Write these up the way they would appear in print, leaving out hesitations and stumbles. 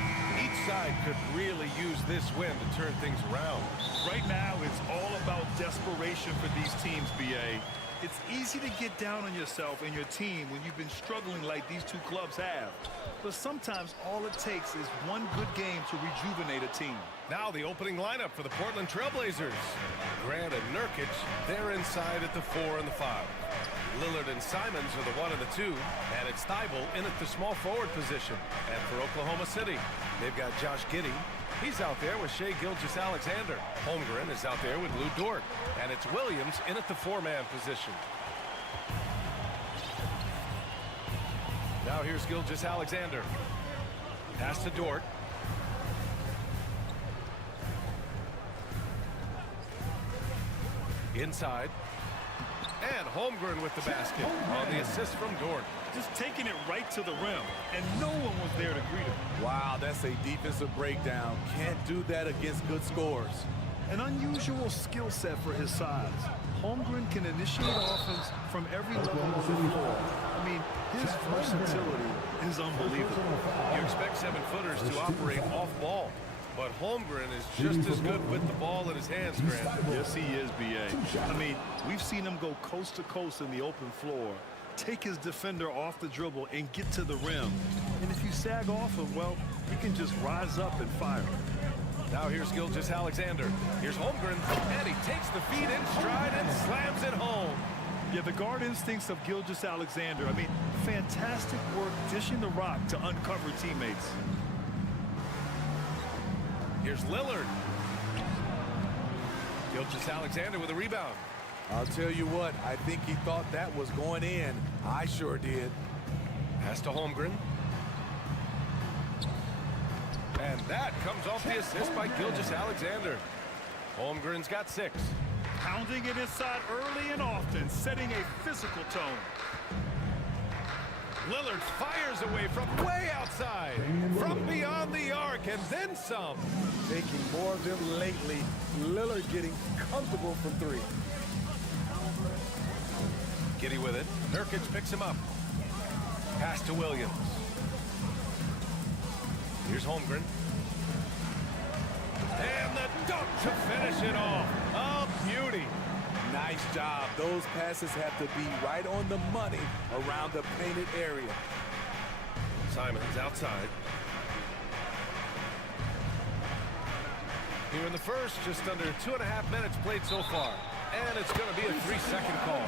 man. Each side could really use this win to turn things around. Right now, it's all about desperation for these teams, B.A. It's easy to get down on yourself and your team when you've been struggling like these two clubs have. But sometimes all it takes is one good game to rejuvenate a team. Now the opening lineup for the Portland Trail Blazers. Grant and Nurkic, they're inside at the 4 and the 5. Lillard and Simons are the 1 and the 2, and it's Thibault in at the small forward position. And for Oklahoma City, they've got Josh Giddey. He's out there with Shai Gilgeous-Alexander. Holmgren is out there with Lou Dort. And it's Williams in at the 4-man position. Now here's Gilgeous-Alexander. Pass to Dort. Inside. And Holmgren with the basket on the assist from Dort. Just taking it right to the rim, and no one was there to greet him. Wow, that's a defensive breakdown. Can't do that against good scores. An unusual skill set for his size. Holmgren can initiate offense from every level of the floor. I mean, his versatility is unbelievable. You expect 7-footers to operate off ball, but Holmgren is just as good with the ball in his hands, Grant. Yes, he is, B.A. I mean, we've seen him go coast to coast in the open floor, take his defender off the dribble and get to the rim. And if you sag off him, well, he can just rise up and fire. Now here's Gilgeous-Alexander. Here's Holmgren, and he takes the feet in stride and slams it home. Yeah, the guard instincts of Gilgeous-Alexander. I mean, fantastic work dishing the rock to uncover teammates. Here's Lillard. Gilgeous-Alexander with a rebound. I'll tell you what, I think he thought that was going in. I sure did. Pass to Holmgren. And that comes off the assist by Gilgeous-Alexander. Holmgren's got 6. Pounding it inside early and often, setting a physical tone. Lillard fires away from way outside, from beyond the arc, and then some. Taking more of them lately. Lillard getting comfortable from 3. Giddey with it. Nurkic picks him up. Pass to Williams. Here's Holmgren. And the dunk to finish it off. A beauty. Nice job. Those passes have to be right on the money around the painted area. Simons outside. Here in the first, just under 2.5 minutes played so far. And it's going to be a 3-second call.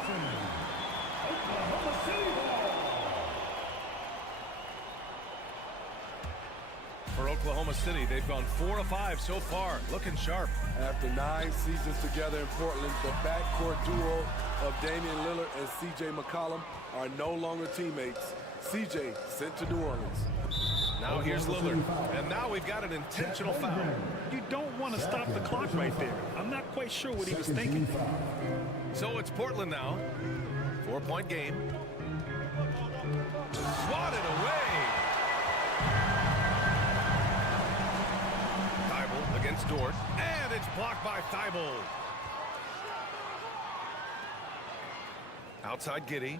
For Oklahoma City, they've gone 4 of 5 so far, looking sharp. After 9 seasons together in Portland, the backcourt duo of Damian Lillard and C.J. McCollum are no longer teammates. C.J. sent to New Orleans. Now here's Lillard, and now we've got an intentional foul. You don't want to stop the clock right there. I'm not quite sure what he was thinking. So it's Portland now. 4-point game. Swatted away. Thibault against Dort, and it's blocked by Thibault. Outside Giddey.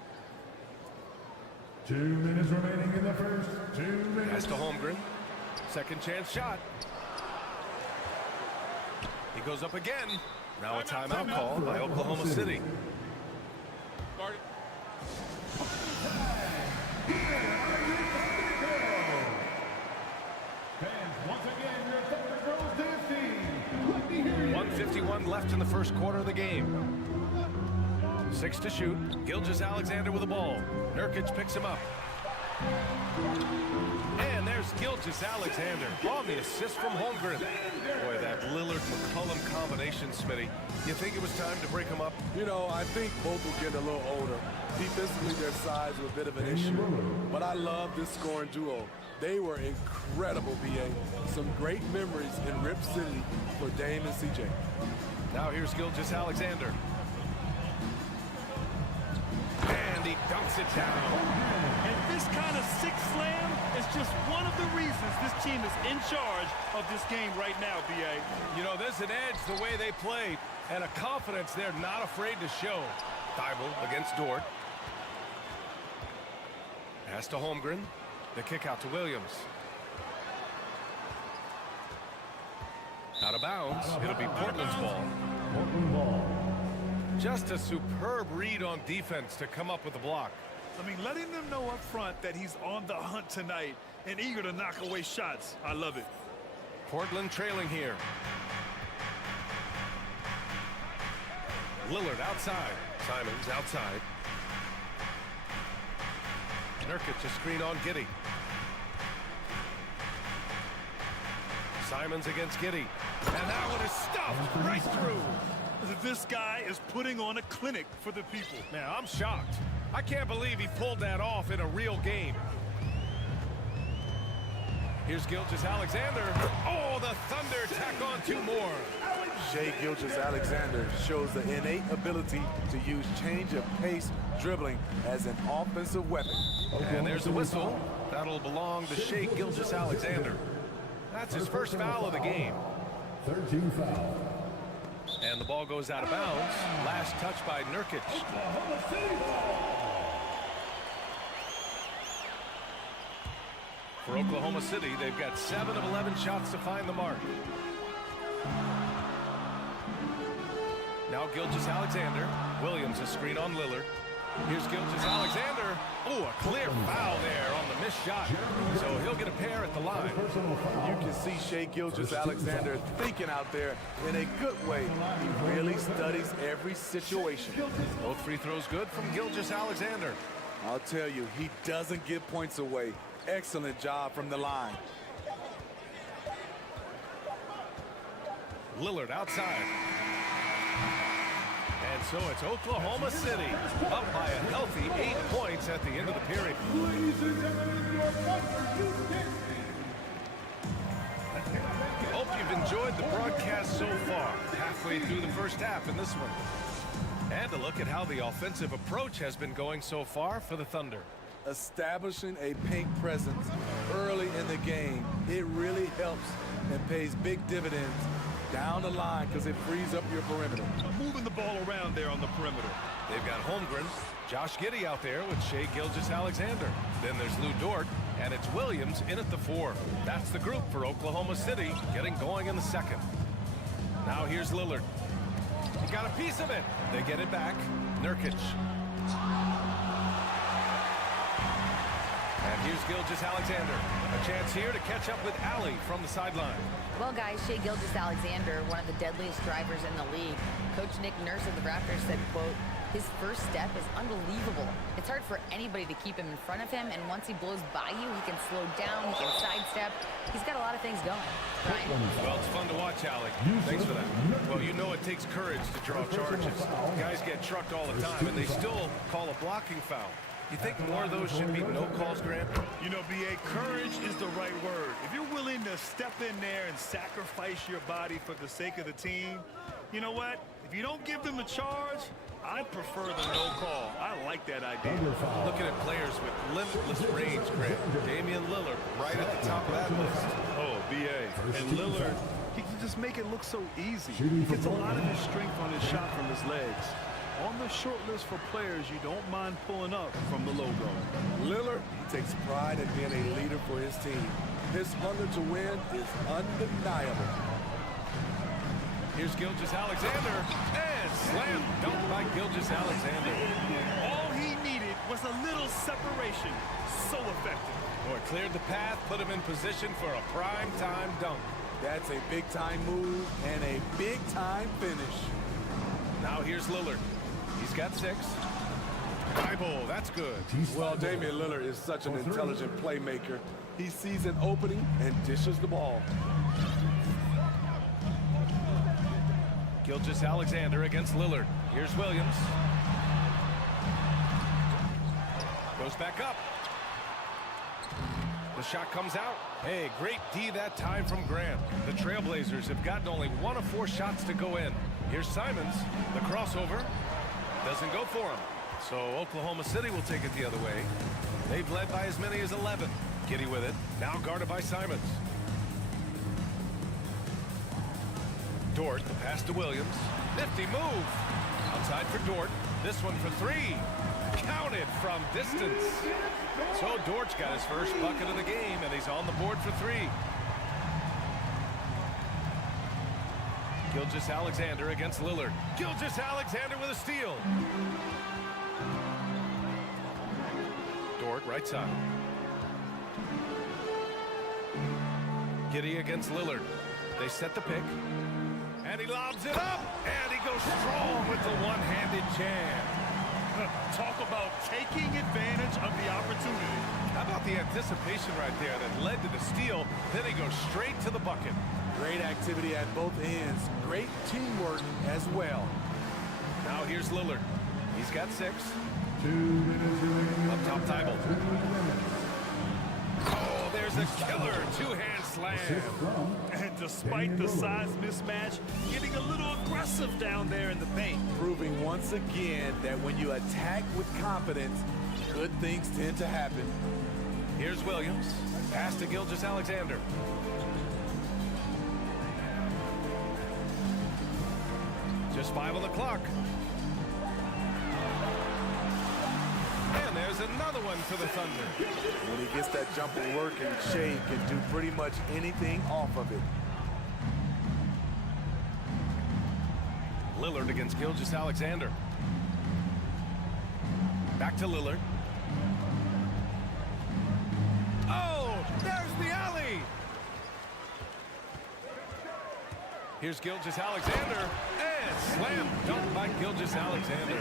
2 minutes remaining in the first. 2 minutes. Pass to Holmgren. Second chance shot. He goes up again. Now a timeout call by Oklahoma City. Fans, once again, your Thunder Girls dance team. Let me hear you. 1:51 left in the first quarter of the game. 6 to shoot. Gilgeous-Alexander with the ball. Nurkic picks him up. And there's Gilgeous-Alexander on the assist from Holmgren. Boy, that Lillard-McCollum combination, Smitty. You think it was time to break them up? You know, I think both will get a little older. Defensively, their size was a bit of an issue. But I love this scoring duo. They were incredible, B.A. Some great memories in Rip City for Dame and C.J. Now here's Gilgeous-Alexander. And he dunks it down. And this kind of sick slam is just one of the reasons this team is in charge of this game right now, B.A. You know, there's an edge the way they play and a confidence they're not afraid to show. Thibault against Dort. Pass to Holmgren. The kick out to Williams. Out of bounds. It'll be Portland's ball. Portland ball. Just a superb read on defense to come up with the block. I mean, letting them know up front that he's on the hunt tonight and eager to knock away shots. I love it. Portland trailing here. Lillard outside. Simons outside. Nurkic a screen on Giddey. Simons against Giddey. And that one is stuffed right through. This guy is putting on a clinic for the people. Man, I'm shocked. I can't believe he pulled that off in a real game. Here's Gilgeous-Alexander. Oh, the Thunder tack on 2 more. Shai Gilgeous-Alexander shows the innate ability to use change of pace dribbling as an offensive weapon. And there's the whistle. That'll belong to Shai Gilgeous-Alexander. That's his first foul of the game. 13 foul. And the ball goes out of bounds. Last touch by Nurkic. For Oklahoma City, they've got 7 of 11 shots to find the mark. Now Gilgeous-Alexander. Williams a screen on Lillard. Here's Gilgeous-Alexander. Oh, a clear foul there on the missed shot. So he'll get a pair at the line. You can see Shai Gilgeous-Alexander thinking out there in a good way. He really studies every situation. Both free throws good from Gilgeous-Alexander. I'll tell you, he doesn't give points away. Excellent job from the line. Lillard outside. And so it's Oklahoma City up by a healthy 8 points at the end of the period. Hope you've enjoyed the broadcast so far. Halfway through the first half in this one. And a look at how the offensive approach has been going so far for the Thunder. Establishing a paint presence early in the game, it really helps and pays big dividends down the line because it frees up your perimeter. Moving the ball around there on the perimeter. They've got Holmgren, Josh Giddey out there with Shai Gilgeous-Alexander. Then there's Lou Dort, and it's Williams in at the 4. That's the group for Oklahoma City getting going in the second. Now here's Lillard. He got a piece of it. They get it back. Nurkic. And here's Gilgeous-Alexander. A chance here to catch up with Allie from the sideline. Well, guys, Shai Gilgeous-Alexander, one of the deadliest drivers in the league. Coach Nick Nurse of the Raptors said, quote, his first step is unbelievable. It's hard for anybody to keep him in front of him, and once he blows by you, he can slow down, he can sidestep. He's got a lot of things going. Brian? Well, it's fun to watch, Allie. Thanks for that. Well, you know it takes courage to draw charges. Guys get trucked all the time, and they still call a blocking foul. You think more of those should be no calls, Grant? You know, B.A., courage is the right word. If you're willing to step in there and sacrifice your body for the sake of the team, you know what? If you don't give them a charge, I prefer the no call. I like that idea. Looking at players with limitless range, Grant. Damian Lillard right at the top of that list. Oh, B.A. And Lillard, he can just make it look so easy. He gets a lot of his strength on his shot from his legs. On the short list for players you don't mind pulling up from the logo. Lillard, he takes pride in being a leader for his team. His hunger to win is undeniable. Here's Gilgeous-Alexander, and slam dunk by Gilgeous-Alexander. All he needed was a little separation. So effective. Boy, cleared the path, put him in position for a prime-time dunk. That's a big-time move and a big-time finish. Now here's Lillard. He's got 6. Eyeball, that's good. Well, Damian Lillard is such an intelligent playmaker. He sees an opening and dishes the ball. Gilgeous-Alexander against Lillard. Here's Williams. Goes back up. The shot comes out. Hey, great D that time from Grant. The Trailblazers have gotten only 1 of 4 shots to go in. Here's Simons. The crossover doesn't go for him. So Oklahoma City will take it the other way. They've led by as many as 11. Giddey with it. Now guarded by Simons. Dort, the pass to Williams. Nifty move. Outside for Dort. This one for 3. Counted from distance. So Dort's got his first bucket of the game, and he's on the board for 3. Gilgeous-Alexander against Lillard. Gilgeous-Alexander with a steal. Dort, right side. Giddey against Lillard. They set the pick. And he lobs it up. And he goes strong with the one-handed jam. Talk about taking advantage of the opportunity. How about the anticipation right there that led to the steal? Then he goes straight to the bucket. Great activity at both ends. Great teamwork as well. Now here's Lillard. He's got 6. 2 minutes remaining. Up top, Tybalt. 2 minutes. Oh, there's a killer two-hand slam. And despite the size mismatch, getting a little aggressive down there in the paint. Proving once again that when you attack with confidence, good things tend to happen. Here's Williams. Pass to Gilgeous-Alexander. Just 5 on the clock. And there's another one for the Thunder. When he gets that jumper working, Shea can do pretty much anything off of it. Lillard against Gilgeous-Alexander. Back to Lillard. Oh, there's the alley. Here's Gilgeous-Alexander. And slam dunk by Gilgeous-Alexander.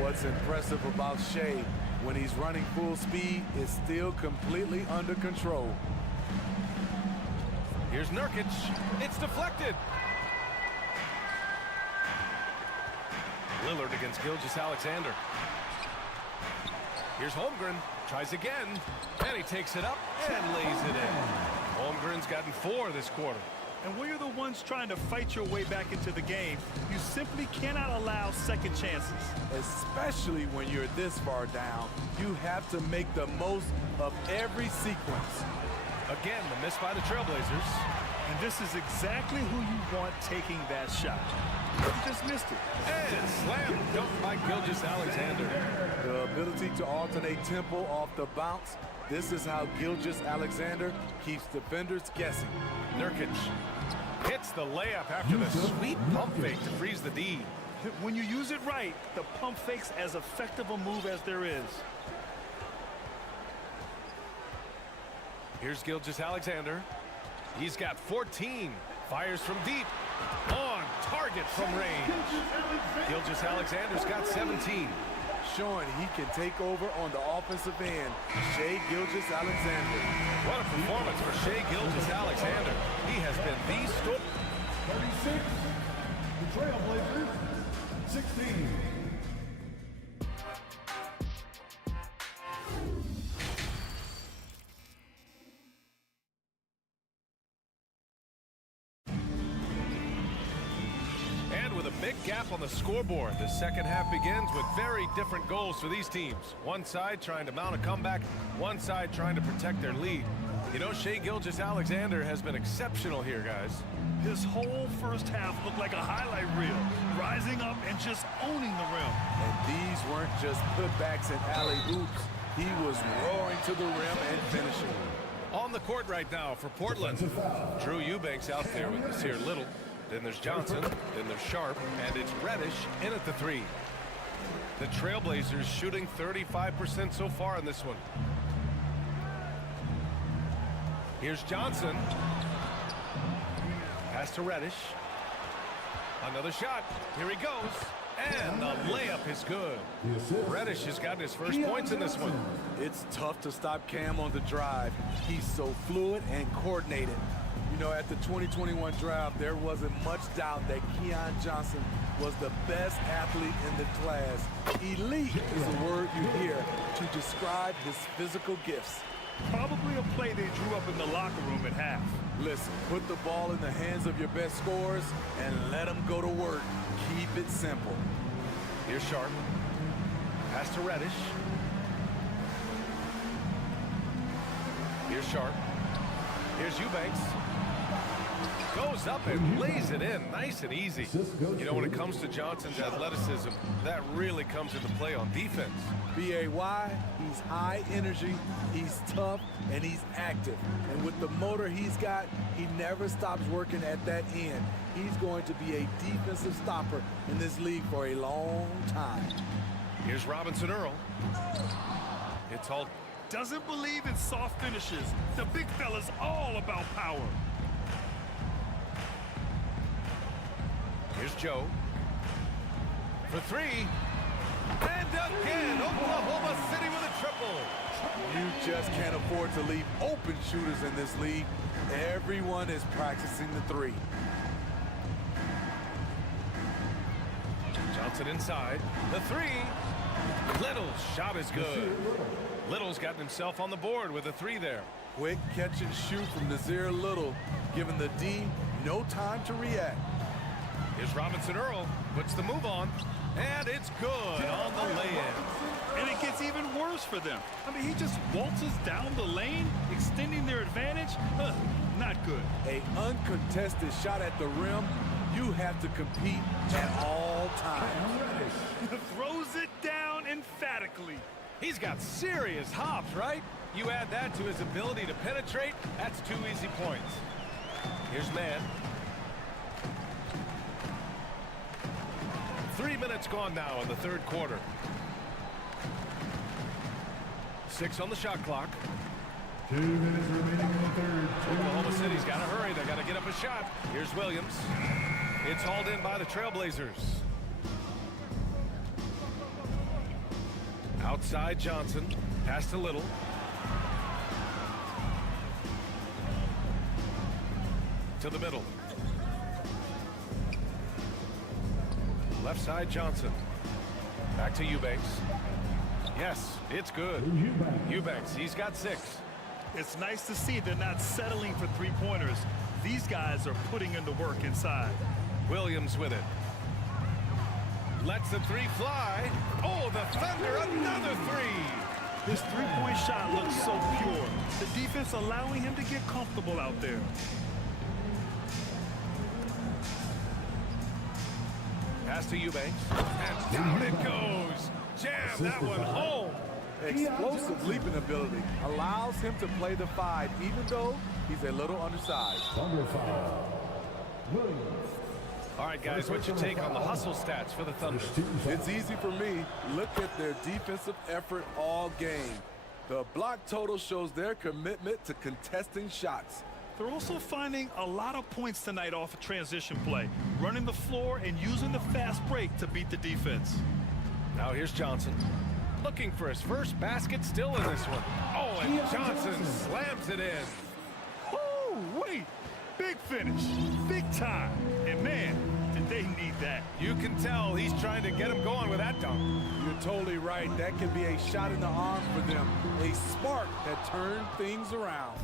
What's impressive about Shea when he's running full speed is still completely under control. Here's Nurkic. It's deflected. Lillard against Gilgeous-Alexander. Here's Holmgren. Tries again. And he takes it up and lays it in. Holmgren's gotten 4 this quarter. And when you're the ones trying to fight your way back into the game, you simply cannot allow second chances. Especially when you're this far down, you have to make the most of every sequence. Again, the miss by the Trailblazers. And this is exactly who you want taking that shot. He just missed it. And slam dunk by Gilgeous-Alexander. The ability to alternate tempo off the bounce. This is how Gilgeous-Alexander keeps defenders guessing. Nurkic hits the layup after the sweet pump fake to freeze the D. When you use it right, the pump fake's as effective a move as there is. Here's Gilgeous-Alexander. He's got 14. Fires from deep. On target from range. Gilgeous-Alexander's got 17. Showing he can take over on the offensive end. Shai Gilgeous-Alexander. What a performance for Shai Gilgeous-Alexander. He has been the story. 36. The Trailblazers. 16. Big gap on the scoreboard. The second half begins with very different goals for these teams. One side trying to mount a comeback, one side trying to protect their lead. You know, Shai Gilgeous-Alexander has been exceptional here, guys. His whole first half looked like a highlight reel, rising up and just owning the rim. And these weren't just putbacks and alley-oops. He was roaring to the rim and finishing. On the court right now for Portland. Drew Eubanks out there with Nasir Little. Then there's Johnson, then there's Sharp, and it's Reddish in at the 3. The Trailblazers shooting 35% so far in this one. Here's Johnson. Pass to Reddish. Another shot. Here he goes. And the layup is good. Reddish has gotten his first points in this one. It's tough to stop Cam on the drive. He's so fluid and coordinated. You know, at the 2021 draft, there wasn't much doubt that Keon Johnson was the best athlete in the class. Elite is a word you hear to describe his physical gifts. Probably a play they drew up in the locker room at half. Listen, put the ball in the hands of your best scorers and let them go to work. Keep it simple. Here's Sharp. Pass to Reddish. Here's Sharp. Here's Eubanks. Goes goes up and lays it in nice and easy. You know, when it comes to Johnson's athleticism, that really comes into play on defense. B.I.G, he's high energy, he's tough, and he's active. And with the motor he's got, he never stops working at that end. He's going to be a defensive stopper in this league for a long time. Here's Robinson Earl. It's all... Doesn't believe in soft finishes. The big fella's all about power. Here's Joe. For three. And again, Oklahoma City with a triple. You just can't afford to leave open shooters in this league. Everyone is practicing the three. Johnson inside. The three. Little's shot is good. Little's gotten himself on the board with a three there. Quick catch and shoot from Nazir Little, giving the D no time to react. Here's Robinson Earl. Puts the move on. And it's good on the lay-in. And it gets even worse for them. I mean, he just waltzes down the lane, extending their advantage. Not good. A uncontested shot at the rim, you have to compete at all times. Throws it down emphatically. He's got serious hops, right? You add that to his ability to penetrate, that's 2 easy points. Here's Mann. 3 minutes gone now in the third quarter. 6 on the shot clock. 2 minutes remaining in the third. Oklahoma City's got to hurry. They got to get up a shot. Here's Williams. It's hauled in by the Trailblazers. Outside Johnson. Pass to Little. To the middle. Left side Johnson. Back to Eubanks. Yes, it's good. Eubanks, he's got 6. It's nice to see they're not settling for three-pointers. These guys are putting in the work inside. Williams with it. Lets the three fly. Oh, the Thunder, another three. This three-point shot looks so pure. The defense allowing him to get comfortable out there. Pass to Eubanks. And down it goes. Jam that one home. Explosive leaping ability allows him to play the 5, even though he's a little undersized. Thunder foul. Williams. All right, guys, what's your take on the hustle stats for the Thunder? It's easy for me. Look at their defensive effort all game. The block total shows their commitment to contesting shots. They're also finding a lot of points tonight off of transition play, running the floor and using the fast break to beat the defense. Now here's Johnson. Looking for his first basket still in this one. Oh, and Johnson slams it in. Oh, wait. Big finish. Big time. And, man, did they need that. You can tell he's trying to get him going with that dunk. You're totally right. That could be a shot in the arm for them. A spark that turned things around.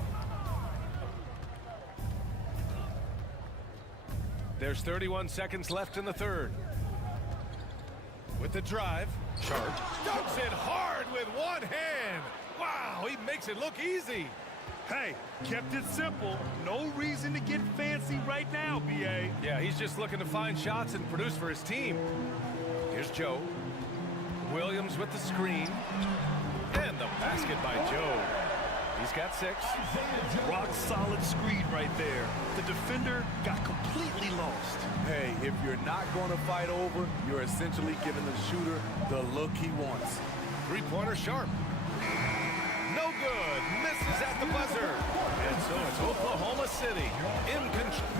There's 31 seconds left in the third. With the drive, Sharp dunks it hard with one hand. Wow, he makes it look easy. Hey, kept it simple. No reason to get fancy right now, B.A. Yeah, he's just looking to find shots and produce for his team. Here's Joe. Williams with the screen. And the basket by Joe. He's got 6. Rock solid screen right there. The defender got completely lost. Hey, if you're not going to fight over, you're essentially giving the shooter the look he wants. Three-pointer Sharp. No good. Misses at the buzzer. And so it's Oklahoma City in control.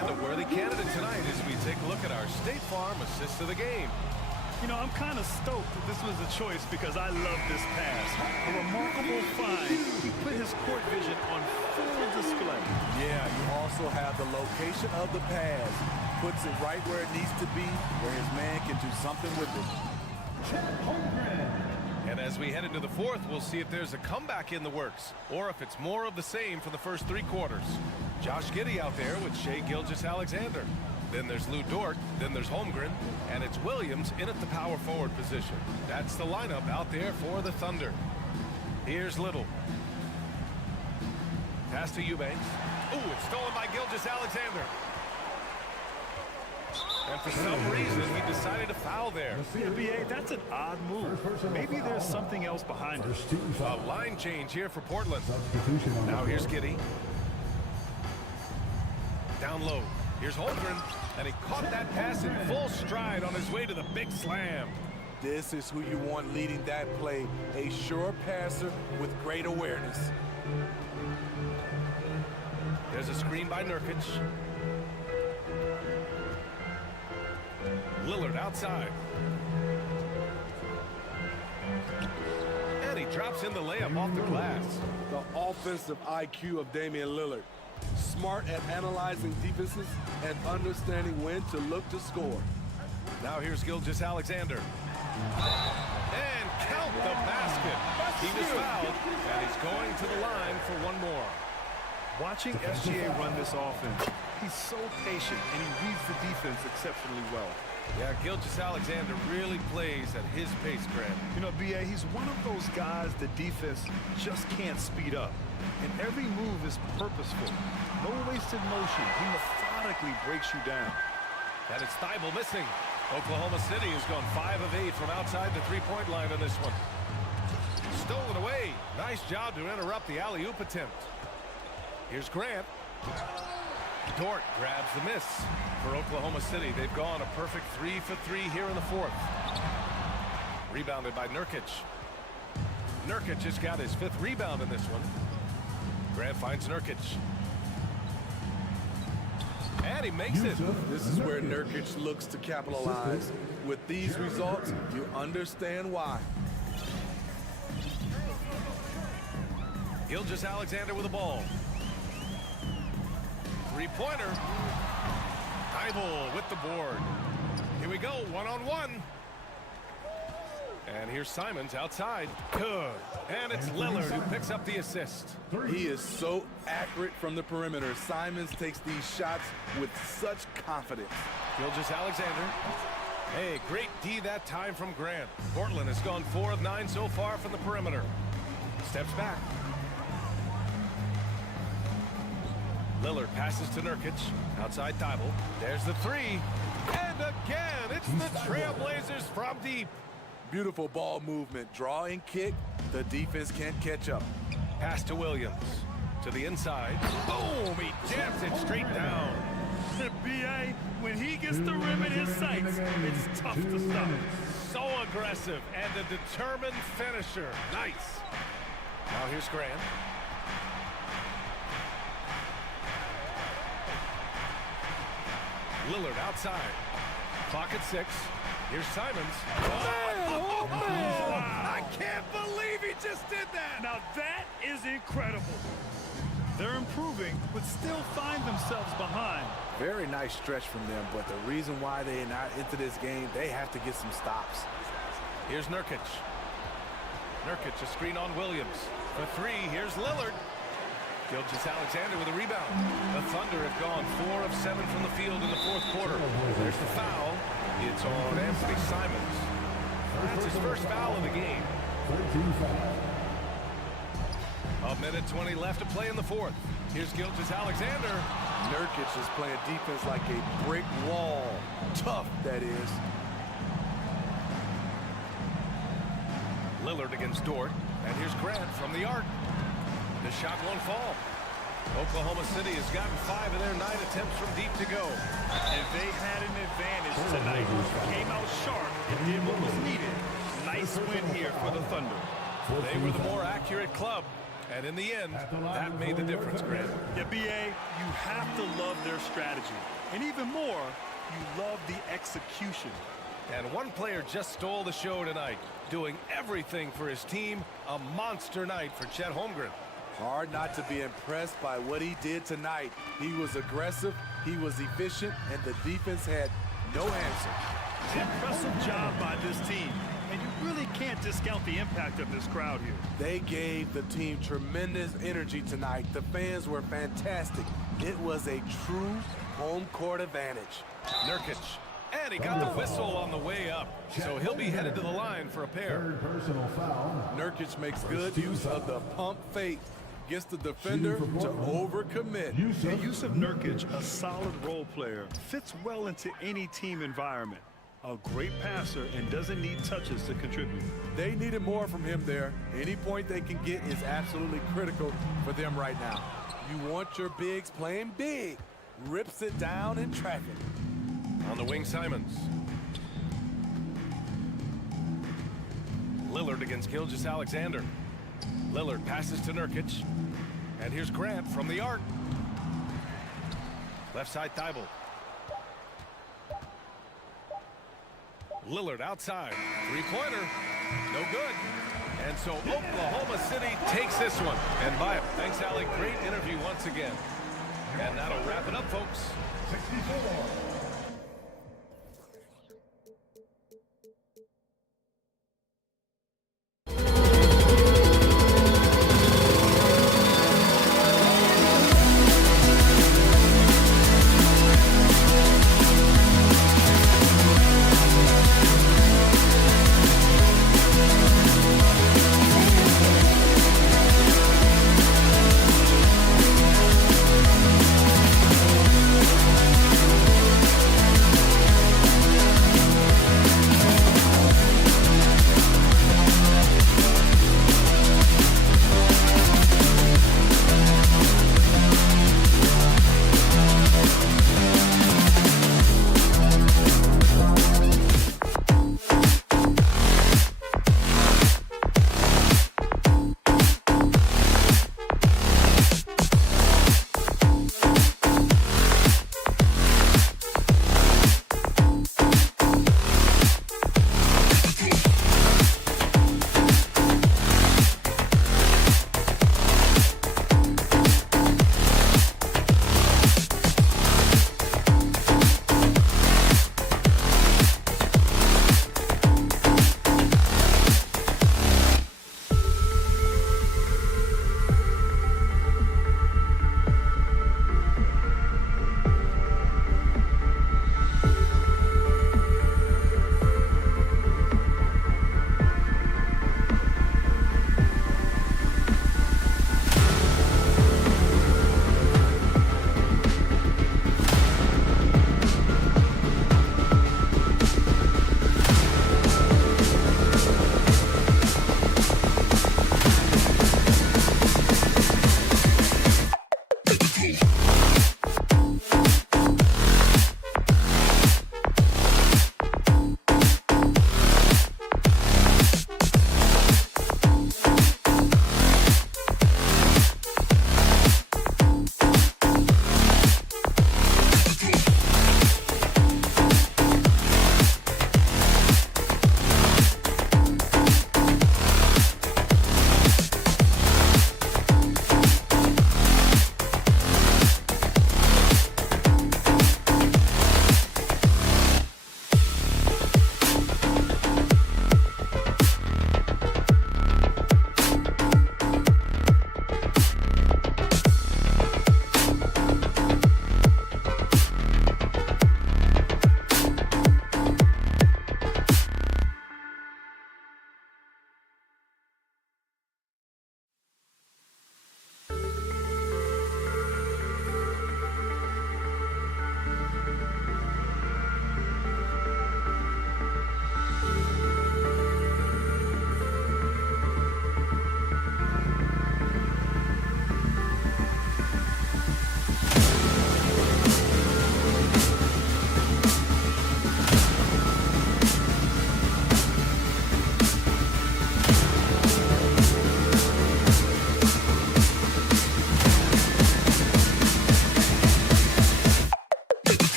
And a worthy candidate tonight as we take a look at our State Farm assist of the game. You know, I'm kind of stoked that this was a choice because I love this pass. A remarkable find. He put his court vision on full display. Yeah, you also have the location of the pass. Puts it right where it needs to be, where his man can do something with it. And as we head into the fourth, we'll see if there's a comeback in the works or if it's more of the same for the first 3 quarters. Josh Giddey out there with Shai Gilgeous-Alexander. Then there's Lou Dort, then there's Holmgren, and it's Williams in at the power forward position. That's the lineup out there for the Thunder. Here's Little. Pass to Eubanks. Ooh, it's stolen by Gilgeous-Alexander. And for some reason, he decided to foul there. Yeah, B.A., that's an odd move. Maybe there's something else behind it. A line change here for Portland. Now here's Giddey. Down low. Here's Holmgren. And he caught that pass in full stride on his way to the big slam. This is who you want leading that play. A sure passer with great awareness. There's a screen by Nurkic. Lillard outside. And he drops in the layup off the glass. The offensive IQ of Damian Lillard. Smart at analyzing defenses and understanding when to look to score. Now here's Gilgeous-Alexander. And count the basket. He was fouled, and he's going to the line for one more. Watching SGA run this offense, he's so patient and he reads the defense exceptionally well. Yeah, Gilgeous-Alexander really plays at his pace, Grant. You know, B.A., he's one of those guys the defense just can't speed up. And every move is purposeful. No wasted motion. He methodically breaks you down. And it's Thibault missing. Oklahoma City has gone 5 of 8 from outside the three-point line on this one. Stolen away. Nice job to interrupt the alley-oop attempt. Here's Grant. Dort grabs the miss for Oklahoma City. They've gone a perfect 3 for 3 here in the fourth. Rebounded by Nurkic. Nurkic has got his 5th rebound in this one. Grant finds Nurkic. And he makes it. This is where Nurkic looks to capitalize. With these results, you understand why. Gilgeous-Alexander with the ball. Three-pointer. Thibault with the board. Here we go, one-on-one. And here's Simons outside. Good. And it's Lillard who picks up the assist. He is so accurate from the perimeter. Simons takes these shots with such confidence. Gilgeous-Alexander. Hey, great D that time from Grant. Portland has gone 4 of 9 so far from the perimeter. Steps back. Lillard passes to Nurkic. Outside Thibault. There's the 3. And again, it's the Trailblazers from deep. Beautiful ball movement. Draw and kick. The defense can't catch up. Pass to Williams. To the inside. Boom! He jams it straight down. B.A., when he gets the rim in his sights, it's tough to stop. So aggressive and a determined finisher. Nice. Now here's Grant. Lillard outside. Clock at 6. Here's Simons. Oh, man. I can't believe he just did that. Now that is incredible. They're improving, but still find themselves behind. Very nice stretch from them, but the reason why they're not into this game, they have to get some stops. Here's Nurkic. Nurkic, a screen on Williams. For 3, here's Lillard. Gilgeous-Alexander with a rebound. The Thunder have gone 4 of 7 from the field in the fourth quarter. There's the foul. It's on Anthony Simons. That's his first foul of the game. 14 foul. A minute 20 left to play in the fourth. Here's Gilgeous-Alexander. Nurkic is playing defense like a brick wall. Tough, that is. Lillard against Dort. And here's Grant from the arc. The shot won't fall. Oklahoma City has gotten 5 of their 9 attempts from deep to go. And they had an advantage tonight. Came out sharp and did what was needed. Nice win here for the Thunder. They were the more accurate club. And in the end, that made the difference, Grant. Yeah, B.A., you have to love their strategy. And even more, you love the execution. And one player just stole the show tonight, doing everything for his team. A monster night for Chet Holmgren. Hard not to be impressed by what he did tonight. He was aggressive, he was efficient, and the defense had no answer. Impressive job by this team. And you really can't discount the impact of this crowd here. They gave the team tremendous energy tonight. The fans were fantastic. It was a true home court advantage. Nurkic. And he got the whistle on the way up. So he'll be headed to the line for a pair. Third personal foul. Nurkic makes good use of the pump fake. gets the defender to overcommit. Yusuf Nurkic, a solid role player, fits well into any team environment. A great passer and doesn't need touches to contribute. They needed more from him there. Any point they can get is absolutely critical for them right now. You want your bigs playing big. Rips it down in traffic. On the wing, Simons. Lillard against Skijesss Alexander. Lillard passes to Nurkic. And here's Grant from the arc. Left side, Thibault. Lillard outside. Three-pointer. No good. And so Oklahoma City takes this one. And by it. Thanks, Allie. Great interview once again. And that'll wrap it up, folks. 64.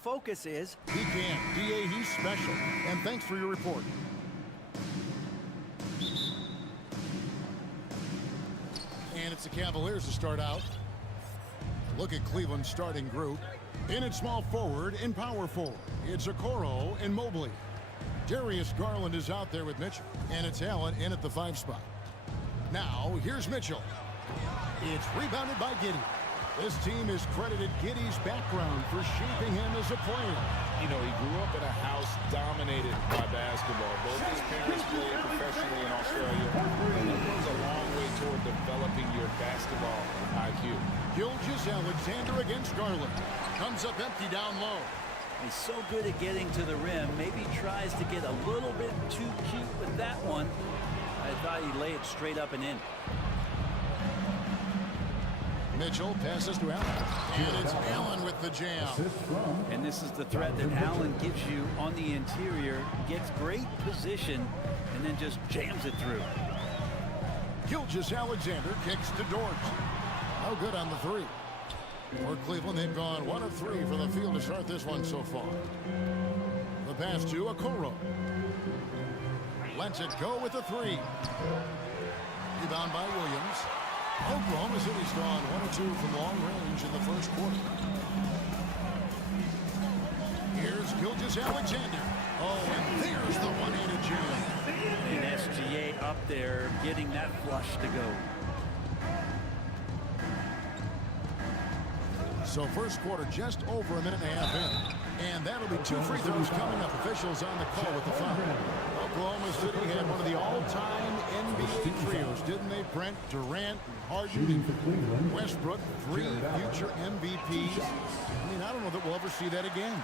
focus is. He can. DA, he's special. And thanks for your report. And it's the Cavaliers to start out. Look at Cleveland's starting group. In at small forward and power forward, it's Okoro and Mobley. Darius Garland is out there with Mitchell. And it's Allen in at the 5 spot. Now, here's Mitchell. It's rebounded by Giddey. This team has credited Giddey's background for shaping him as a player. You know, he grew up in a house dominated by basketball. Both his parents played professionally in Australia. And that goes a long way toward developing your basketball IQ. Gilgeous-Alexander against Garland. Comes up empty down low. He's so good at getting to the rim. Maybe tries to get a little bit too cute with that one. I thought he'd lay it straight up and in. Mitchell passes to Allen. And it's Allen with the jam. And this is the threat that Allen gives you on the interior. Gets great position and then just jams it through. Gilgeous-Alexander kicks to Dort. No good on the 3. For Cleveland, they've gone 1 of 3 from the field to start this one so far. The pass to Okoro. Lets it go with the 3. Rebound by Williams. Oklahoma City's gone 1 of 2 from long range in the first quarter. Here's Gilgeous-Alexander. Oh, and there's the one-handed jam. And SGA up there getting that flush to go. So first quarter just over a minute and a half in. And that'll be 2 free throws coming up. Officials on the call with the foul. Oklahoma City had one of the all-time NBA trios, didn't they, Brent? Durant, Harden, Westbrook, 3 future MVPs. I mean, I don't know that we'll ever see that again.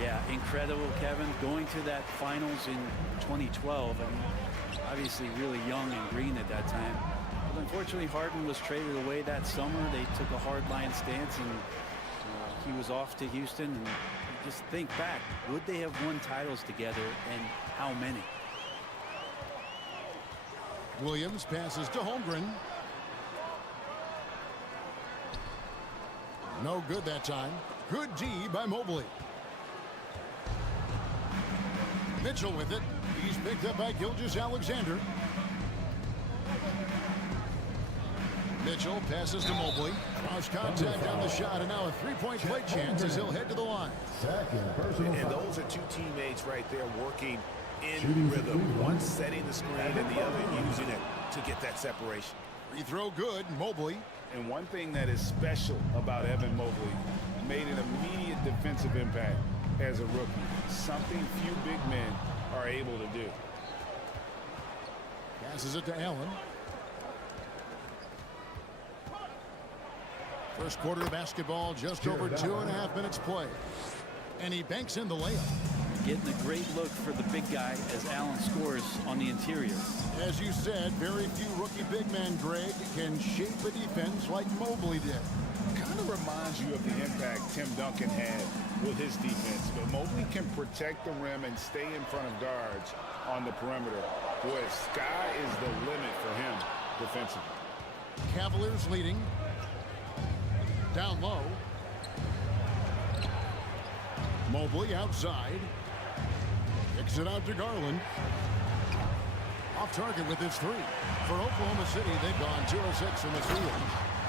Yeah, incredible, Kevin. Going to that finals in 2012. And obviously really young and green at that time. But unfortunately, Harden was traded away that summer. They took a hard-line stance, and he was off to Houston. And just think back, would they have won titles together, and how many? Williams passes to Holmgren. No good that time. Good D by Mobley. Mitchell with it. He's picked up by Gilgeous-Alexander. Mitchell passes to Mobley. Cross contact on the shot, and now a 3-point play chance as he'll head to the line. And those are 2 teammates right there working in rhythm. One setting the screen and the other using it to get that separation. Free throw good, Mobley. And one thing that is special about Evan Mobley, made an immediate defensive impact as a rookie. Something few big men are able to do. Passes it to Allen. First quarter of basketball, just over 2.5 minutes play. And he banks in the layup. Getting a great look for the big guy as Allen scores on the interior. As you said, very few rookie big men, Greg, can shape a defense like Mobley did. Kind of reminds you of the impact Tim Duncan had with his defense. But Mobley can protect the rim and stay in front of guards on the perimeter. Boy, sky is the limit for him defensively. Cavaliers leading. Down low. Mobley outside. Kicks it out to Garland. Off target with his 3. For Oklahoma City, they've gone 2 of 6 from the field.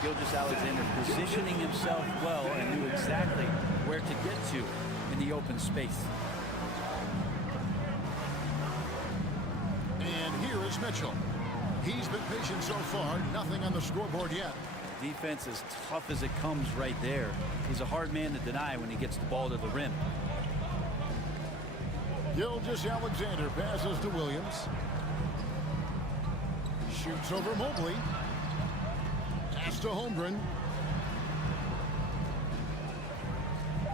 Gilgeous-Alexander positioning himself well and knew exactly where to get to in the open space. And here is Mitchell. He's been patient so far. Nothing on the scoreboard yet. Defense as tough as it comes right there. He's a hard man to deny when he gets the ball to the rim. Gilgeous-Alexander passes to Williams. Shoots over Mobley. Pass to Holmgren.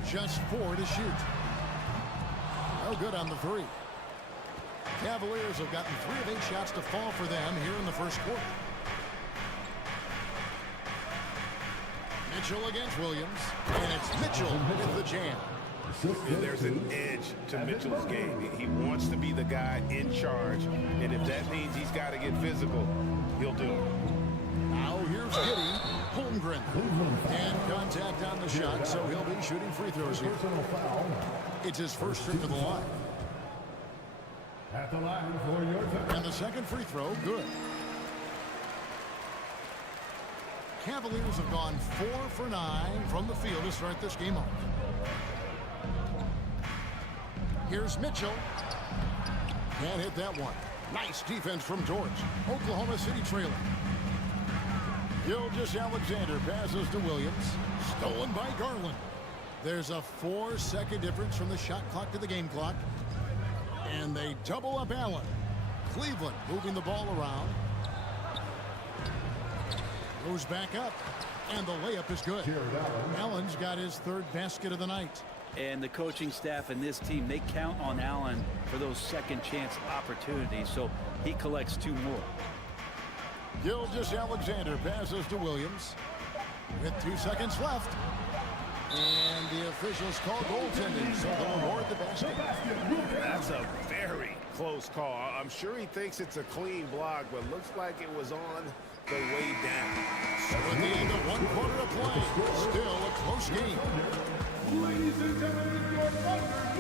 Just 4 to shoot. No good on the 3. Cavaliers have gotten 3 of 8 shots to fall for them here in the first quarter. Mitchell against Williams, and it's Mitchell with the jam. And there's an edge to Mitchell's game. He wants to be the guy in charge, and if that means he's got to get physical, he'll do it. Now here's Giddey. Holmgren. And contact on the shot, so he'll be shooting free throws here. It's his first trip to the line. At the line for your turn. And the second free throw, good. Cavaliers have gone 4 for 9 from the field to start this game off. Here's Mitchell. Can't hit that one. Nice defense from George. Oklahoma City trailing. Gilgeous-Alexander passes to Williams. Stolen by Garland. There's a 4-second difference from the shot clock to the game clock. And they double up Allen. Cleveland moving the ball around. Goes back up. And the layup is good. Allen's got his third basket of the night. And the coaching staff and this team, they count on Allen for those second chance opportunities, so he collects 2 more. Gilgeous-Alexander passes to Williams with 2 seconds left. And the officials call goaltending, so they'll award the basket. That's a very close call. I'm sure he thinks it's a clean block, but looks like it was on the way down. So at the end of 1 quarter of play, still a close game. Ladies and gentlemen, your Thunder,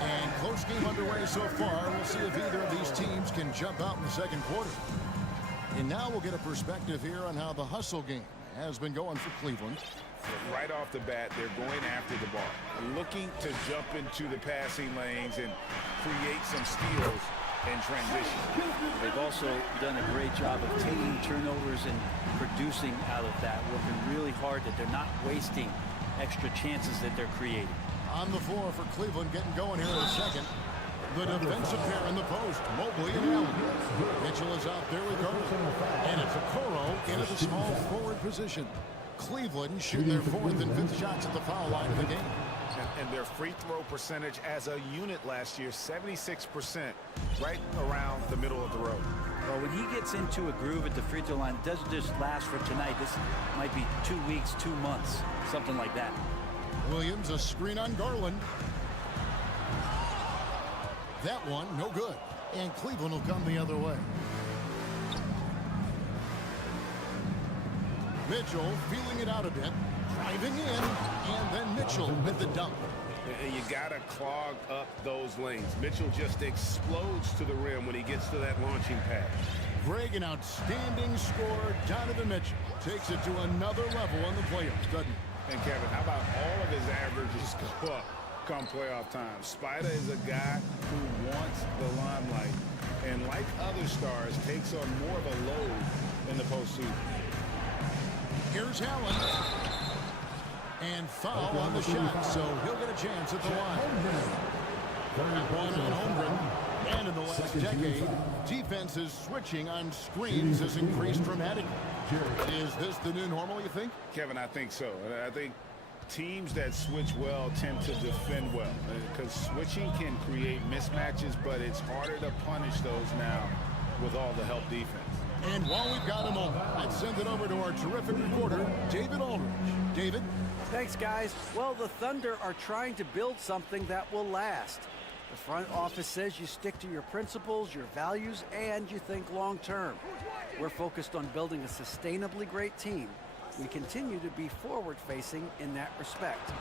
And close game underway so far. We'll see if either of these teams can jump out in the second quarter. And now we'll get a perspective here on how the hustle game has been going for Cleveland. Right off the bat, they're going after the ball, looking to jump into the passing lanes and create some steals in transition. They've also done a great job of taking turnovers and producing out of that, working really hard that they're not wasting extra chances that they're creating. On the floor for Cleveland, getting going here in a second. The defensive pair in the post, Mobley and Allen. Mitchell is out there with Garland. And it's Okoro into the small forward position. Cleveland shooting their 4th and 5th shots at the foul line of the game. And their free throw percentage as a unit last year, 76%, right around the middle of the road. Well, when he gets into a groove at the free throw line, it doesn't just last for tonight. This might be 2 weeks, 2 months, something like that. Williams, a screen on Garland. That one, no good. And Cleveland will come the other way. Mitchell feeling it out a bit. Driving in. And then Mitchell with the dunk. You got to clog up those lanes. Mitchell just explodes to the rim when he gets to that launching pad. Greg, an outstanding scorer. Donovan Mitchell takes it to another level in the playoffs, doesn't he? And Kevin, how about all of his averages go up come playoff time? Spider is a guy who wants the limelight, and like other stars, takes on more of a load in the postseason. Here's Allen. And foul on the shot, so he'll get a chance at the line. One on Holmgren. And in the last decade, defenses switching on screens has increased dramatically. Is this the new normal, you think? Kevin, I think so. I think teams that switch well tend to defend well, because switching can create mismatches, but it's harder to punish those now with all the help defense. And while we've got a moment, I'd send it over to our terrific reporter, David Aldridge. David? Thanks, guys. Well, the Thunder are trying to build something that will last. The front office says you stick to your principles, your values, and you think long term. We're focused on building a sustainably great team. We continue to be forward-facing in that respect.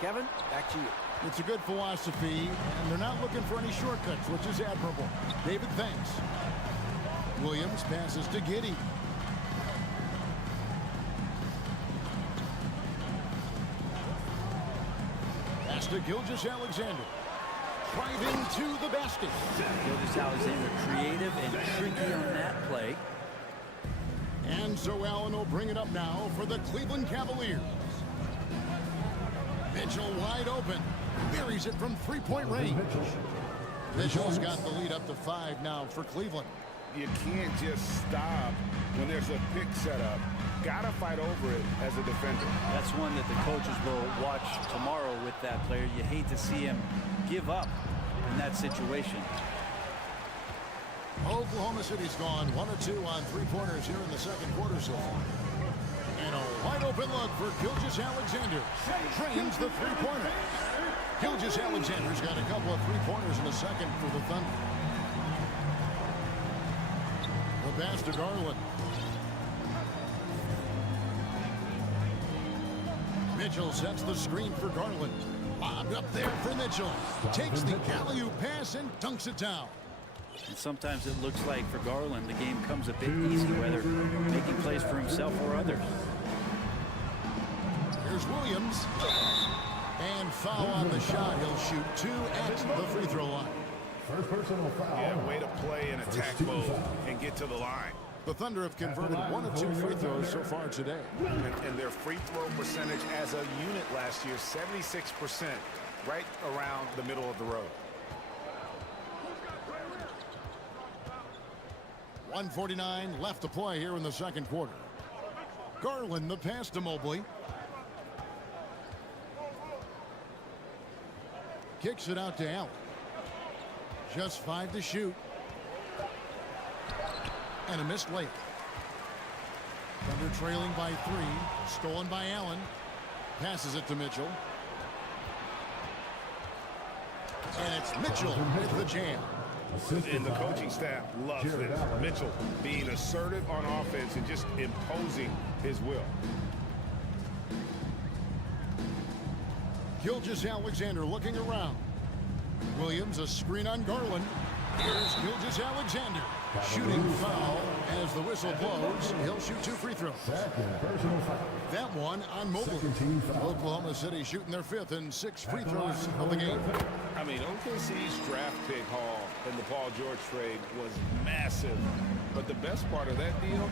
Kevin, back to you. It's a good philosophy, and they're not looking for any shortcuts, which is admirable. David, thanks. Williams passes to Giddey. Pass to Gilgeous-Alexander. Driving to the basket. Gilgeous-Alexander creative and tricky on that play. And so Allen will bring it up now for the Cleveland Cavaliers. Mitchell wide open. Buries it from three-point range. Mitchell's got the lead up to 5 now for Cleveland. You can't just stop when there's a pick set up. Gotta fight over it as a defender. That's one that the coaches will watch tomorrow with that player. You hate to see him give up in that situation. Oklahoma City's gone 1 of 2 on 3-pointers here in the second quarter so far. And a wide open look for Gilgeous-Alexander. Trains the 3-pointer. Gilgeous-Alexander's got a couple of 3-pointers in the second for the Thunder. The pass to Garland. Mitchell sets the screen for Garland. Lobbed up there for Mitchell. Takes the alley-oop pass and dunks it down. And sometimes it looks like for Garland, the game comes a bit easy, whether making plays for himself or others. Here's Williams. And foul on the shot. He'll shoot 2 at the free throw line. First personal foul. Yeah, way to play in attack mode and get to the line. The Thunder have converted 1 of 2 free throws so far today. And their free throw percentage as a unit last year, 76%, right around the middle of the road. 1:49 left to play here in the second quarter. Garland the pass to Mobley. Kicks it out to Allen. Just 5 to shoot. And a missed layup. Thunder trailing by 3. Stolen by Allen. Passes it to Mitchell. And it's Mitchell with the jam. And the coaching staff loves this. Mitchell being assertive on offense and just imposing his will. Skijesss looking around. Williams a screen on Garland. Here's Skijesss. Shooting foul as the whistle blows. He'll shoot 2 free throws. That one on Mobley. Oklahoma City shooting their 5th and 6 free throws of the game. I mean, OKC's draft pick haul in the Paul George trade was massive. But the best part of that deal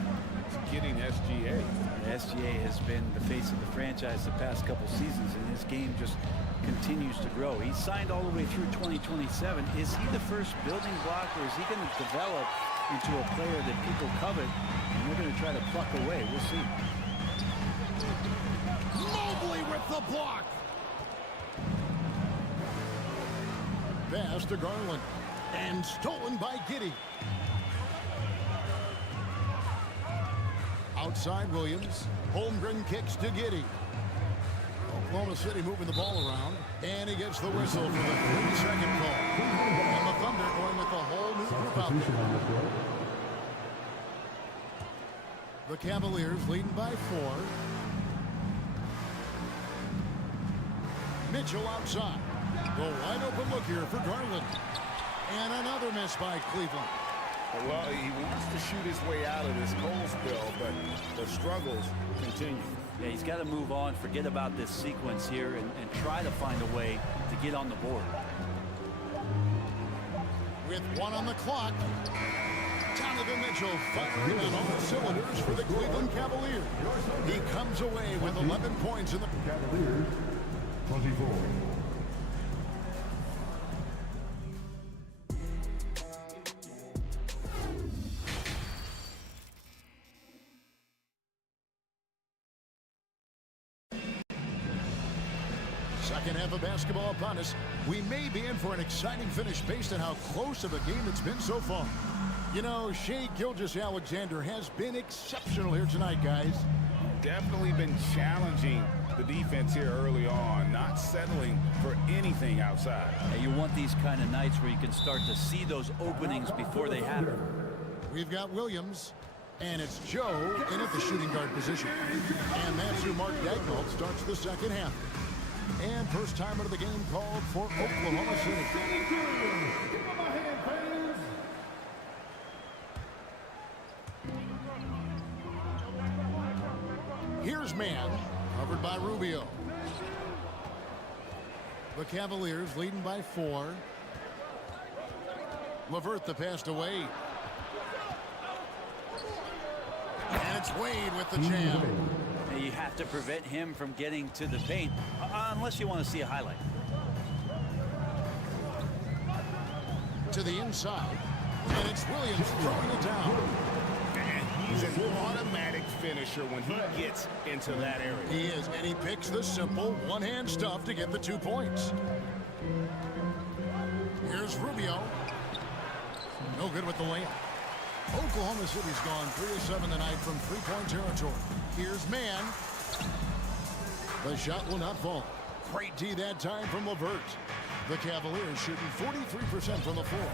is getting SGA. SGA has been the face of the franchise the past couple seasons, and his game just continues to grow. He's signed all the way through 2027. Is he the first building block, or is he going to develop into a player that people covet and we're going to try to pluck away? We'll see. Mobley with the block. Pass to Garland. And stolen by Giddey. Outside Williams. Holmgren kicks to Giddey. Oklahoma City moving the ball around. And he gets the whistle for the 3-second call. And the Thunder going with the whole new group out there. The Cavaliers leading by 4. Mitchell outside. The wide open look here for Garland. And another miss by Cleveland. Well, he wants to shoot his way out of this cold spell, but the struggles continue. Yeah, he's got to move on, forget about this sequence here, and try to find a way to get on the board. With 1 on the clock, Donovan Mitchell firing on all cylinders for the Cleveland Cavaliers. He comes away with 11 points in the Cavaliers, 24. Second half of basketball upon us. We may be in for an exciting finish based on how close of a game it's been so far. You know, Shai Gilgeous-Alexander has been exceptional here tonight, guys. Definitely been challenging the defense here early on, not settling for anything outside. Yeah, you want these kind of nights where you can start to see those openings before they happen. We've got Williams, and it's Joe in at the shooting guard position. And that's who Mark Daigneault starts the second half. And first time out of the game called for Oklahoma City. Here's man, covered by Rubio. The Cavaliers leading by 4. LeVert the pass to Wade. And it's Wade with the jam. You have to prevent him from getting to the paint, unless you want to see a highlight. To the inside, and it's Williams throwing it down. And he's an automatic finisher when he gets into that area. He is, and he picks the simple one-hand stuff to get the 2 points. Here's Rubio. No good with the layup. Oklahoma City's gone 3 of 7 tonight from 3-point territory. Here's man. The shot will not fall. Great D that time from LeVert. The Cavaliers shooting 43% from the floor.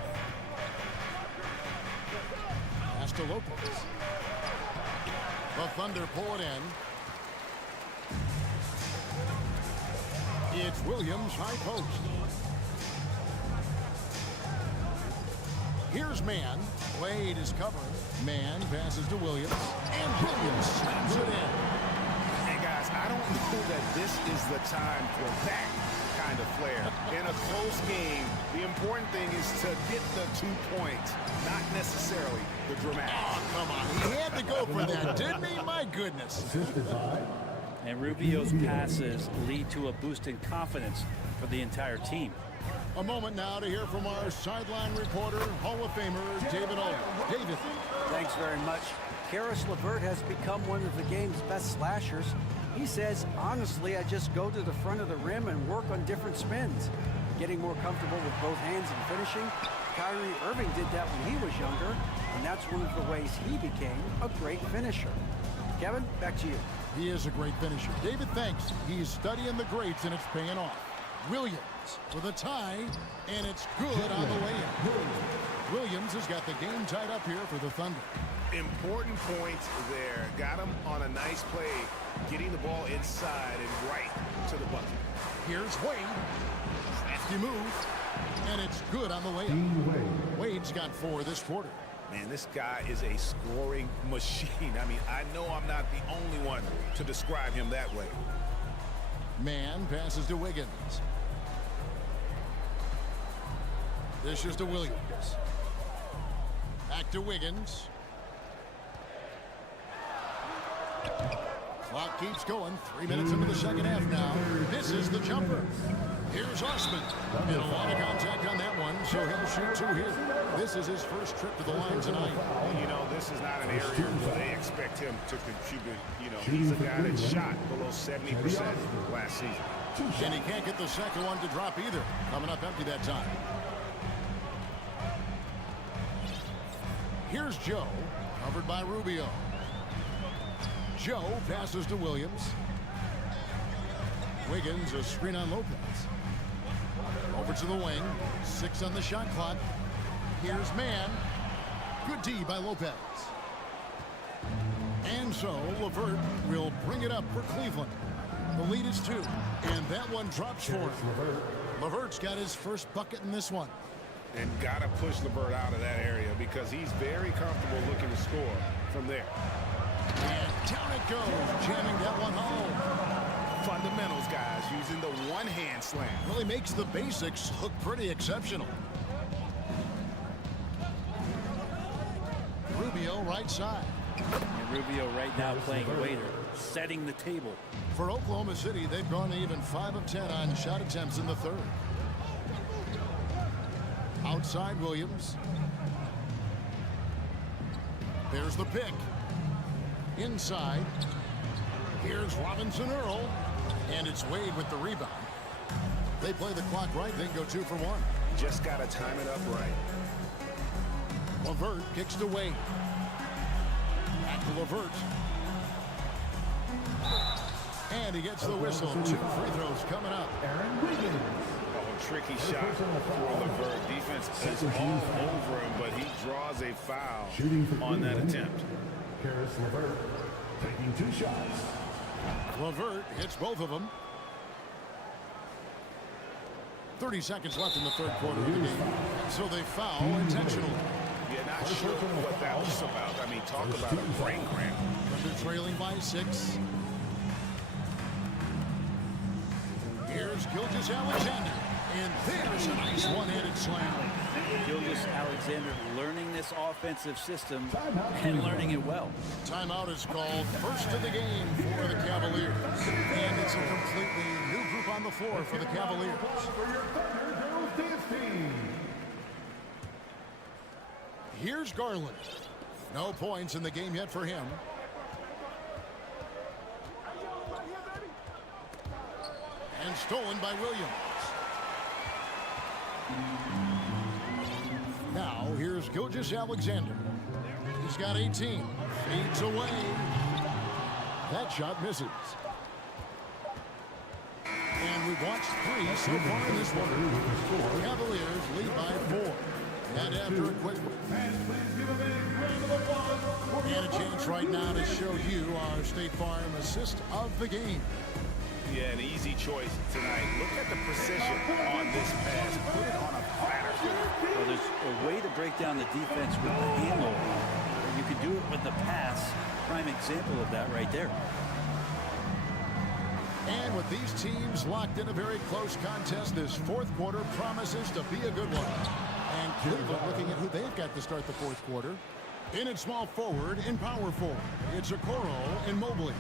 Pass to Lopez. The Thunder pull it in. It's Williams, high post. Here's Mann. Wade is covering. Mann passes to Williams. And Williams slams it in. Hey, guys, I don't know that this is the time for that kind of flair. In a close game, the important thing is to get the 2 points, not necessarily the dramatic. Oh, come on. He had to go for that, didn't he? My goodness. And Rubio's passes lead to a boost in confidence for the entire team. A moment now to hear from our sideline reporter, Hall of Famer David Alder. David. Thanks very much. Caris LeVert has become one of the game's best slashers. He says, honestly, I just go to the front of the rim and work on different spins. Getting more comfortable with both hands and finishing. Kyrie Irving did that when he was younger, and that's one of the ways he became a great finisher. Kevin, back to you. He is a great finisher. David, thanks. He's studying the greats, and it's paying off. Williams with a tie, and it's good on the way in. Williams has got the game tied up here for the Thunder. Important points there. Got him on a nice play, getting the ball inside and right to the bucket. Here's Wade. Crafty move, and it's good on the way in. Wade's got 4 this quarter. Man, this guy is a scoring machine. I mean, I know I'm not the only one to describe him that way. Mann passes to Wiggins. This is to Williams. Back to Wiggins. Clock keeps going. 3 minutes into the second half now. This is the jumper. Here's Osman. And a lot of contact on that one, so he'll shoot 2 here. This is his first trip to the line tonight. Well, you know, this is not an area where they expect him to contribute. You know, he's a guy that shot below 70% last season. And he can't get the second one to drop either. Coming up empty that time. Here's Joe, covered by Rubio. Joe passes to Williams. Wiggins, a screen on Lopez. Over to the wing. 6 on the shot clock. Here's Mann. Good D by Lopez. And so LeVert will bring it up for Cleveland. The lead is 2. And that one drops for him. LeVert's got his first bucket in this one. And got to push LeVert out of that area because he's very comfortable looking to score from there. And down it goes, jamming that one home. Fundamentals, guys, using the one-hand slam. Really makes the basics look pretty exceptional. Rubio right side. And Rubio right now playing waiter, setting the table. For Oklahoma City, they've gone even 5 of 10 on shot attempts in the third. Outside Williams. There's the pick. Inside. Here's Robinson Earl. And it's Wade with the rebound. They play the clock right, then go 2 for 1. Just got to time it up right. LeVert kicks to Wade. Back to LeVert. And he gets the whistle. 2 free throws coming up. Tricky shot for LeVert. Defense is all over him, but he draws a foul on that attempt. Caris LeVert taking 2 shots. LeVert hits both of them. 30 seconds left in the third quarter of the game. So they foul intentionally. Yeah, not sure what that was about. I mean, talk about a brain cramp. They're trailing by 6. Here's Gilgeous-Alexander. And there's a nice one-handed slam. Gilgeous-Alexander learning this offensive system and learning it well. Timeout is called. First of the game for the Cavaliers. And it's a completely new group on the floor for the Cavaliers. Here's Garland. No points in the game yet for him. And stolen by Williams. Now, here's Gilgeous-Alexander. He's got 18. Fades away. That shot misses. And we've watched 3 so far in this one. The Cavaliers lead by 4. And after a quick... And a chance right now to show you our State Farm assist of the game. Yeah, an easy choice tonight. Look at the precision on this pass. Put it on a platter. Well, there's a way to break down the defense with the handle. You can do it with the pass. Prime example of that right there. And with these teams locked in a very close contest, this fourth quarter promises to be a good one. And Cleveland looking at who they've got to start the fourth quarter. In at small forward, in power forward, it's Okoro and Mobley.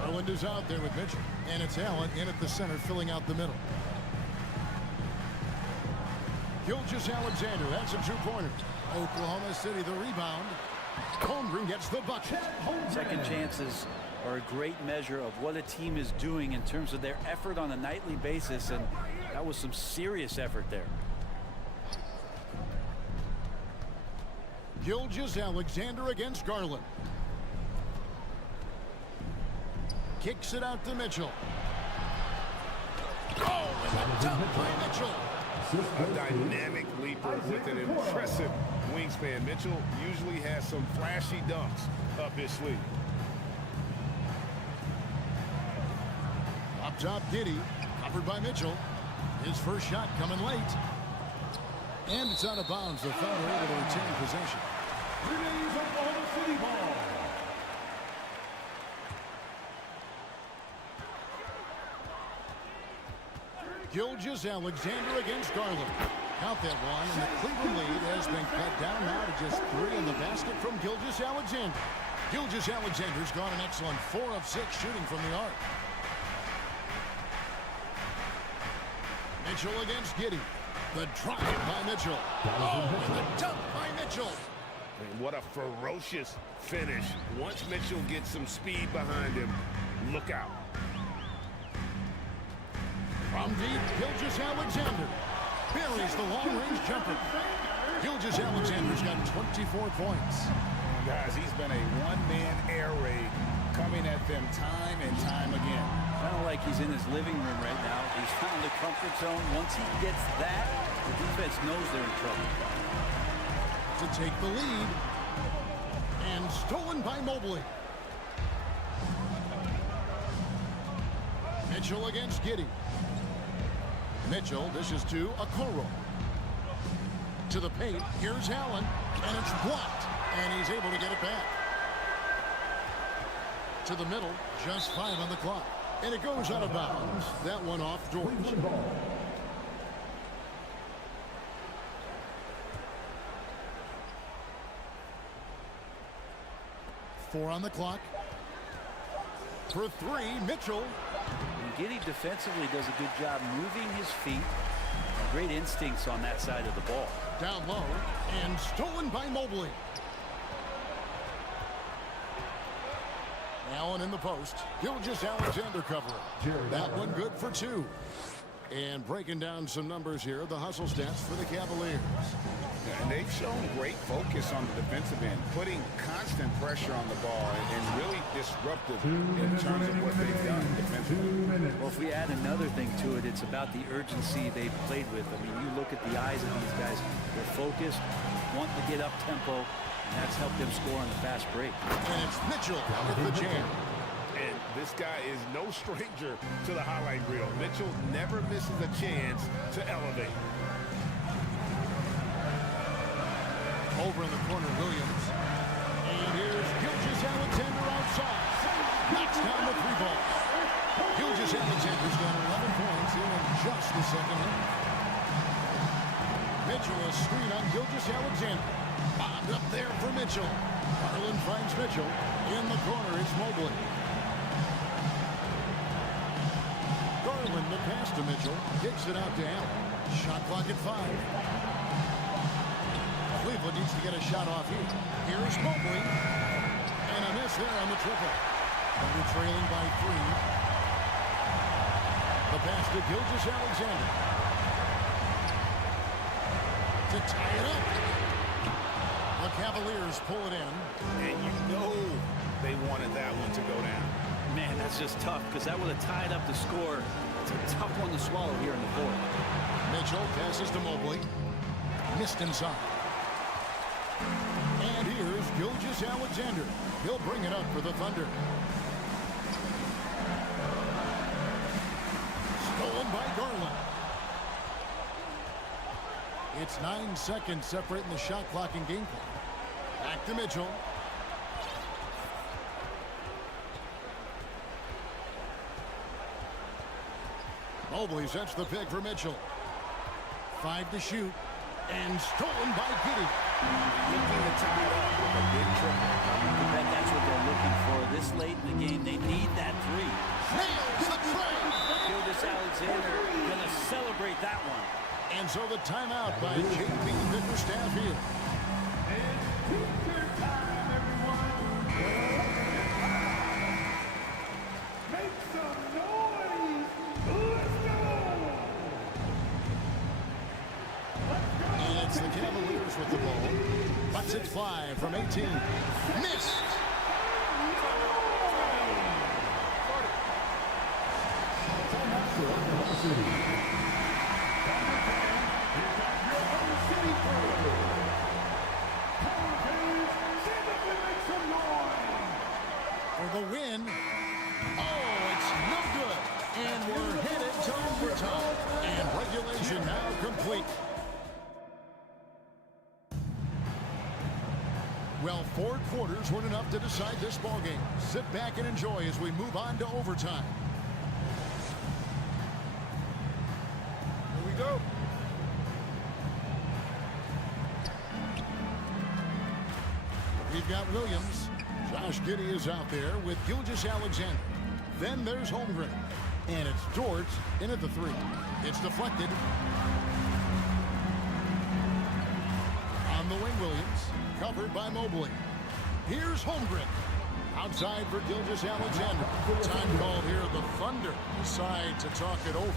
Garland is out there with Mitchell. And it's Allen in at the center, filling out the middle. Gilgeous Alexander, that's a two-pointer. Oklahoma City, the rebound. Holmgren gets the bucket. Second chances are a great measure of what a team is doing in terms of their effort on a nightly basis, and that was some serious effort there. Gilgeous Alexander against Garland. Kicks it out to Mitchell. Oh, and a dunk by Mitchell. A dynamic leaper with an impressive wingspan. Mitchell usually has some flashy dunks up his sleeve. Up top, Giddey, covered by Mitchell. His first shot coming late. And it's out of bounds. The Thunder able to retain possession. Remains Oklahoma City ball. Gilgeous Alexander against Garland. Count that one, and the Cleveland lead has been cut down now to just 3 in the basket from Gilgeous Alexander. Gilgeous Alexander's gone an excellent 4 of 6 shooting from the arc. Mitchell against Giddey. The drive by Mitchell. Oh, and the dunk by Mitchell. And what a ferocious finish. Once Mitchell gets some speed behind him, look out. From deep, Gilgeous Alexander buries the long-range jumper. Gilgeous Alexander's got 24 points. Guys, he's been a one-man air raid coming at them time and time again. Kind of like he's in his living room right now. He's found the comfort zone. Once he gets that, the defense knows they're in trouble. To take the lead. And stolen by Mobley. Mitchell against Giddey. Mitchell dishes to Okoro. To the paint. Here's Allen. And it's blocked. And he's able to get it back. To the middle. Just 5 on the clock. And it goes out of bounds. That one off George. 4 on the clock. For 3, Mitchell. And Giddey defensively does a good job moving his feet. Great instincts on that side of the ball. Down low. And stolen by Mobley. Allen in the post. Gilgeous Alexander covering. That one good for 2. And breaking down some numbers here, the hustle stats for the Cavaliers. And they've shown great focus on the defensive end, putting constant pressure on the ball and really disruptive in terms of what they've done defensively. Well, if we add another thing to it, it's about the urgency they've played with. I mean, you look at the eyes of these guys. They're focused, want to get up tempo. And that's helped them score on the fast break. And it's Mitchell with the jam. And this guy is no stranger to the highlight reel. Mitchell never misses a chance to elevate. Over in the corner, Williams. And here's Gilgeous Alexander outside. Knocks down the 3 ball. Gilgeous Alexander's got 11 points here in just the second half. Mitchell, a screen on Gilgeous Alexander. Bobbed up there for Mitchell. Garland finds Mitchell. In the corner, it's Mobley. Garland, the pass to Mitchell. Kicks it out to Allen. Shot clock at 5. Cleveland needs to get a shot off here. Here's Mobley. And a miss there on the triple. Thunder trailing by 3. The pass to Gilgeous Alexander. To tie it up. The Cavaliers pull it in. And you know they wanted that one to go down. Man, that's just tough because that would have tied up the score. It's a tough one to swallow here in the fourth. Mitchell passes to Mobley. Missed inside. And here's Skijesss Alexander. He'll bring it up for the Thunder. Stolen by Garland. It's 9 seconds separating the shot clock and game clock. Back to Mitchell. Mobley sets the pick for Mitchell. 5 to shoot. And stolen by Giddy. Looking to tie it up with a big triple. I bet that's what they're looking for this late in the game. They need that three. Nails the tray. Skijesss Alexander gonna celebrate that one. And so the timeout by JP Bickerstaff here. Make some noise! Let's go! And it's the Cavaliers with the ball. Butts it fly from 18. Missed! For the win. Oh, it's no good. And we're headed to overtime. And regulation now complete. Well, 4 quarters weren't enough to decide this ballgame. Sit back and enjoy as we move on to overtime. Here we go. We've got Williams. Josh Giddey is out there with Skijesss Alexander. Then there's Holmgren. And it's Dort in at the 3. It's deflected. On the wing, Williams. Covered by Mobley. Here's Holmgren. Outside for Skijesss Alexander. Time called here. The Thunder decide to talk it over.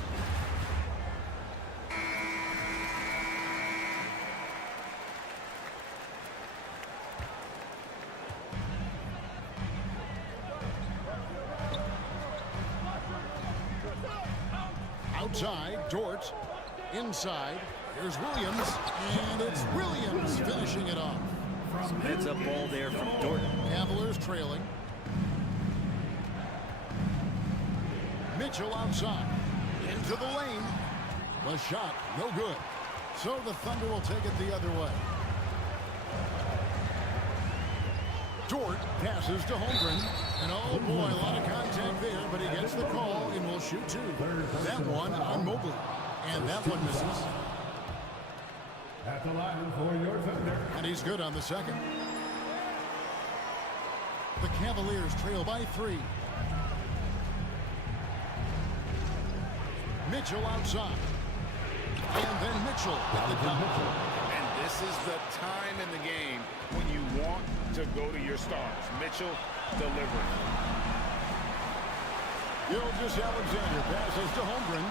Outside, Dort. Inside, here's Williams. And it's Williams finishing it off. Some heads-up ball there from Dort. Cavaliers trailing. Mitchell outside. Into the lane. The shot, no good. So the Thunder will take it the other way. Dort passes to Holmgren. And oh boy, a lot of contact there, but he gets the call and will shoot 2. That one on Mobley. And that one misses. At the line for your Thunder. And he's good on the second. The Cavaliers trail by 3. Mitchell outside. And then Mitchell at the top. And this is the time in the game when you want to go to your stars. Mitchell delivering. Skijesss Alexander passes to Holmgren.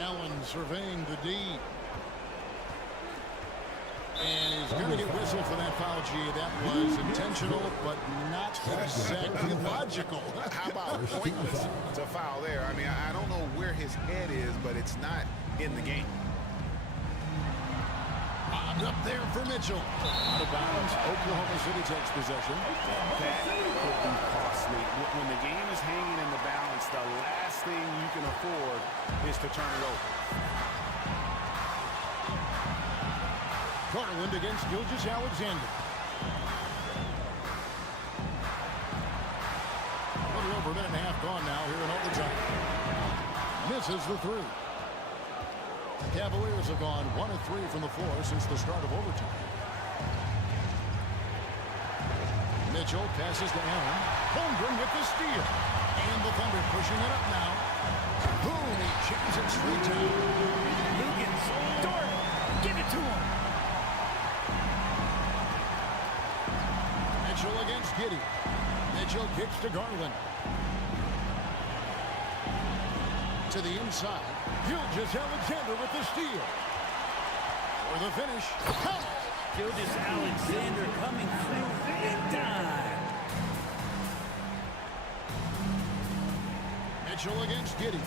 Allen surveying the D. And he's going to get whistled for that foul, G. That was intentional, but not exactly logical. How about pointless to foul there? I mean, I don't know where his head is, but it's not in the game. Bobbed up there for Mitchell. Out of bounds. Oklahoma City takes possession. That could be costly. When the game is hanging in the balance, the last thing you can afford is to turn it over. Garland against Skijesss Alexander. A little over a minute and a half gone now here in overtime. Misses the 3. The Cavaliers have gone 1 of 3 from the floor since the start of overtime. Mitchell passes to Allen. Holmgren with the steal. And the Thunder pushing it up now. Boom, he jams it straight down. Lugans, Dort, give it to him. Mitchell against Giddey. Mitchell kicks to Garland. To the inside. Skijesss Alexander with the steal. For the finish. Skijesss Alexander coming through big time. Mitchell against Giddey.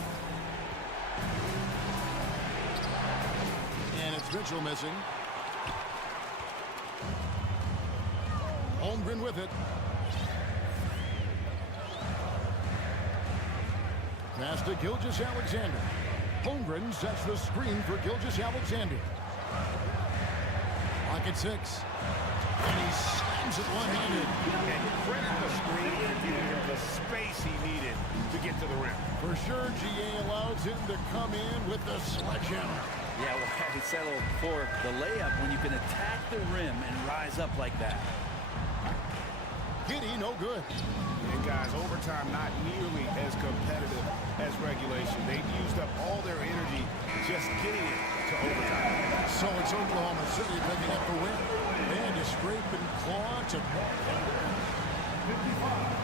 Mitchell missing. Holmgren with it. Pass to Gilgeous-Alexander. Holmgren sets the screen for Gilgeous-Alexander. Pocket 6. And he slams it one-handed. And credit the screen for giving him the space he needed to get to the rim. For sure, GA allows him to come in with the sledgehammer. Yeah, well, I settled for the layup when you can attack the rim and rise up like that. Giddy, no good. And guys, overtime not nearly as competitive as regulation. They've used up all their energy just getting it to overtime. So it's Oklahoma City picking up the win. And a scrape and claw to 55.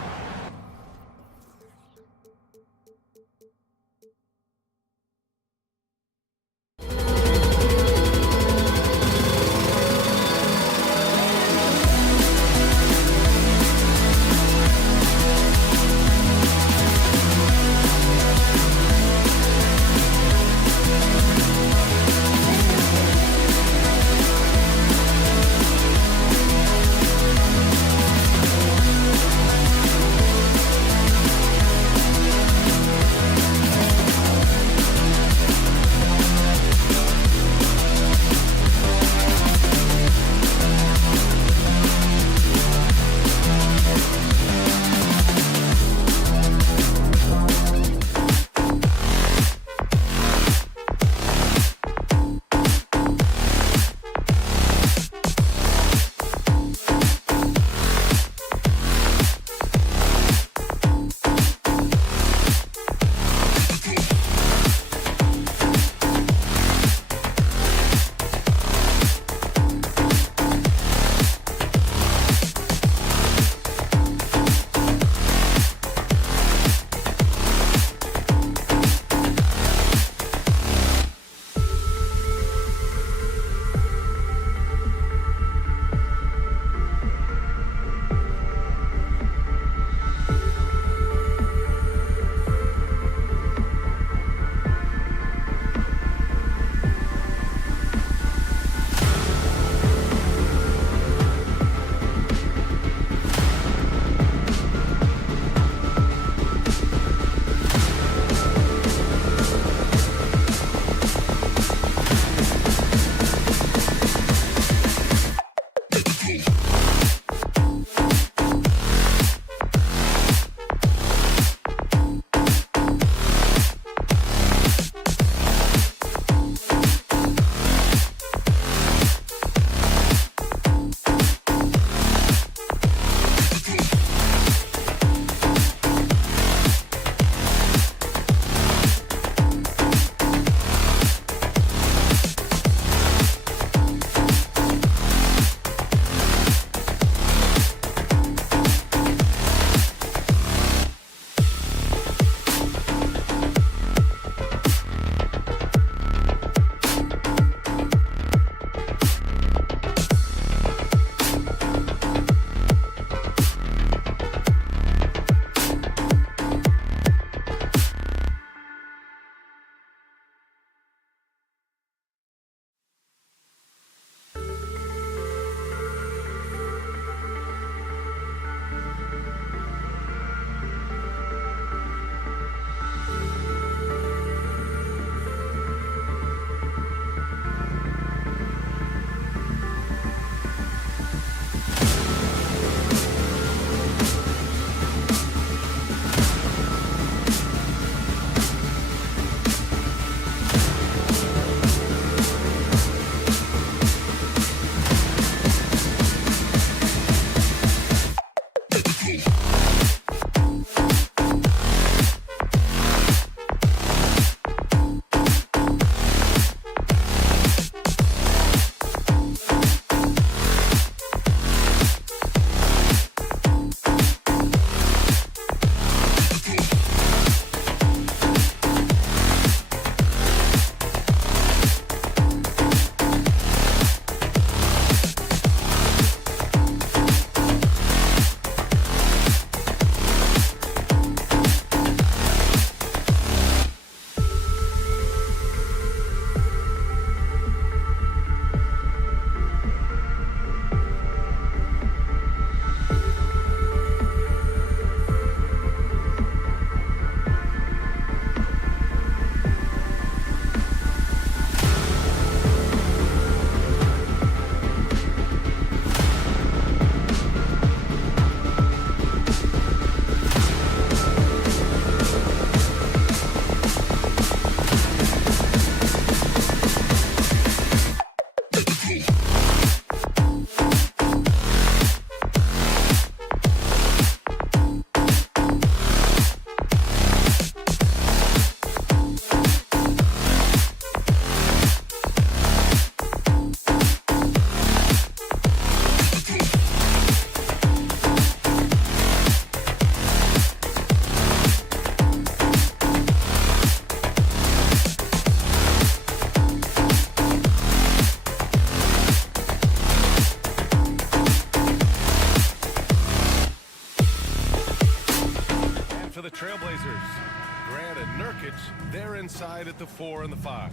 Nurkic, they're inside at the 4 and the 5.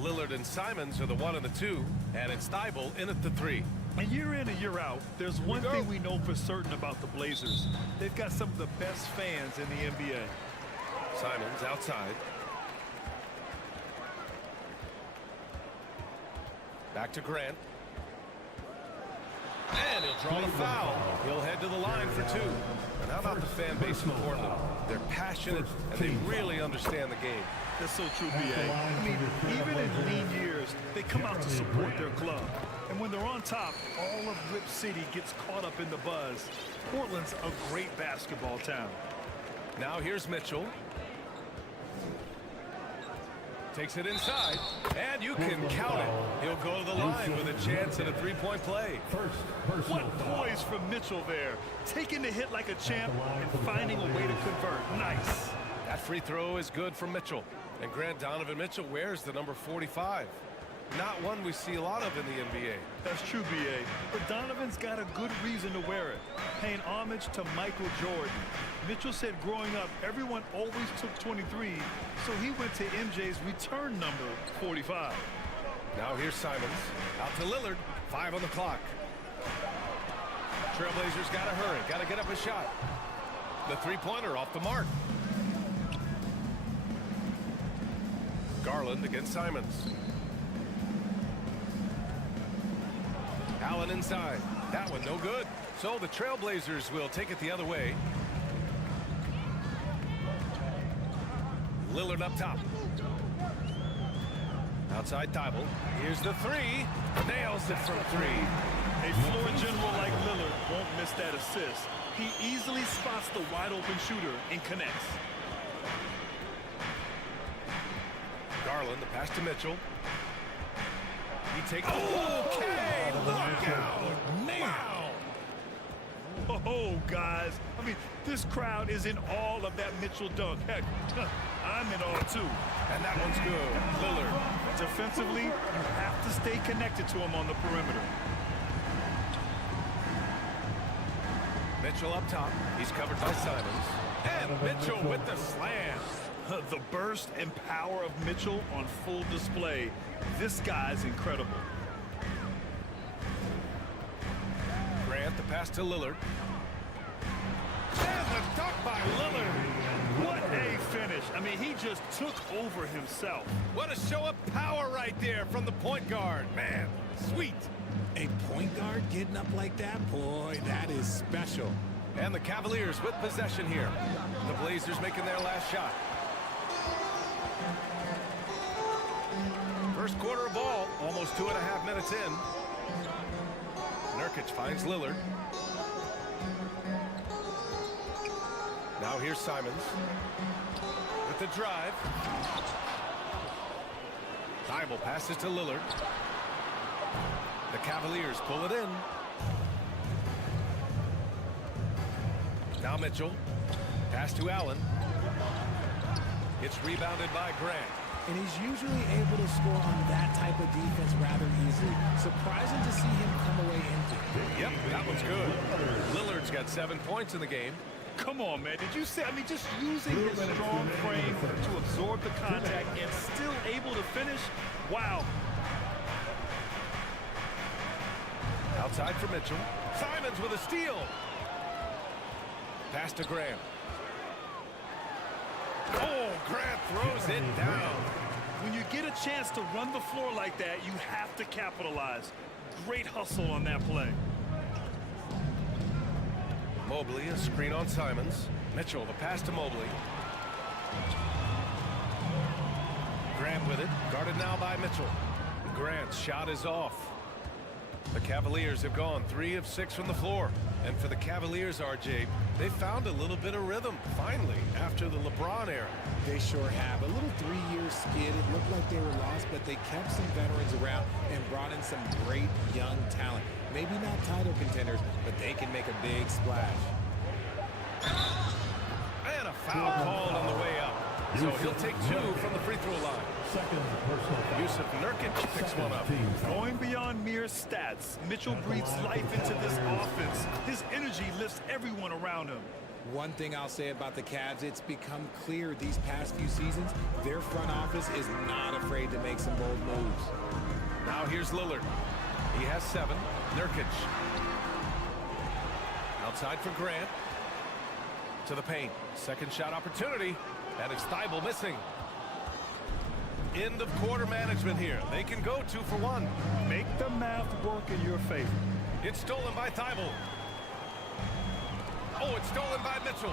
Lillard and Simons are the 1 and the 2, and it's Thybulle in at the 3. And year in and year out, there's one thing we know for certain about the Blazers. They've got some of the best fans in the NBA. Simons outside. Back to Grant. And he'll draw the foul. He'll head to the line for 2. And how about the fan base in Portland? They're passionate, and they really understand the game. That's so true, B.A. I mean, even in lean years, they come out to support their club. And when they're on top, all of Rip City gets caught up in the buzz. Portland's a great basketball town. Now here's Mitchell. Takes it inside, and you can count it. He'll go to the line with a chance at a three-point play. What poise from Mitchell there. Taking the hit like a champ and finding a way to convert. Nice. That free throw is good from Mitchell. And Grant Donovan Mitchell wears the number 45. Not one we see a lot of in the NBA. That's true, B.A. But Donovan's got a good reason to wear it, paying homage to Michael Jordan. Mitchell said growing up, everyone always took 23, so he went to MJ's return number, 45. Now here's Simons. Out to Lillard. 5 on the clock. Trailblazers got to hurry. Got to get up a shot. The three-pointer off the mark. Garland against Simons. Allen inside. That one no good. So the Trailblazers will take it the other way. Lillard up top. Outside Thybulle. Here's the 3. Nails it from 3. A floor general like Lillard won't miss that assist. He easily spots the wide open shooter and connects. Garland, the pass to Mitchell. He takes. Okay, look out! Wow! Oh, guys. I mean, this crowd is in all of that Mitchell dunk. Heck, I'm in all too. And that one's good. Lillard. Defensively, you have to stay connected to him on the perimeter. Mitchell up top. He's covered by Simons. And Mitchell with the slam. The burst and power of Mitchell on full display. This guy's incredible. Grant, the pass to Lillard. And the dunk by Lillard. What a finish. I mean, he just took over himself. What a show of power right there from the point guard. Man, sweet. A point guard getting up like that? Boy, that is special. And the Cavaliers with possession here. The Blazers making their last shot. First quarter of ball, almost 2.5 minutes in. Nurkic finds Lillard. Now here's Simons with the drive. Thybulle passes to Lillard. The Cavaliers pull it in. Now Mitchell. Pass to Allen. It's rebounded by Grant. And he's usually able to score on that type of defense rather easily. Surprising to see him come away empty. Yep, that one's good. Lillard's got 7 points in the game. Come on, man. Did you see? I mean, just using his strong frame to absorb the contact and still able to finish. Wow. Outside for Mitchell. Simons with a steal. Pass to Grant. Oh, Grant throws it down. When you get a chance to run the floor like that, you have to capitalize. Great hustle on that play. Mobley, a screen on Simons. Mitchell, the pass to Mobley. Grant with it, guarded now by Mitchell. Grant's shot is off. The Cavaliers have gone 3 of 6 from the floor. And for the Cavaliers, RJ, they found a little bit of rhythm, finally, after the LeBron era. They sure have. A little 3-year skid. It looked like they were lost, but they kept some veterans around and brought in some great young talent. Maybe not title contenders, but they can make a big splash. And a foul called on the way up. So he'll take 2 from the free throw line. Yusuf Nurkic picks one up. Going beyond mere stats, Mitchell breathes life into this offense. His energy lifts everyone around him. One thing I'll say about the Cavs, it's become clear these past few seasons, their front office is not afraid to make some bold moves. Now here's Lillard. He has 7. Nurkic. Outside for Grant. To the paint. Second shot opportunity. And it's Thibault missing. End of quarter management here. They can go 2 for 1. Make the math work in your favor. It's stolen by Thibault. Oh, it's stolen by Mitchell.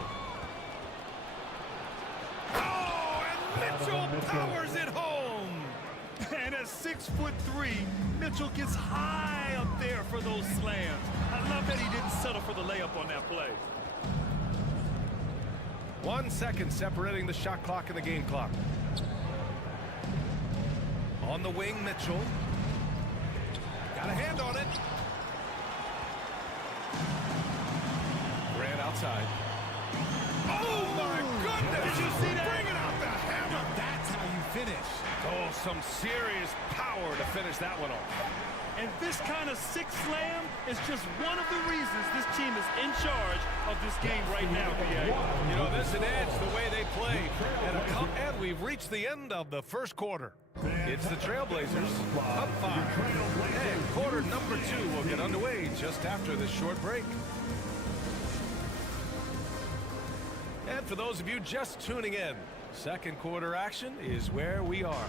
Oh, and Mitchell powers it home. And at 6'3", Mitchell gets high up there for those slams. I love that he didn't settle for the layup on that play. 1 second separating the shot clock and the game clock. On the wing, Mitchell. Got a hand on it. Grant outside. Oh, my goodness! Did you see that? Bringing out the hammer. That's how you finish. Oh, some serious power to finish that one off. And this kind of six slam is just one of the reasons this team is in charge of this game right now, B.A. You know, there's an edge the way they play. And we've reached the end of the first quarter. It's the Trailblazers up 5. And quarter number 2 will get underway just after this short break. And for those of you just tuning in, second quarter action is where we are.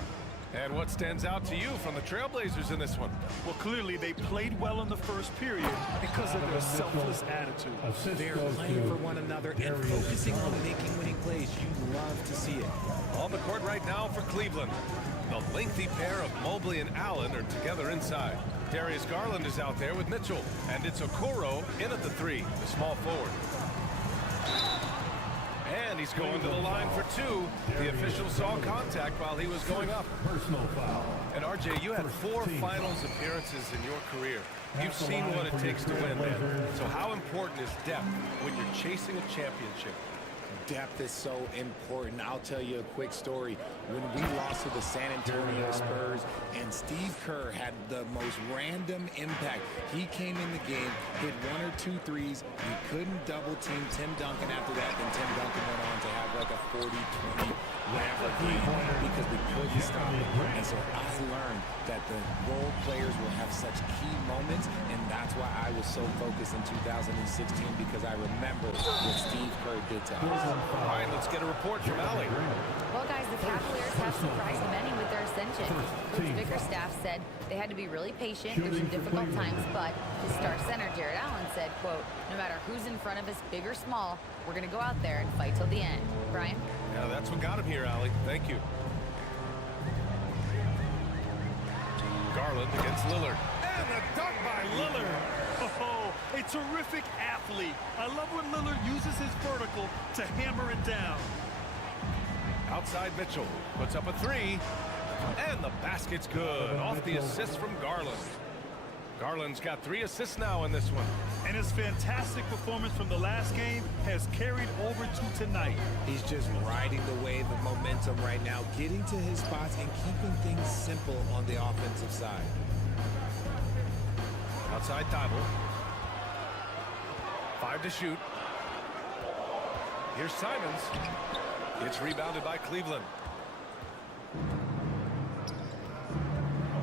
And what stands out to you from the Trailblazers in this one? Well, clearly they played well in the first period because of their selfless attitude. They're playing for one another and focusing on making winning plays. You love to see it. On the court right now for Cleveland. The lengthy pair of Mobley and Allen are together inside. Darius Garland is out there with Mitchell. And it's Okoro in at the 3, the small forward. And he's going to the line for 2. The official saw contact while he was going up. Personal foul. And RJ, you had 4 finals appearances in your career. You've seen what it takes to win, man. So how important is depth when you're chasing a championship? Depth is so important. I'll tell you a quick story. When we lost to the San Antonio Spurs and Steve Kerr had the most random impact. He came in the game, hit 1 or 2 threes. We couldn't double team Tim Duncan after that. Then Tim Duncan went on to have like a 40-20 whatever game because we couldn't stop it. And so I learned that the role players will have such key moments, and that's why I was so focused in 2016 because I remember what Steve Kerr did to us. All right, let's get a report from Allie. Well, guys, the Cavaliers have surprised many with their ascension. Coach Bickerstaff said they had to be really patient through some difficult times, but his star center, Jared Allen, said, quote, no matter who's in front of us, big or small, we're going to go out there and fight till the end. Brian? Yeah, that's what got him here, Allie. Thank you. Garland against Lillard. And the dunk by Lillard. Oh, a terrific athlete. I love when Lillard uses his vertical to hammer it down. Outside Mitchell puts up a 3. And the basket's good off the assist from Garland. Garland's got 3 assists now in this one. And his fantastic performance from the last game has carried over to tonight. He's just riding the wave of momentum right now, getting to his spots and keeping things simple on the offensive side. Outside Thibault. 5 to shoot. Here's Simons. It's rebounded by Cleveland.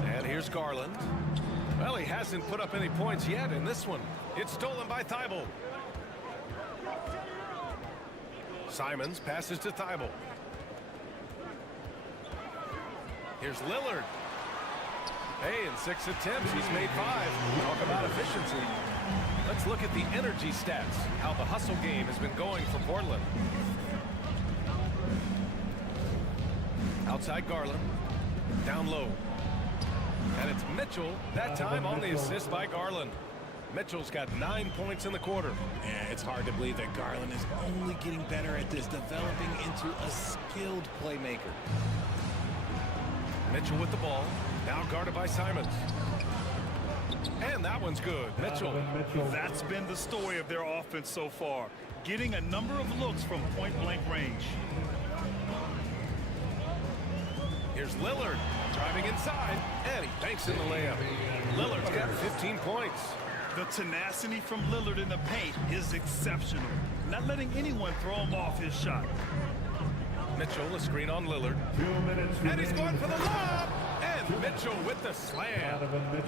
And here's Garland. Well, he hasn't put up any points yet in this one. It's stolen by Thibault. Simons passes to Thibault. Here's Lillard. Hey, in 6 attempts, he's made 5. Talk about efficiency. Let's look at the energy stats, how the hustle game has been going for Portland. Outside Garland. Down low. And it's Mitchell, that time on the assist by Garland. Mitchell's got 9 points in the quarter. Yeah, it's hard to believe that Garland is only getting better at this, developing into a skilled playmaker. Mitchell with the ball, now guarded by Simons. And that one's good. Mitchell. That's been the story of their offense so far, getting a number of looks from point-blank range. Here's Lillard driving inside, and he banks in the layup. Lillard's got 15 points. The tenacity from Lillard in the paint is exceptional. not letting anyone throw him off his shot. Mitchell, a screen on Lillard. 2 minutes And he's going remaining. for the lob. And Mitchell with the slam.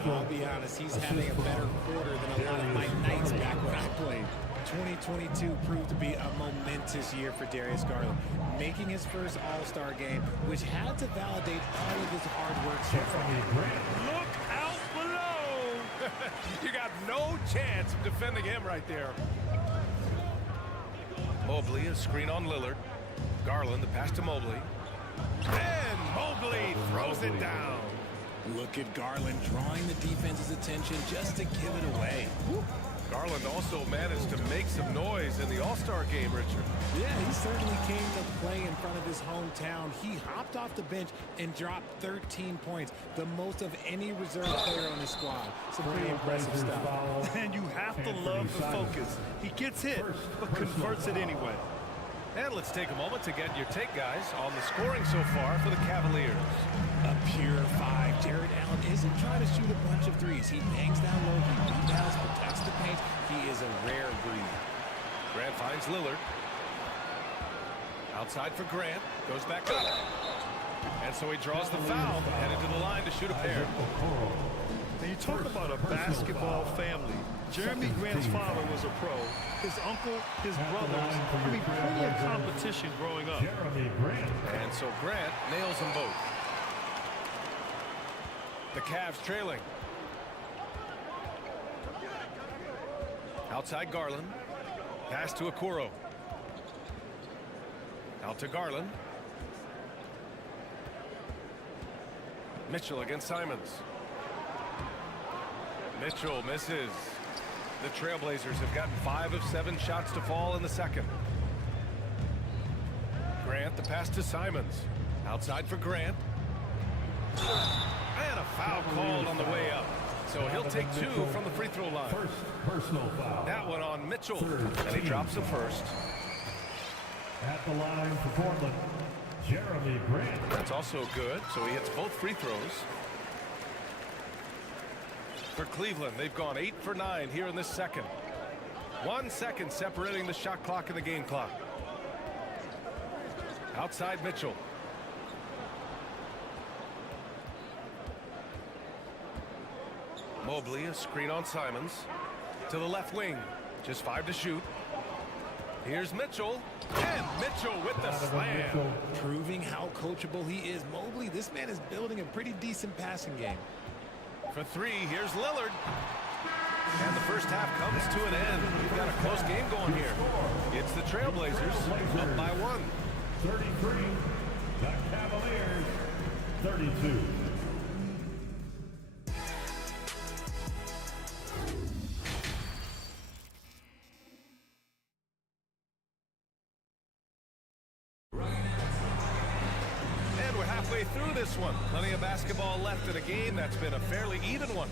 I'll be honest, he's having a better quarter than a lot of my nights back when I played. 2022 proved to be a momentous year for Darius Garland, making his first All-Star game, which had to validate all of his hard work so far. Look out below. You got no chance of defending him right there. Mobley, a screen on Lillard. Garland, the pass to Mobley. And Mobley throws it down. Look at Garland drawing the defense's attention just to give it away. Garland also managed to make some noise in the All-Star game, Richard. Yeah, he certainly came to play in front of his hometown. He hopped off the bench and dropped 13 points, the most of any reserve player on his squad. Some pretty impressive stuff. And you have to love the focus. He gets hit, but converts it anyway. And let's take a moment to get your take, guys, on the scoring so far for the Cavaliers. A pure 5. Jared Allen isn't trying to shoot a bunch of threes. He bangs down low, he rebounds, protects the paint. He is a rare breed. Grant finds Lillard. Outside for Grant. Goes back up. And so he draws the foul, headed to the line to shoot a pair. And you talk about a basketball family. Jeremy Grant's father was a pro. His uncle, his brothers. I mean, plenty of competition growing up. And so Grant nails them both. The Cavs trailing. Outside Garland. Pass to Okoro. Out to Garland. Mitchell against Simons. Mitchell misses. The Trailblazers have gotten 5 of 7 shots to fall in the second. Grant, the pass to Simons. Outside for Grant. And a foul called on the way up. So he'll take 2 from the free throw line. First personal foul. That one on Mitchell. And he drops the first. At the line for Portland, Jeremy Grant. That's also good. So he hits both free throws. For Cleveland, they've gone 8 for 9 here in this second. 1 second separating the shot clock and the game clock. Outside Mitchell. Mobley, a screen on Simons. To the left wing. Just 5 to shoot. Here's Mitchell. And Mitchell with the slam. Proving how coachable he is. Mobley, this man is building a pretty decent passing game. For 3, here's Lillard. And the first half comes to an end. We've got a close game going here. It's the Trailblazers up by 1. 33, the Cavaliers, 32. Through this one. Plenty of basketball left in a game that's been a fairly even one.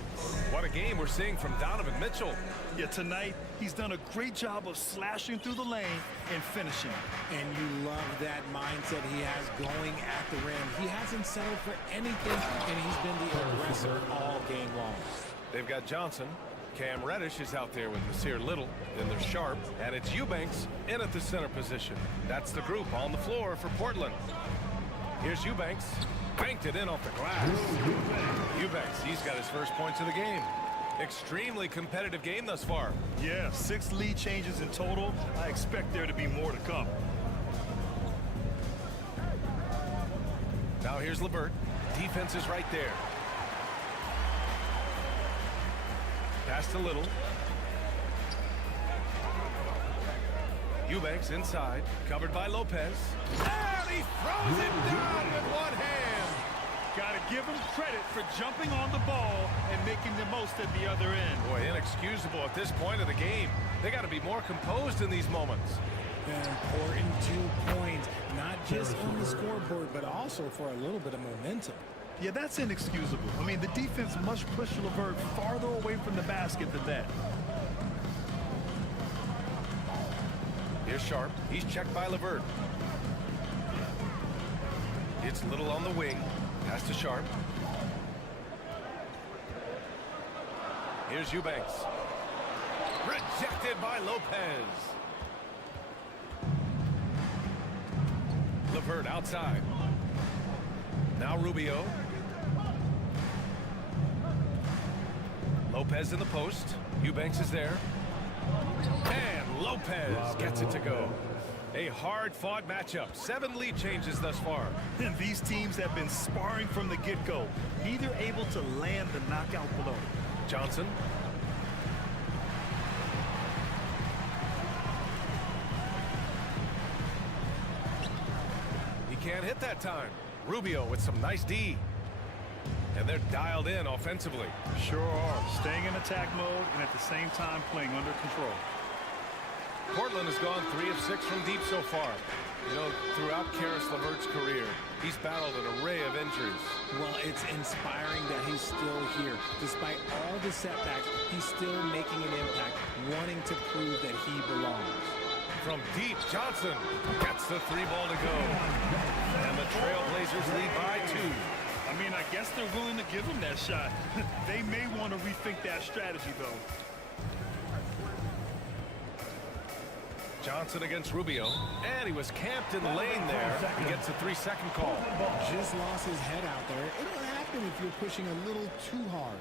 What a game we're seeing from Donovan Mitchell. Yeah, tonight he's done a great job of slashing through the lane and finishing. And you love that mindset he has going at the rim. He hasn't settled for anything, and he's been the aggressor all game long. They've got Johnson. Cam Reddish is out there with Nasir Little. Then there's Sharp. And it's Eubanks in at the center position. That's the group on the floor for Portland. Here's Eubanks. Banked it in off the glass. Eubanks, he's got his first points of the game. Extremely competitive game thus far. Yeah, 6 lead changes in total. I expect there to be more to come. Now here's LeVert. Defense is right there. Pass to Little. Eubanks inside, covered by Lopez. And he throws it down with one hand. Got to give him credit for jumping on the ball and making the most at the other end. Boy, inexcusable at this point of the game. They got to be more composed in these moments. An important 2 points, not just on the scoreboard, but also for a little bit of momentum. Yeah, that's inexcusable. I mean, the defense must push LeVert farther away from the basket than that. Here's Sharp. He's checked by LeVert. It's Little on the wing. Pass to Sharp. Here's Eubanks. Rejected by Lopez. LeVert outside. Now Rubio. Lopez in the post. Eubanks is there. And Lopez gets it to go. A hard-fought matchup. 7 lead changes thus far. And these teams have been sparring from the get-go. Neither able to land the knockout blow. Johnson. He can't hit that time. Rubio with some nice D. And they're dialed in offensively. Sure are. Staying in attack mode and at the same time playing under control. Portland has gone 3 of 6 from deep so far. You know, throughout Caris LeVert's career, he's battled an array of injuries. Well, it's inspiring that he's still here. Despite all the setbacks, he's still making an impact, wanting to prove that he belongs. From deep, Johnson gets the 3-ball to go. And the Trailblazers lead by 2. I mean, I guess they're willing to give him that shot. They may want to rethink that strategy, though. Johnson against Rubio, and he was camped in the lane there. He gets a 3-second call. Just lost his head out there. It'll happen if you're pushing a little too hard.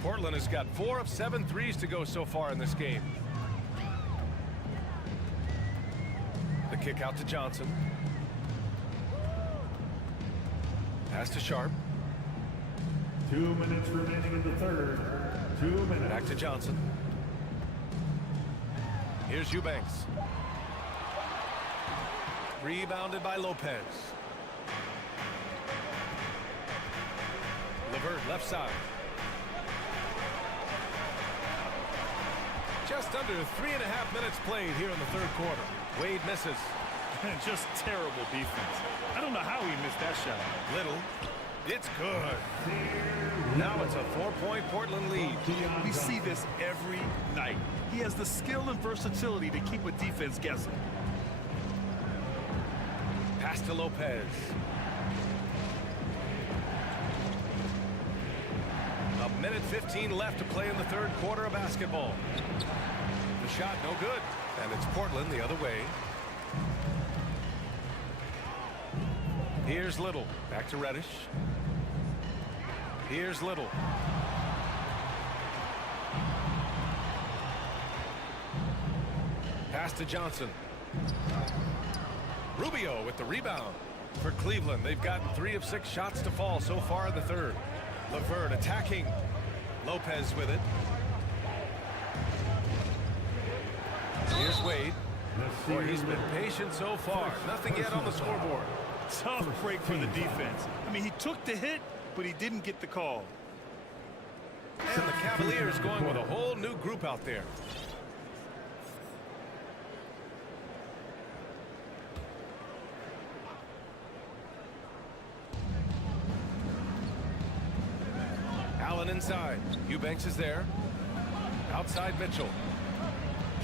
Portland has got 4 of 7 threes to go so far in this game. The kick out to Johnson. Pass to Sharp. 2 minutes remaining in the third. 2 minutes. Back to Johnson. Here's Eubanks. Rebounded by Lopez. LeVert left side. Just under 3.5 minutes played here in the third quarter. Wade misses. Just terrible defense. I don't know how he missed that shot. Little. It's good. Now it's a 4-point Portland lead. We see this every night. He has the skill and versatility to keep a defense guessing. Pass to Lopez. A minute 15 left to play in the third quarter of basketball. The shot no good. And it's Portland the other way. Here's Little. Back to Reddish. Here's Little. Pass to Johnson. Rubio with the rebound. For Cleveland, they've gotten 3 of 6 shots to fall so far in the third. LeVert attacking. Lopez with it. Here's Wade. Boy, he's been patient so far. Nothing yet on the scoreboard. Tough break for the defense. I mean, he took the hit, but he didn't get the call. And the Cavaliers going with a whole new group out there. Allen inside. Eubanks is there. Outside Mitchell.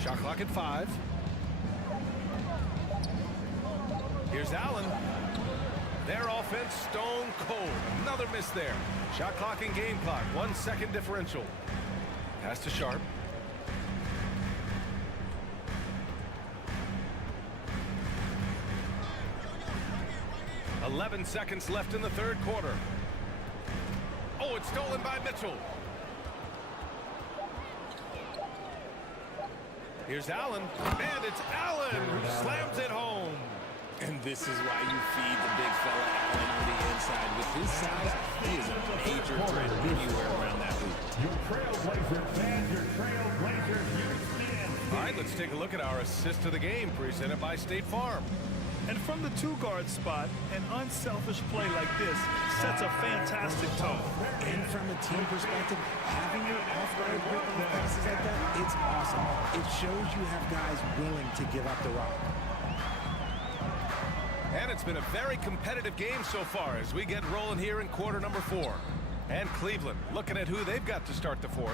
Shot clock at 5. Here's Allen. Their offense stone cold. Another miss there. Shot clock and game clock. 1 second differential. Pass to Sharp. "11 seconds left in the third quarter. Oh, it's stolen by Mitchell. Here's Allen, and it's Allen who slams it home. And this is why you feed the big fella Allen on the inside. With his size, he is a major threat anywhere around that loop. Your Trailblazers fans, your Trailblazers, you stand. All right, let's take a look at our assist to the game presented by State Farm. And from the 2-guard spot, an unselfish play like this sets a fantastic tone. And from a team perspective, having your off-guard break on passes like that, it's awesome. It shows you have guys willing to give up the rock. And it's been a very competitive game so far as we get rolling here in quarter number 4. And Cleveland looking at who they've got to start the fourth.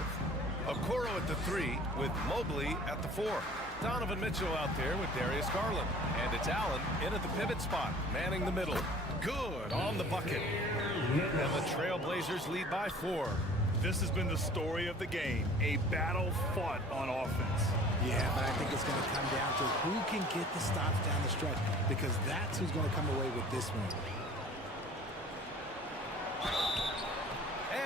Okoro at the 3 with Mobley at the 4. Donovan Mitchell out there with Darius Garland. And it's Allen in at the pivot spot, manning the middle. Good on the bucket. And the Trailblazers lead by 4. This has been the story of the game, a battle fought on offense. Yeah, but I think it's going to come down to who can get the stops down the stretch, because that's who's going to come away with this one.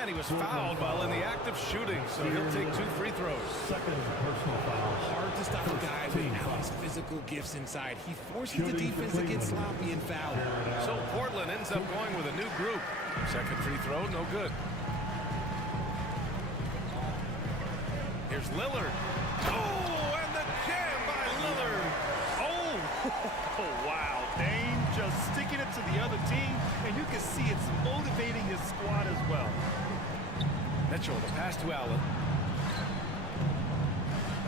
And he was fouled while in the act of shooting, so he'll take 2 free throws. Second personal foul. Hard to stop a guy without his physical gifts inside. He forces the defense to get sloppy and foul. So Portland ends up going with a new group. Second free throw, no good. Here's Lillard. Oh, and the jam by Lillard. Oh, wow. Dame just sticking it to the other team, and you can see it's motivating his squad as well. Mitchell, the pass to Allen.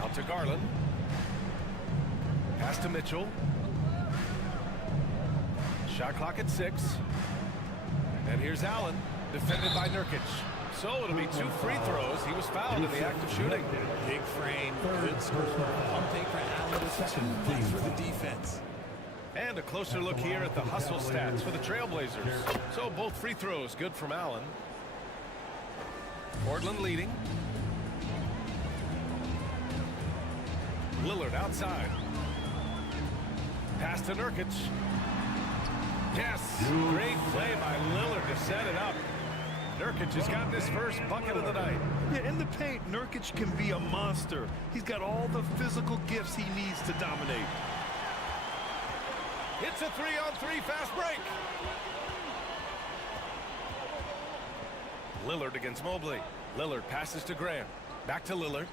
Out to Garland. Pass to Mitchell. Shot clock at 6. And here's Allen, defended by Nurkic. So it'll be 2 free throws. He was fouled in the act of shooting. Big frame, good score. Pump fake for Allen. It's too much for the defense. And a closer look here at the hustle stats for the Trailblazers. So both free throws good from Allen. Portland leading. Lillard outside. Pass to Nurkic. Yes, great play by Lillard to set it up. Nurkic has gotten his first bucket of the night. Yeah, in the paint, Nurkic can be a monster. He's got all the physical gifts he needs to dominate. It's a 3-on-3 fast break. Lillard against Mobley. Lillard passes to Graham. Back to Lillard.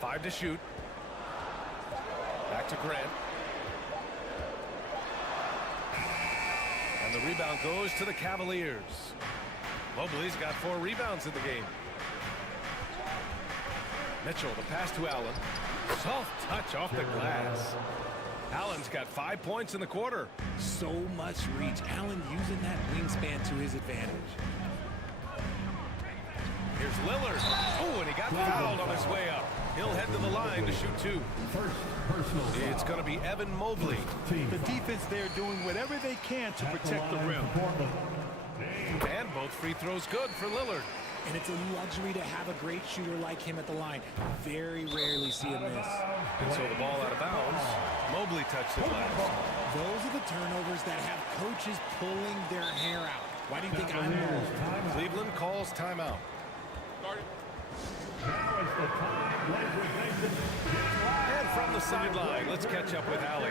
Five to shoot. Back to Grant. And the rebound goes to the Cavaliers. Mobley's got 4 rebounds in the game. Mitchell, the pass to Allen. Soft touch off the glass. Allen's got 5 points in the quarter. So much reach. Allen using that wingspan to his advantage. Here's Lillard. Oh, and he got fouled on his way up. He'll head to the line to shoot 2. First personal foul. It's going to be Evan Mobley. The defense there doing whatever they can to protect the rim. And both free throws good for Lillard. And it's a luxury to have a great shooter like him at the line. Very rarely see him miss. And so the ball out of bounds. Mobley touched it last. Those are the turnovers that have coaches pulling their hair out. Why do you think I'm wrong? Cleveland calls timeout. And from the sideline, let's catch up with Allie.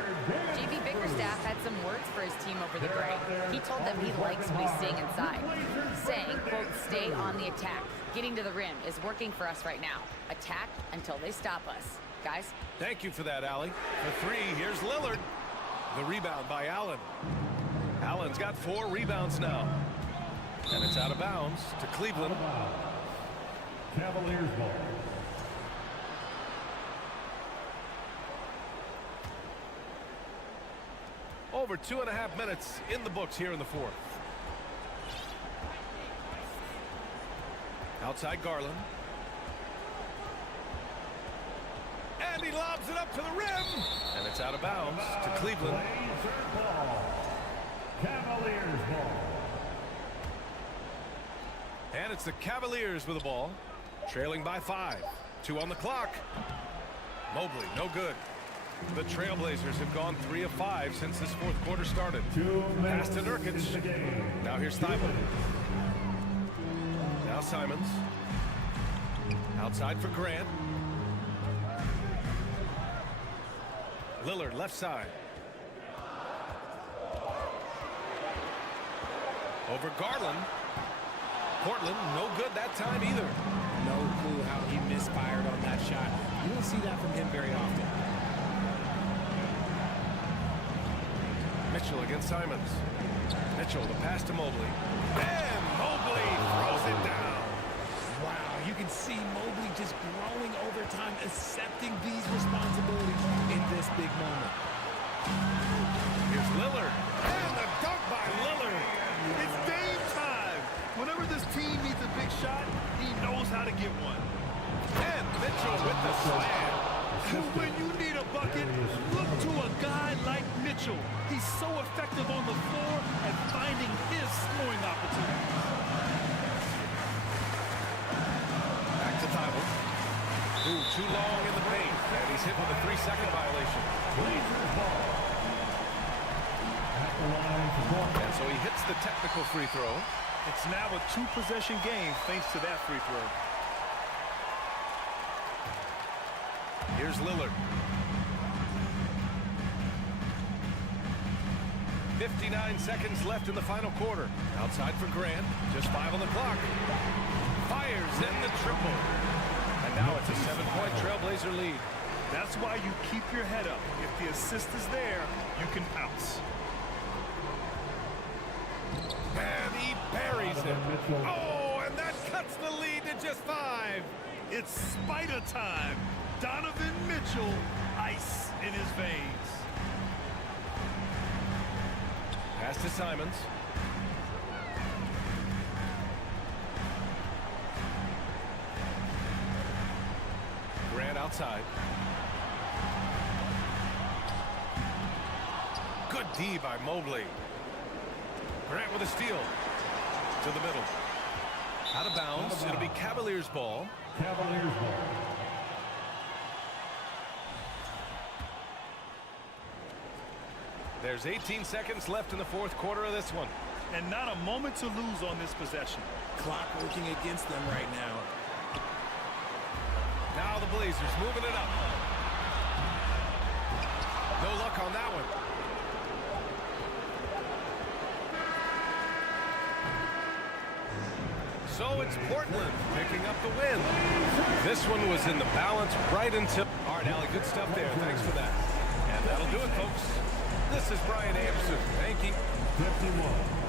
JB Bickerstaff had some words for his team over the break. He told them he likes what he's seeing inside, saying, quote, stay on the attack. Getting to the rim is working for us right now. Attack until they stop us. Guys? Thank you for that, Allie. For 3, here's Lillard. The rebound by Allen. Allen's got 4 rebounds now. And it's out of bounds to Cleveland. Cavaliers ball. Over 2.5 minutes in the books here in the 4th. Outside Garland. And he lobs it up to the rim. And it's out of bounds to Cleveland. Cavaliers ball. And it's the Cavaliers with the ball. Trailing by 5. 2 on the clock. Mobley, no good. The Trailblazers have gone 3 of 5 since this 4th quarter started. 2 Pass to Nurkic. Now here's Thibault. Now Simons. Outside for Grant. Lillard left side. Over Garland. Portland, no good that time either. No clue how he misfired on that shot. You don't see that from him very often. Mitchell against Simons. Mitchell, the pass to Mobley. And Mobley throws it down. Wow, you can see Mobley just growing over time, accepting these responsibilities in this big moment. Here's Lillard. And the dunk by Lillard. It's Dame time. Whenever this team needs a big shot, he knows how to get one. And Mitchell with the slam. When you need a bucket, look to a guy like Mitchell, he's so effective on the floor at finding his scoring opportunities. Back to Thibault. Ooh, too long in the paint, and he's hit with a 3-second violation. And so he hits the technical free throw. It's now a 2-possession game thanks to that free throw. Here's Lillard. 59 seconds left in the final quarter. Outside for Grant. Just 5 on the clock. Fires in the triple. And now it's a 7-point Trailblazer lead. That's why you keep your head up. If the assist is there, you can pounce. And he buries it. Oh, and that cuts the lead to just 5. It's Spider time. Donovan Mitchell, ice in his veins. Pass to Simons. Grant outside. Good D by Mobley. Grant with a steal. To the middle. Out of bounds. It'll be Cavaliers ball. Cavaliers ball. There's 18 seconds left in the fourth quarter of this one. And not a moment to lose on this possession. Clock working against them right now. Now the Blazers moving it up. No luck on that one. So it's Portland picking up the win. This one was in the balance right until... All right, Allie, good stuff there. Thanks for that. And that'll do it, folks. This is Brian Anderson. Thank you. 51.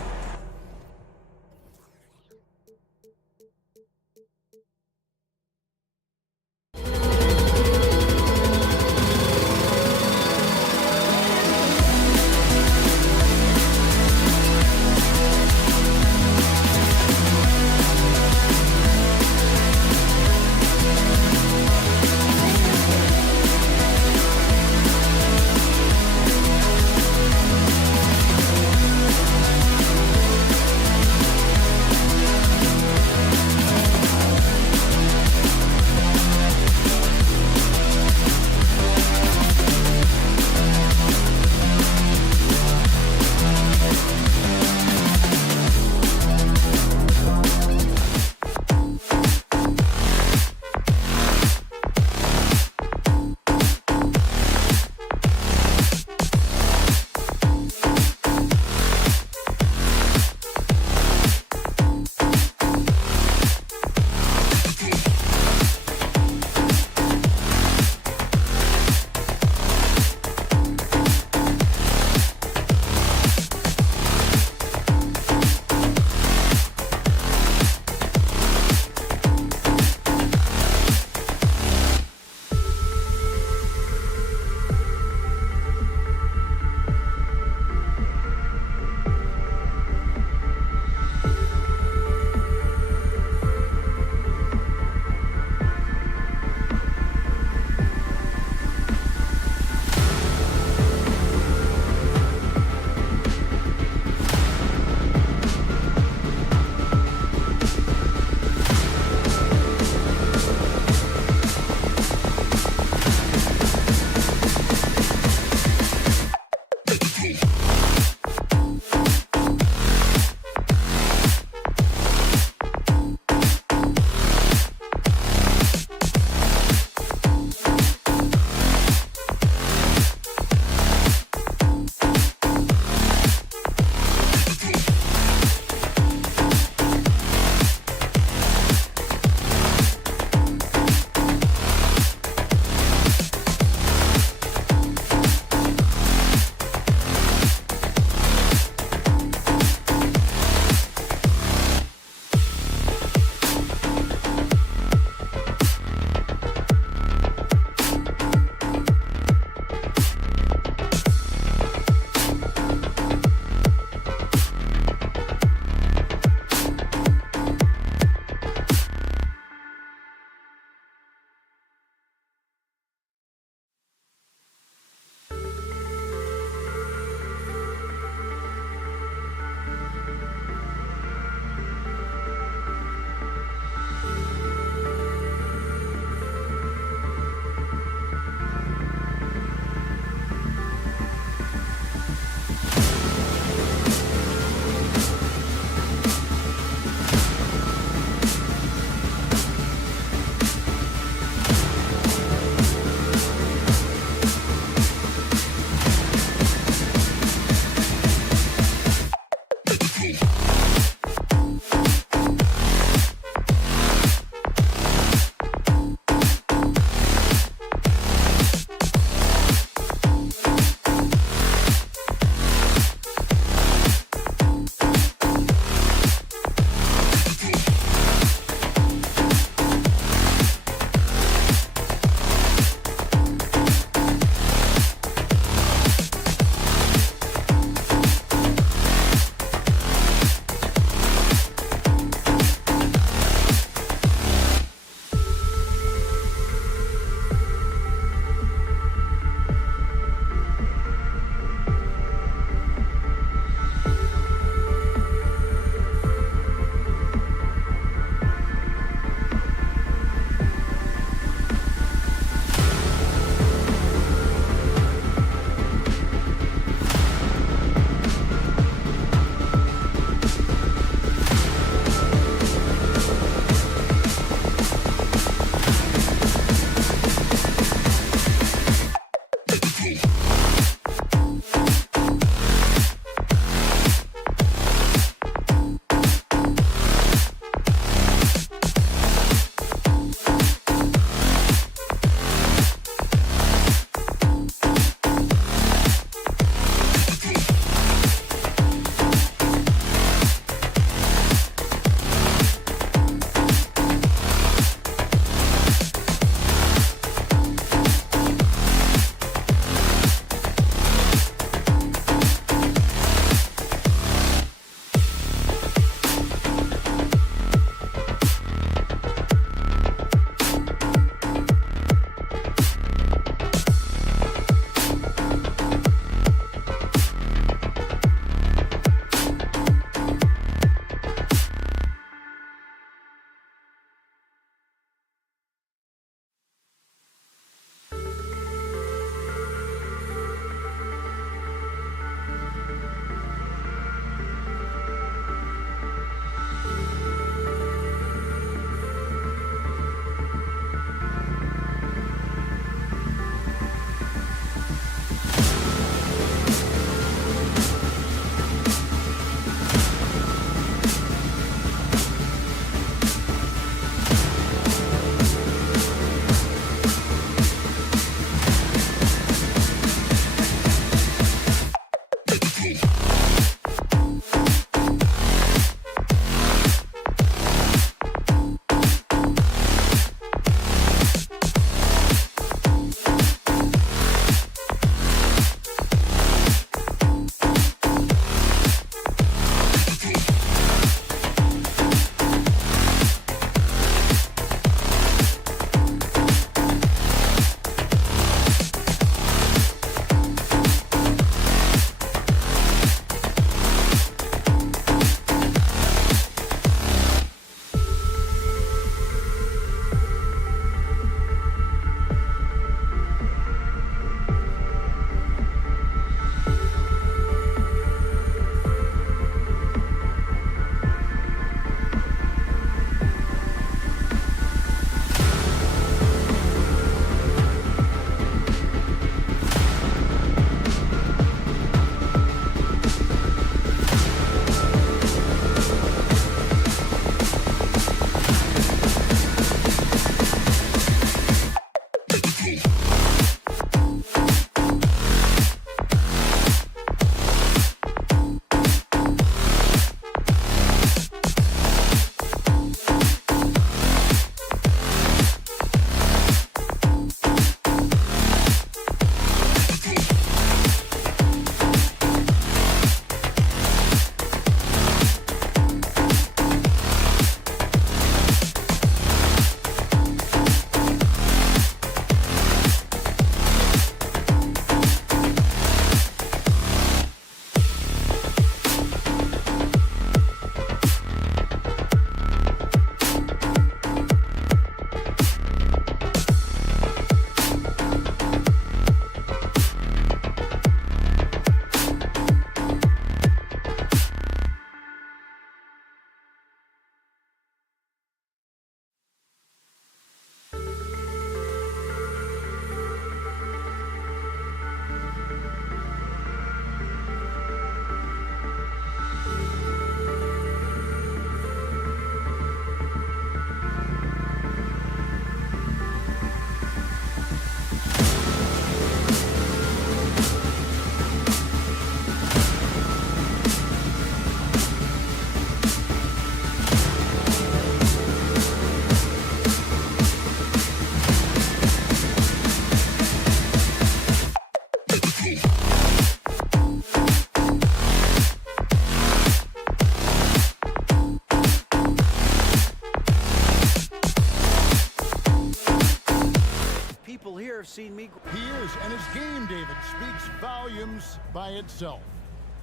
He is, and his game, David, speaks volumes by itself.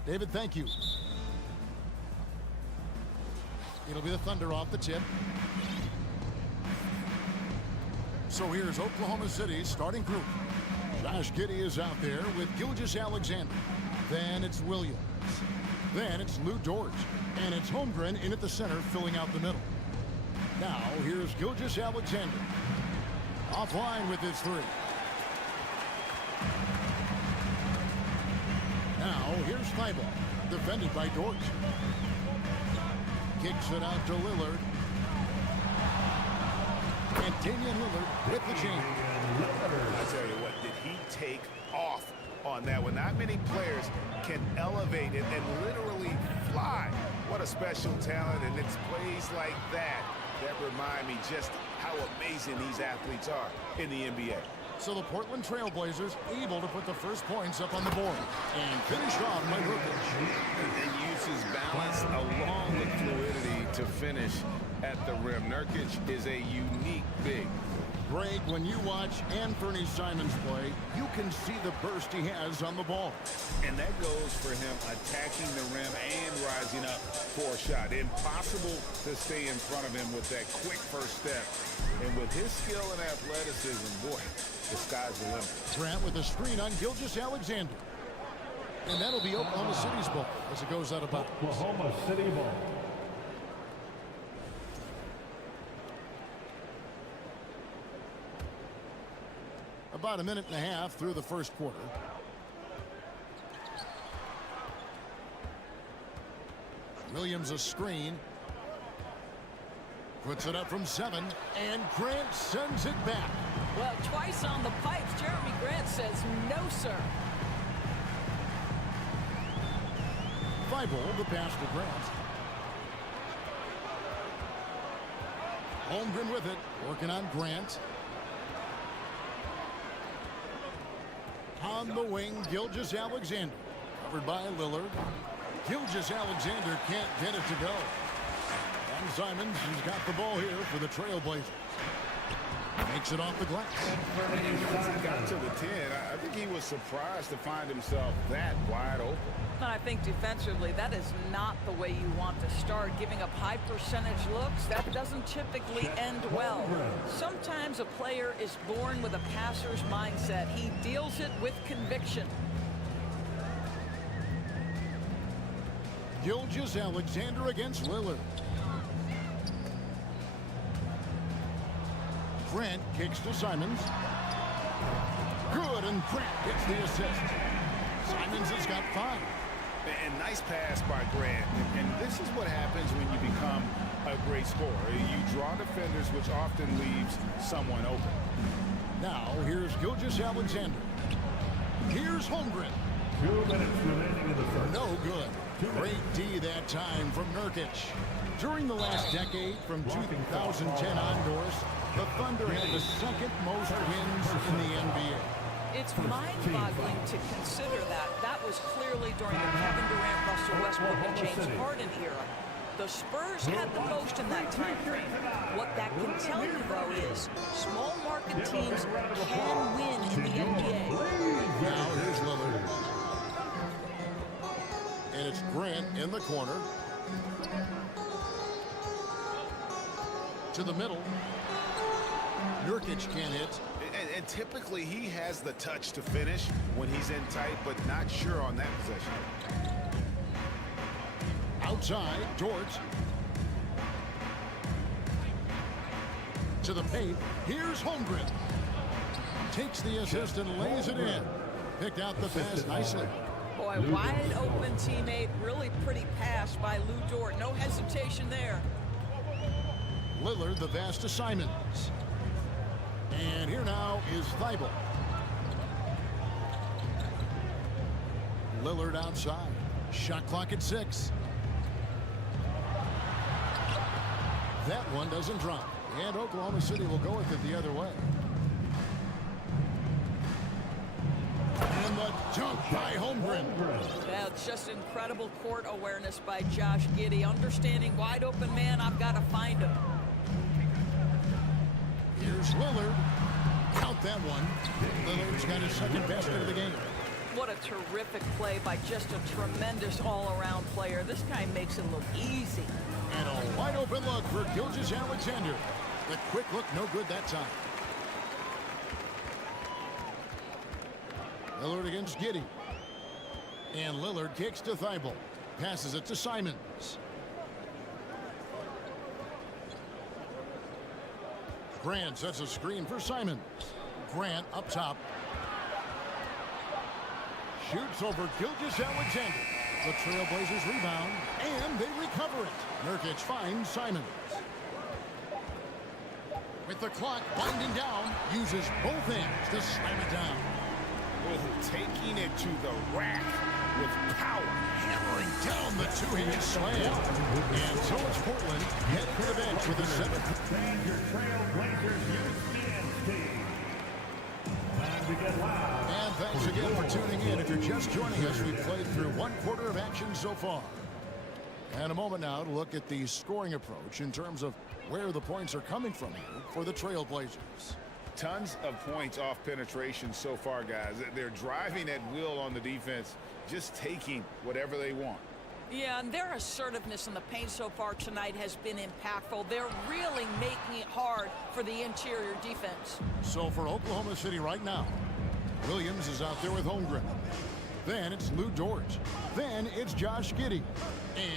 David, thank you. It'll be the Thunder off the tip. So here's Oklahoma City's starting group. Josh Giddey is out there with Gilgeous-Alexander. Then it's Williams. Then it's Lou Dort. And it's Holmgren in at the center, filling out the middle. Now, here's Gilgeous-Alexander. Offline with his three. Now, here's Thibault, defended by Dort. Kicks it out to Lillard. And Damian Lillard with the change. I tell you what, did he take off on that one? Not many players can elevate it and literally fly. What a special talent, and it's plays like that that remind me just how amazing these athletes are in the NBA. So the Portland Trail Blazers able to put the first points up on the board and finish off by Nurkic. And uses balance along with fluidity to finish at the rim. Nurkic is a unique big. Greg, when you watch Anthony Simons play, you can see the burst he has on the ball. And that goes for him attacking the rim and rising up for a shot. Impossible to stay in front of him with that quick first step. And with his skill and athleticism, boy, the sky's the limit. Grant with a screen on Gilgeous-Alexander. And that'll be Oklahoma City's ball as it goes out of bounds. Oklahoma City ball. About a minute and a half through the first quarter. Williams a screen. Puts it up from 7, and Grant sends it back. Well, twice on the pipes, Jeremy Grant says no, sir. Thibault, the pass to Grant. Holmgren with it, working on Grant. On the wing, Gilgeous-Alexander. Covered by Lillard. Gilgeous-Alexander can't get it to go. And Simons has got the ball here for the Trailblazers. Makes it off the glass. He got to the 10. I think he was surprised to find himself that wide open. And I think defensively, that is not the way you want to start. Giving up high percentage looks, that doesn't typically end well. Sometimes a player is born with a passer's mindset. He deals it with conviction. Gilgeous-Alexander against Lillard. Grant kicks to Simons. Good, and Grant gets the assist. Simons has got 5. And nice pass by Grant. And this is what happens when you become a great scorer. You draw defenders, which often leaves someone open. Now, here's Gilgeous-Alexander. Here's Holmgren. 2 minutes remaining in the first. No good. Great D that time from Nurkic. During the last decade, from 2010 onwards, the Thunder had the second most wins in the NBA. It's mind-boggling to consider that. That was clearly during the Kevin Durant, Russell Westbrook, and James Harden era. The Spurs had the most in that time frame. What that can tell you, though, is small market teams can win in the NBA. Now here's Lillard. And it's Grant in the corner. To the middle. Nurkic can't hit. And typically he has the touch to finish when he's in tight, but not sure on that possession. Outside, Dort. To the paint. Here's Holmgren. Takes the assist and lays it in. Picked out the pass nicely. Boy, wide open teammate. Really pretty pass by Lou Dort. No hesitation there. Lillard, the pass to Simons. And here now is Thibault. Lillard outside. Shot clock at 6. That one doesn't drop. And Oklahoma City will go with it the other way. And the dunk by Holmgren. That's just incredible court awareness by Josh Giddey. Understanding wide open man, I've got to find him. Here's Lillard. Count that one. Lillard's got his second basket of the game. What a terrific play by just a tremendous all-around player. This guy makes it look easy. And a wide open look for Skijesss Alexander. The quick look, no good that time. Lillard against Giddey. And Lillard kicks to Thibault. Passes it to Simons. Grant sets a screen for Simons. Grant up top. Shoots over Skijesss Alexander. The Trailblazers rebound, and they recover it. Nurkic finds Simons. With the clock winding down, uses both hands to slam it down. Taking it to the rack with power. Hammering down the two-handed slam. And so it's Portland head for the bench with a 7th. Change your Trailblazers youth team. Time to get loud. And thanks again for tuning in. If you're just joining us, we've played through 1 quarter of action so far. And a moment now to look at the scoring approach in terms of where the points are coming from here for the Trailblazers. Tons of points off penetration so far, guys. They're driving at will on the defense, just taking whatever they want. Yeah, and their assertiveness in the paint so far tonight has been impactful. They're really making it hard for the interior defense. So for Oklahoma City right now, Williams is out there with Holmgren. Then it's Lou Dort. Then it's Josh Giddey.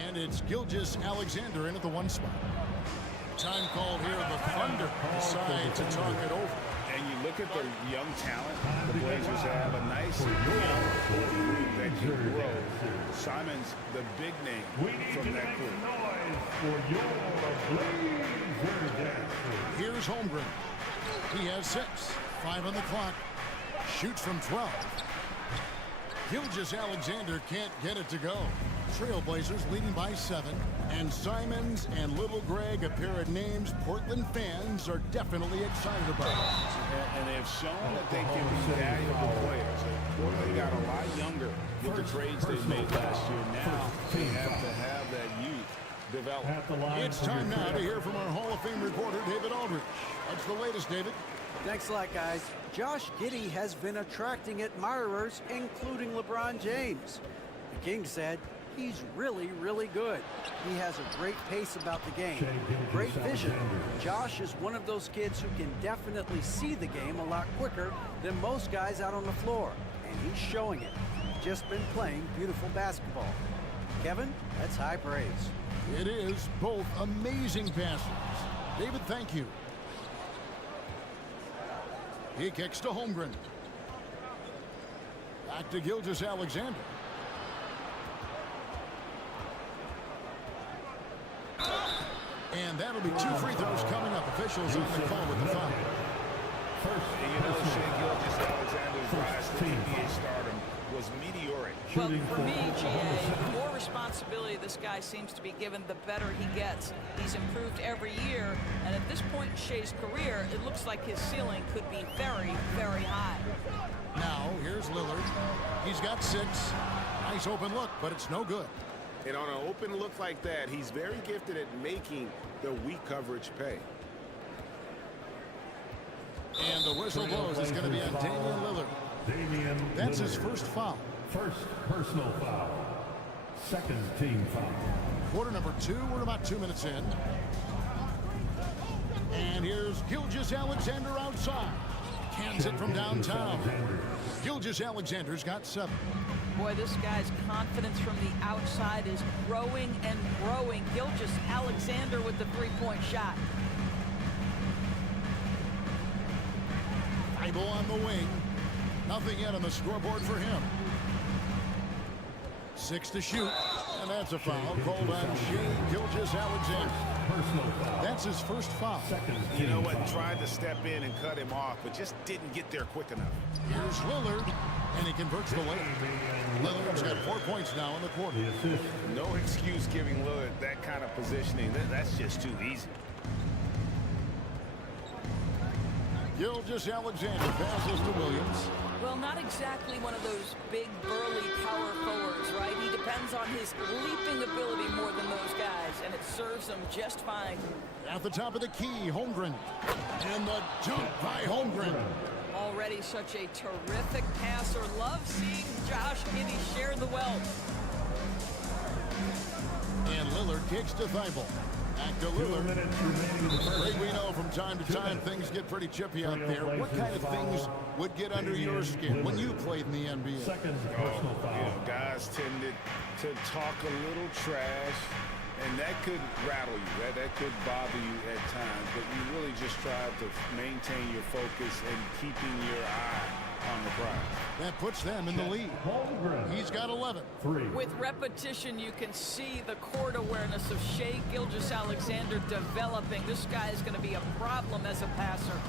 And it's Skijesss Alexander in at the 1 spot. Time called here. The Thunder decide to talk it over. And you look at the young talent the Blazers have, a nice group that can grow. Simons, the big name from that group. Here's Holmgren. He has 6. 5 on the clock. Shoots from 12. Skijesss Alexander can't get it to go. Trailblazers leading by 7. And Simons and Little Greg, a pair of names Portland fans are definitely excited about. And they've shown that they can be valuable players. Portland got a lot younger with the trades they made last year. Now they have to have that youth develop. It's time now to hear from our Hall of Fame reporter, David Aldridge. What's the latest, David? Thanks a lot, guys. Josh Giddey has been attracting admirers, including LeBron James. The King said he's really, really good. He has a great pace about the game, great vision. Josh is one of those kids who can definitely see the game a lot quicker than most guys out on the floor, and he's showing it. Just been playing beautiful basketball. Kevin, that's high praise. It is both amazing passes. David, thank you. He kicks to Holmgren. Back to Skijesss Alexander. And that'll be 2 free throws coming up. Officials on the call with the foul. And you know, Skijesss Alexander's last NBA stardom was meteoric. Well, for me, GA, the more responsibility this guy seems to be given, the better he gets. He's improved every year, and at this point in Shea's career, it looks like his ceiling could be very, very high. Now, here's Lillard. He's got 6. Nice open look, but it's no good. And on an open look like that, he's very gifted at making the weak coverage pay. And the whistle blows. It's going to be on Damian Lillard. That's his first foul. First personal foul. Second team foul. Quarter number 2. We're about 2 minutes in. And here's Skijesss Alexander outside. Cans it from downtown. Skijesss Alexander's got 7. Boy, this guy's confidence from the outside is growing and growing. Skijesss Alexander with the 3-point shot. Thibault on the wing. Nothing yet on the scoreboard for him. 6 to shoot. And that's a foul called on Skijesss Alexander. That's his first foul. You know what? Tried to step in and cut him off, but just didn't get there quick enough. Here's Lillard, and he converts the layup. Lillard's got 4 points now in the quarter. No excuse giving Lillard that kind of positioning. That's just too easy. Skijesss Alexander passes to Williams. Well, not exactly one of those big, burly power forwards, right? He depends on his leaping ability more than those guys, and it serves him just fine. At the top of the key, Holmgren. And the dunk by Holmgren. Already such a terrific passer. Love seeing Josh Giddey share the wealth. And Lillard kicks to Thibault. Back to Lillard. Greg, we know from time to time things get pretty chippy out there. What kind of things would get under your skin when you played in the NBA? Guys tended to talk a little trash, and that could rattle you. That could bother you at times, but you really just try to maintain your focus and keeping your eye on the prize. That puts them in the lead. He's got 11. With repetition, you can see the court awareness of Shai Gilgeous-Alexander developing. This guy is going to be a problem as a passer.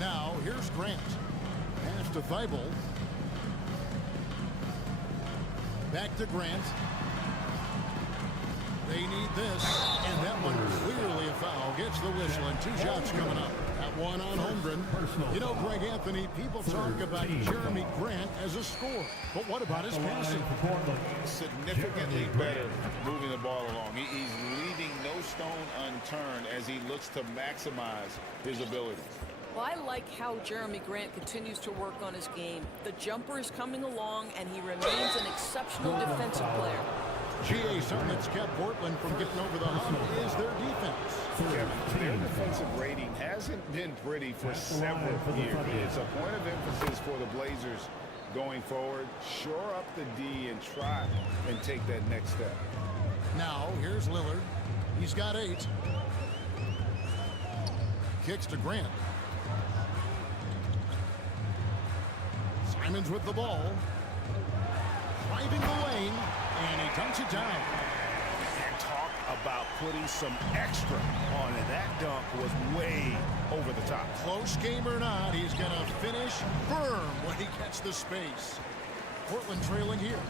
Now, here's Grant. Pass to Thibault. Back to Grant. They need this, and that one clearly a foul. Gets the whistle, and 2 shots coming up. That one on Holmgren. You know, Greg Anthony, people talk about Jeremy Grant as a scorer, but what about his passing? Significantly better moving the ball along. He's leaving no stone unturned as he looks to maximize his ability. Well, I like how Jeremy Grant continues to work on his game. The jumper is coming along, and he remains an exceptional defensive player. G.A. something that's kept Portland from getting over the hump is their defense. Kevin, their defensive rating hasn't been pretty for several years. It's a point of emphasis for the Blazers going forward. Shore up the D and try and take that next step. Now, here's Lillard. He's got 8. Kicks to Grant. Simons with the ball. Driving the lane. And he dunks it down. And talk about putting some extra on it. That dunk was way over the top. Close game or not, he's going to finish firm when he gets the space. Portland trailing here.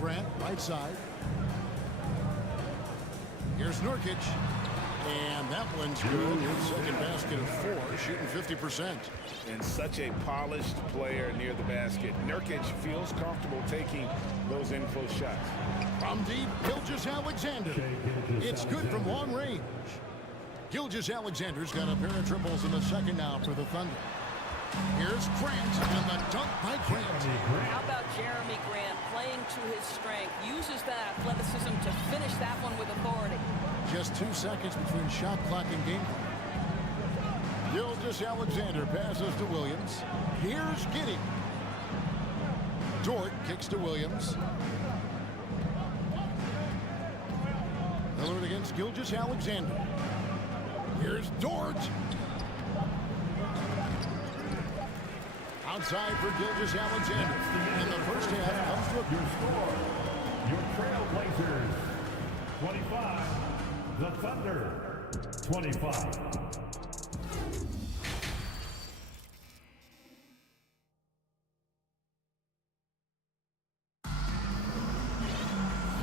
Grant, right side. Here's Nurkic. And that one's good. His second basket of 4, shooting 50%. And such a polished player near the basket. Nurkic feels comfortable taking those in-close shots. From deep, Gilgeous-Alexander. It's good from long range. Gilgeous-Alexander's got a pair of triples in the second now for the Thunder. Here's Grant, and the dunk by Grant. How about Jeremy Grant playing to his strength, uses that athleticism to finish that one with authority. Just 2 seconds between shot clock and game clock. Gilgeous-Alexander passes to Williams. Here's Giddey. Dort kicks to Williams. Lillard against Gilgeous-Alexander. Here's Dort. Outside for Gilgeous-Alexander. And the first half comes to a score. Your Trailblazers, 25. The Thunder, 25.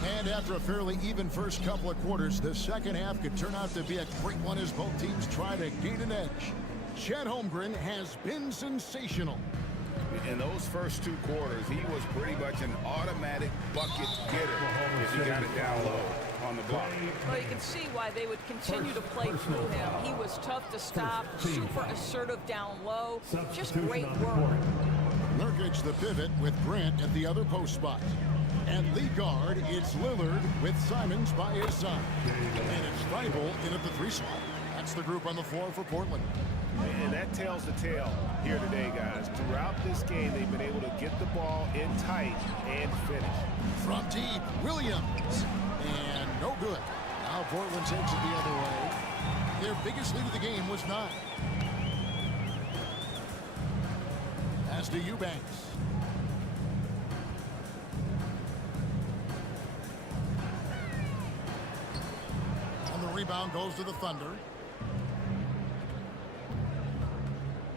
And after a fairly even first couple of quarters, the second half could turn out to be a great one as both teams try to gain an edge. Chet Holmgren has been sensational. In those first 2 quarters, he was pretty much an automatic bucket getter if he got it down low on the block. Well, you can see why they would continue to play through him. He was tough to stop, super assertive down low. Just great work. Nurkic the pivot with Grant at the other post spot. And lead guard, it's Lillard with Simons by his side. And it's Thibault in at the 3 slot. That's the group on the floor for Portland. And that tells the tale here today, guys. Throughout this game, they've been able to get the ball in tight and finish. From deep, Williams. And no good. Now Portland takes it the other way. Their biggest lead of the game was 9. Pass to Eubanks. And the rebound goes to the Thunder.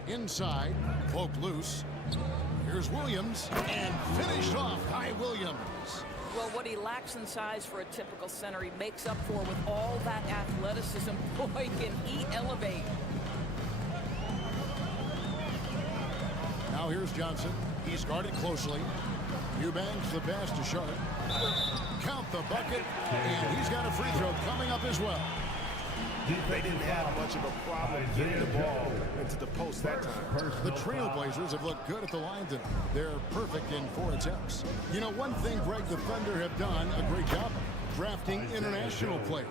Inside, poked loose. Here's Williams, and finished off by Williams. Well, what he lacks in size for a typical center, he makes up for with all that athleticism. Boy, can he elevate. Now here's Johnson. He's guarded closely. Eubanks the pass to Sharp. Count the bucket, and he's got a free throw coming up as well. They didn't have much of a problem getting the ball into the post that time. The Trailblazers have looked good at the line tonight. They're perfect in 4 attempts. You know, one thing Greg the Thunder have done a great job of, drafting international players.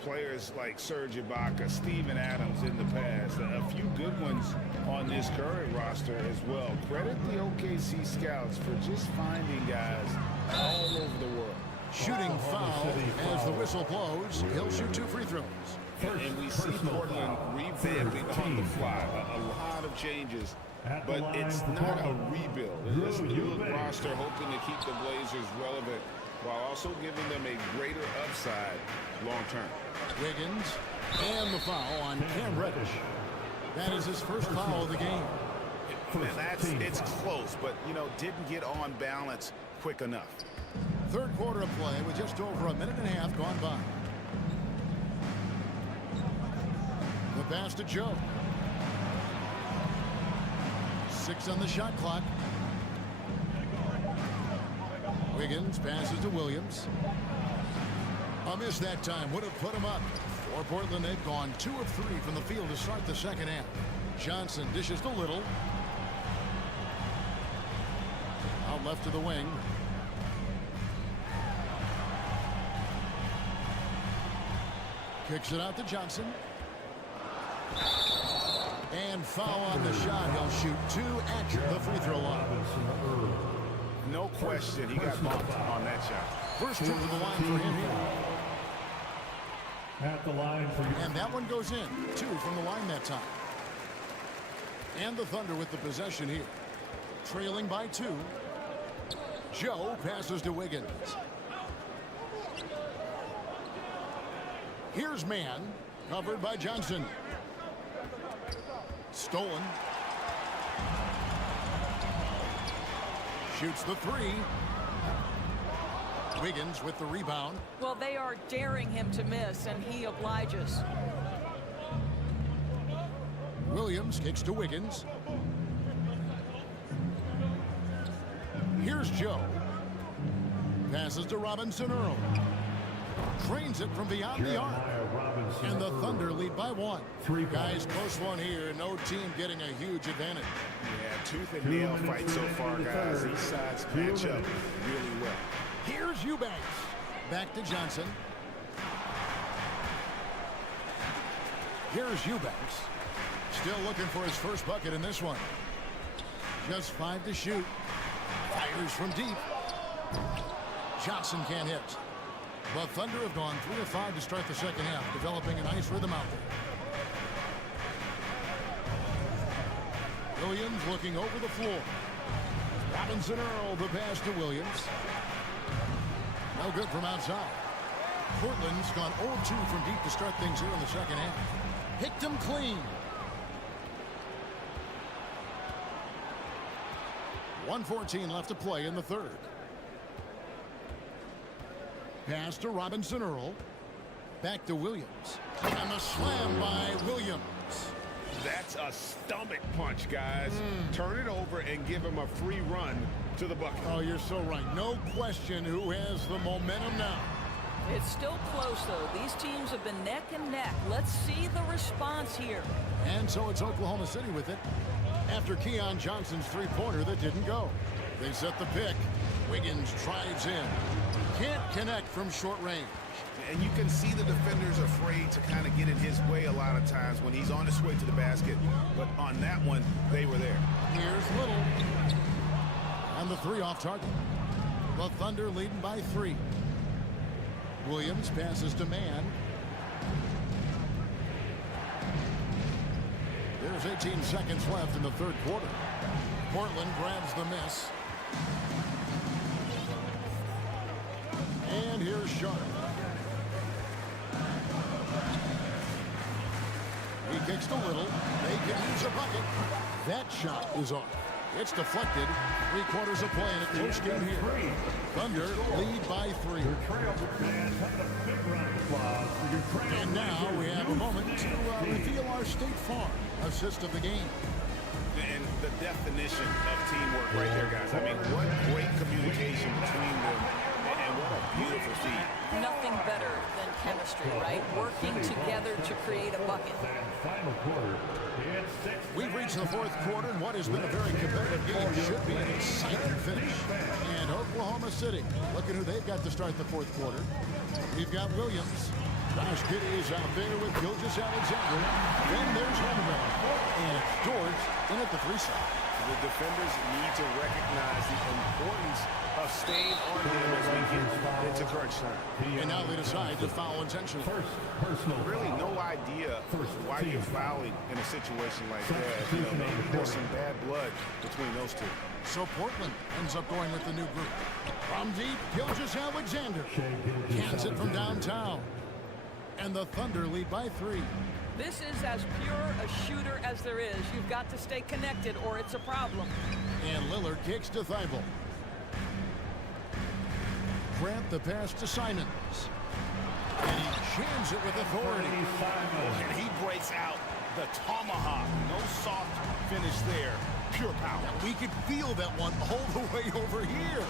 Players like Serge Ibaka, Steven Adams in the past, a few good ones on this current roster as well. Credit the OKC scouts for just finding guys all over the world. Shooting foul as the whistle blows. He'll shoot 2 free throws. And we see Portland revamping on the fly. A lot of changes, but it's not a rebuild. It's a new roster hoping to keep the Blazers relevant while also giving them a greater upside long term. Wiggins and the foul on Cam Reddish. That is his first foul of the game. And it's close, but, you know, didn't get on balance quick enough. Third quarter of play with just over a minute and a half gone by. The pass to Joe. 6 on the shot clock. Wiggins passes to Williams. A miss that time would have put him up. For Portland, they've gone 2 of 3 from the field to start the second half. Johnson dishes to Little. Out left to the wing. Kicks it out to Johnson. And foul on the shot. He'll shoot 2 at the free throw line. No question, he got bumped on that shot. First trip to the line for him here. At the line for you. And that one goes in. 2 from the line that time. And the Thunder with the possession here. Trailing by 2. Joe passes to Wiggins. Here's man. Covered by Johnson. Stolen. Shoots the 3. Wiggins with the rebound. Well, they are daring him to miss, and he obliges. Williams kicks to Wiggins. Here's Joe. Passes to Robinson Earl. Trains it from beyond the arc. And the Thunder lead by 1. Guys, close one here. No team getting a huge advantage. Yeah, tooth and nail fight so far, guys. These sides match up really well. Here's Eubanks. Back to Johnson. Here's Eubanks. Still looking for his first bucket in this one. Just 5 to shoot. Fires from deep. Johnson can't hit. The Thunder have gone 3 of 5 to start the second half, developing a nice rhythm out there. Williams looking over the floor. Robinson Earl, the pass to Williams. No good from outside. Portland's gone 0-2 from deep to start things here in the second half. Picked him clean. 1:14 left to play in the third. Pass to Robinson Earl. Back to Williams. And a slam by Williams. That's a stomach punch, guys. Turn it over and give him a free run to the bucket. Oh, you're so right. No question who has the momentum now. It's still close, though. These teams have been neck and neck. Let's see the response here. And so it's Oklahoma City with it. After Keon Johnson's three-pointer that didn't go. They set the pick. Wiggins drives in. Can't connect from short range. And you can see the defenders afraid to kind of get in his way a lot of times when he's on his way to the basket. But on that one, they were there. Here's Little. And the 3 off target. The Thunder leading by 3. Williams passes to man. There's 18 seconds left in the third quarter. Portland grabs the miss. And here's Sharp. He kicks to Little. They can use a bucket. That shot is off. It's deflected. 3 quarters of play in a close game here. Thunder lead by 3. And now we have a moment to reveal our State Farm assist of the game. And the definition of teamwork right there, guys. I mean, what great communication between them, and what a beautiful feat. Nothing better than chemistry, right? Working together to create a bucket. Final quarter. We've reached the fourth quarter, and what has been a very competitive game should be an exciting finish. And Oklahoma City, looking who they've got to start the fourth quarter. We've got Williams. Josh Giddey is out there with Gilgeous Alexander. Then there's Holmgren. And it's George in at the 3 side. The defenders need to recognize the importance of staying on him as we get into crunch time. And now they decide to foul intentionally. Really no idea why you're fouling in a situation like that. You know, maybe there's some bad blood between those two. So Portland ends up going with the new group. From deep, Gilgeous Alexander cans it from downtown. And the Thunder lead by 3. This is as pure a shooter as there is. You've got to stay connected or it's a problem. And Lillard kicks to Thibault. Grant the pass to Simons. And he jams it with authority. And he breaks out the tomahawk. No soft finish there. Pure power. We could feel that one all the way over here.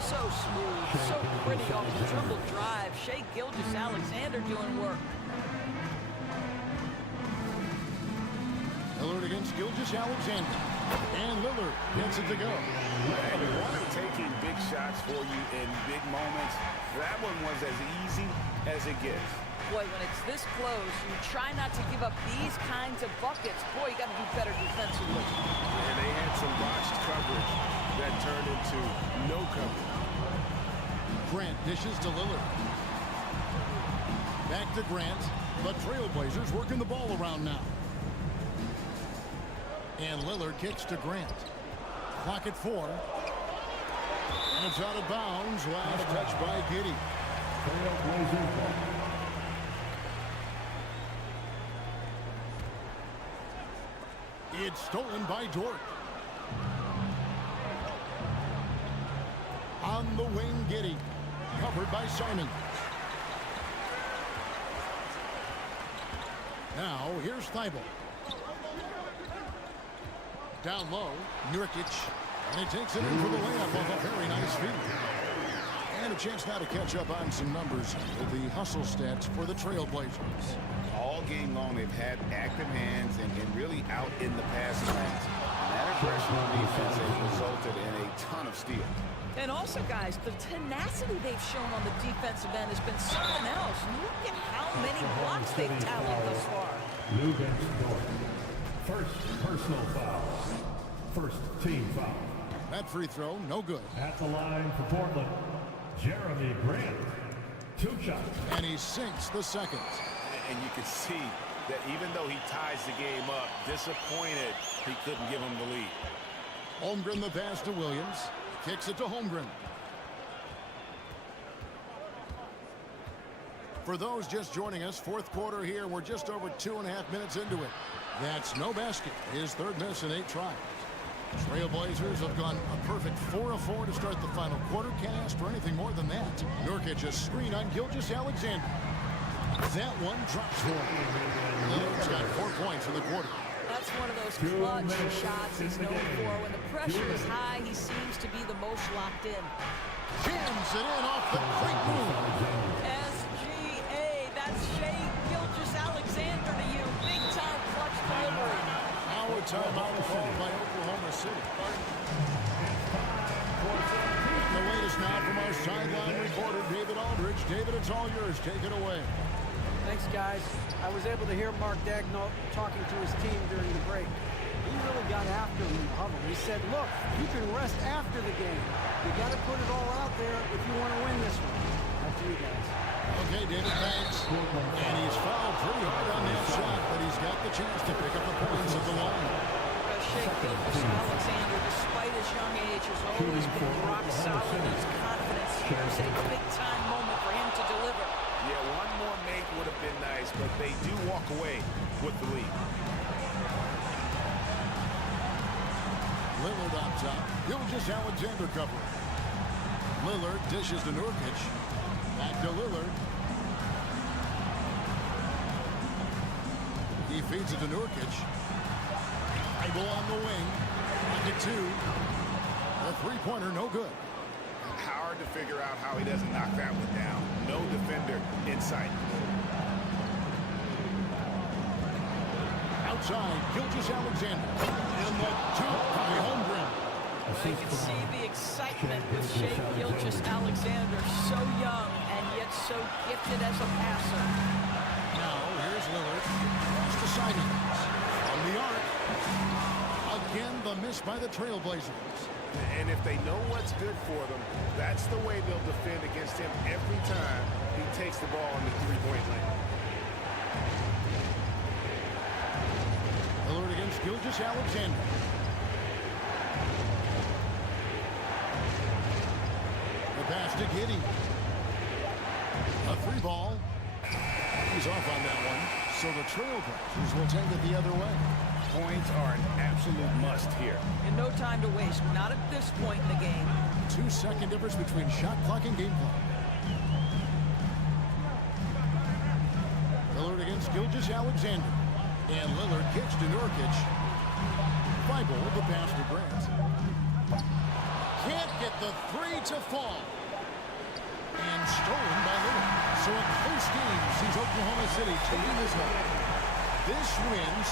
So smooth, so pretty off the dribble drive. Shai Gilgeous-Alexander doing work. Lillard against Gilgeous-Alexander. And Lillard gets it to go. And you want him taking big shots for you in big moments. That one was as easy as it gets. Boy, when it's this close, you try not to give up these kinds of buckets. Boy, you got to do better defensively. And they had some botched coverage that turned into no coverage. Grant dishes to Lillard. Back to Grant. The Trailblazers working the ball around now. And Lillard kicks to Grant. Clock at 4. And it's out of bounds. Last touch by Giddey. It's stolen by Dort. On the wing, Giddey. Covered by Simon. Now, here's Thibault. Down low, Nurkic. And he takes it in for the layup off a very nice feed. And a chance now to catch up on some numbers with the hustle stats for the Trailblazers. All game long, they've had active hands and really out in the passing lanes. And that aggression on defense has resulted in a ton of steals. And also, guys, the tenacity they've shown on the defensive end has been something else. Look at how many blocks they've tallied thus far. First personal foul. First team foul. That free throw, no good. At the line for Portland, Jeremy Grant. 2 shots. And he sinks the second. And you can see that even though he ties the game up, disappointed he couldn't give him the lead. Holmgren the pass to Williams. Kicks it to Holmgren. For those just joining us, fourth quarter here. We're just over 2.5 minutes into it. That's no basket. His third miss in 8 tries. Trailblazers have gone a perfect 4 of 4 to start the final quarter. Can't ask for anything more than that. Nurkic a screen on Gilgeous-Alexander. That one drops for him. Lillard's got 4 points in the quarter. That's one of those clutch shots he's known for. When the pressure is high, he seems to be the most locked in. Jams it in off the quick move. SGA, that's Shai Gilgeous-Alexander to you. Big time clutch delivery. Now a timeout called by Oklahoma City. The latest now from our sideline reporter, David Aldridge. David, it's all yours. Take it away. Thanks, guys. I was able to hear Mark Daigneault talking to his team during the break. He really got after him in the huddle. He said, look, you can rest after the game. You got to put it all out there if you want to win this one. Back to you guys. Okay, David, thanks. And he's fouled pretty hard on that shot, but he's got the chance to pick up the points at the line. Shai Gilgeous-Alexander, despite his young age, has always been rock solid. His confidence here is a big-time moment for him to deliver. Yeah, one more make would have been nice, but they do walk away with the lead. Lillard on top. Gilgeous-Alexander covering. Lillard dishes to Nurkic. Back to Lillard. He feeds it to Nurkic. Thibault on the wing. Pocket two. The three-pointer, no good. Hard to figure out how he doesn't knock that one down. No defender in sight. Outside, Gilgeous-Alexander. And the jump by Holmgren. You can see the excitement with Shai Gilgeous-Alexander, so young and yet so gifted as a passer. Now, here's Lillard. Cross to Simons. On the arc. Again, the miss by the Trailblazers. And if they know what's good for them, that's the way they'll defend against him every time he takes the ball in the three-point lane. Lillard against Gilgeous-Alexander. The pass to Giddey. A three ball. He's off on that one. So the Trailblazers will take it the other way. Points are an absolute must here. And no time to waste, not at this point in the game. 2-second difference between shot clock and game clock. Lillard against Gilgeous-Alexander. And Lillard kicks to Nurkic. Thibault, the pass to Grant. Can't get the three to fall. And stolen by Lillard. So a close game sees Oklahoma City taking this one. This wins.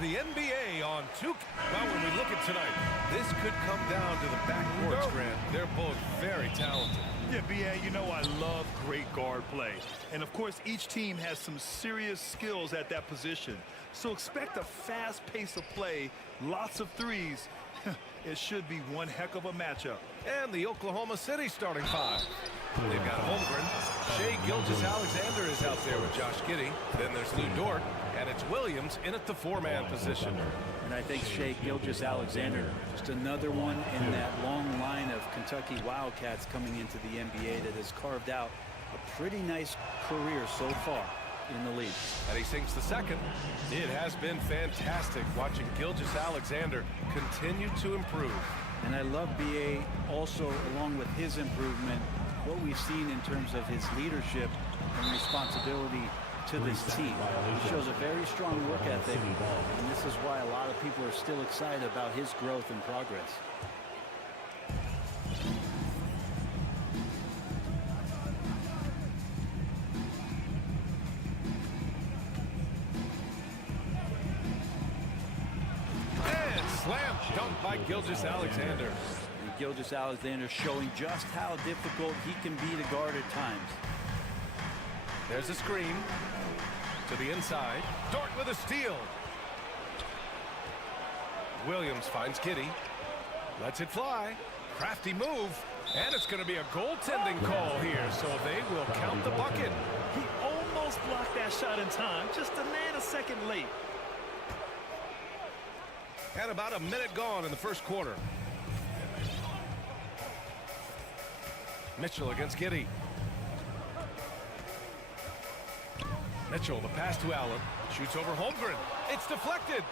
The NBA on 2K. Well, when we look at tonight, this could come down to the backcourts, Grant. They're both very talented. Yeah, B.A., you know I love great guard play. And, of course, each team has some serious skills at that position. So expect a fast pace of play, lots of threes. It should be one heck of a matchup. And the Oklahoma City starting five. They've got Holmgren. Shai Gilgeous-Alexander is out there with Josh Giddey. Then there's Lou Dort. And it's Williams in at the four-man position. And I think Shai Gilgeous-Alexander, just another one in that long line of Kentucky Wildcats coming into the NBA that has carved out a pretty nice career so far in the league. And he sinks the second. It has been fantastic watching Gilgeous-Alexander continue to improve. And I love B.A. also, along with his improvement, what we've seen in terms of his leadership and responsibility to this team. He shows a very strong work ethic, and this is why a lot of people are still excited about his growth and progress. And slam dunk by Gilgeous-Alexander. And Gilgeous-Alexander showing just how difficult he can be to guard at times. There's a screen to the inside. Dort with a steal. Williams finds Giddey. Lets it fly. Crafty move. And it's going to be a goaltending call here, so they will count the bucket. He almost blocked that shot in time, just a nanosecond late. And about a minute gone in the first quarter. Mitchell against Giddey. Mitchell, the pass to Allen. Shoots over Holmgren. It's deflected.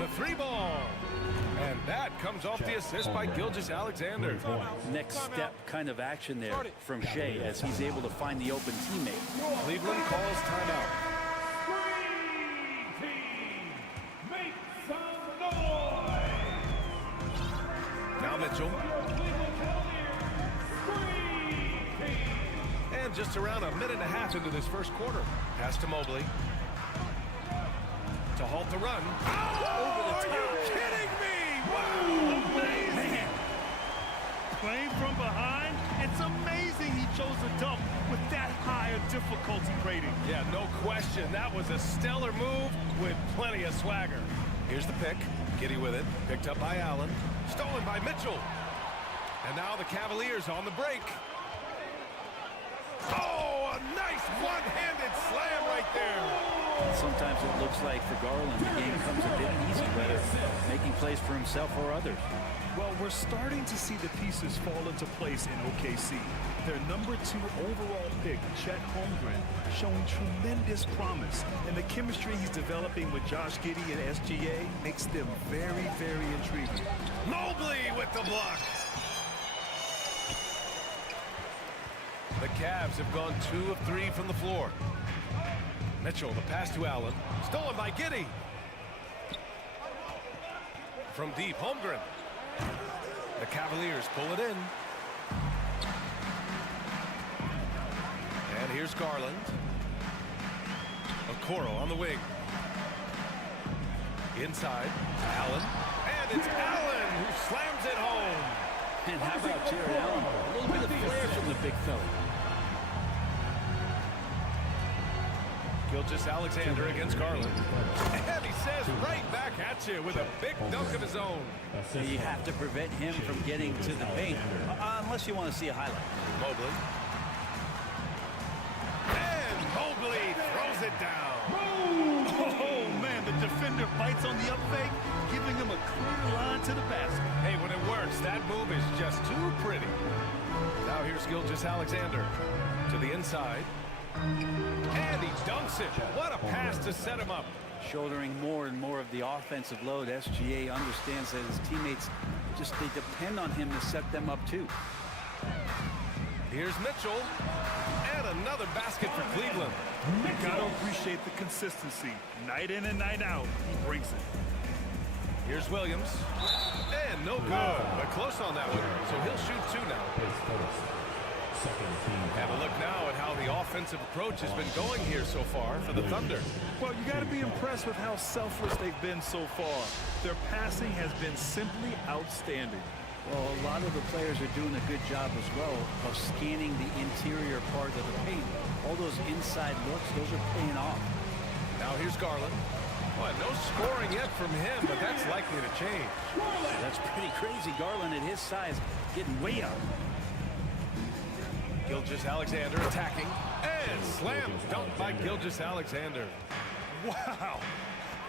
The three ball. And that comes off the assist by Gilgeous-Alexander. Next step kind of action there from Shai as he's able to find the open teammate. Cleveland calls timeout. Now Mitchell. And just around a minute and a half into this first quarter. Pass to Mobley. To halt the run. Oh, are you kidding me? Wow. Amazing. Playing from behind, it's amazing he chose a dunk with that high a difficulty rating. Yeah, no question. That was a stellar move with plenty of swagger. Here's the pick. Giddey with it. Picked up by Allen. Stolen by Mitchell. And now the Cavaliers on the break. Oh, a nice one-handed slam right there. Sometimes it looks like for Garland, the game comes a bit easy, whether making plays for himself or others. Well, we're starting to see the pieces fall into place in OKC. Their #2 overall pick, Chet Holmgren, showing tremendous promise. And the chemistry he's developing with Josh Giddey and SGA makes them very, very intriguing. Mobley with the block. The Cavs have gone 2 of 3 from the floor. Mitchell, the pass to Allen. Stolen by Giddey. From deep, Holmgren. The Cavaliers pull it in. And here's Garland. Okoro on the wing. Inside, Allen. And it's Allen who slams it home. And how about Jared Allen? A little bit of flair from the big fella. Gilgeous-Alexander against Garland. And he says right back at you with a big dunk of his own. So you have to prevent him from getting to the paint, unless you want to see a highlight. Mobley. And Mobley throws it down. Oh, man, the defender bites on the up fake, giving him a clear line to the basket. Hey, when it works, that move is just too pretty. Now here's Skijesss Alexander to the inside. And he dunks it. What a pass to set him up. Shouldering more and more of the offensive load, SGA understands that his teammates they depend on him to set them up too. Here's Mitchell. And another basket for Cleveland. You got to appreciate the consistency. Night in and night out, he brings it. Here's Williams. And no good, but close on that one. So he'll shoot two now. And a look now at how the offensive approach has been going here so far for the Thunder. Well, you got to be impressed with how selfless they've been so far. Their passing has been simply outstanding. Well, a lot of the players are doing a good job as well of scanning the interior part of the paint. All those inside looks, those are paying off. Now here's Garland. Well, no scoring yet from him, but that's likely to change. That's pretty crazy. Garland at his size getting way up. Skijesss Alexander attacking. And slam dunk by Skijesss Alexander. Wow.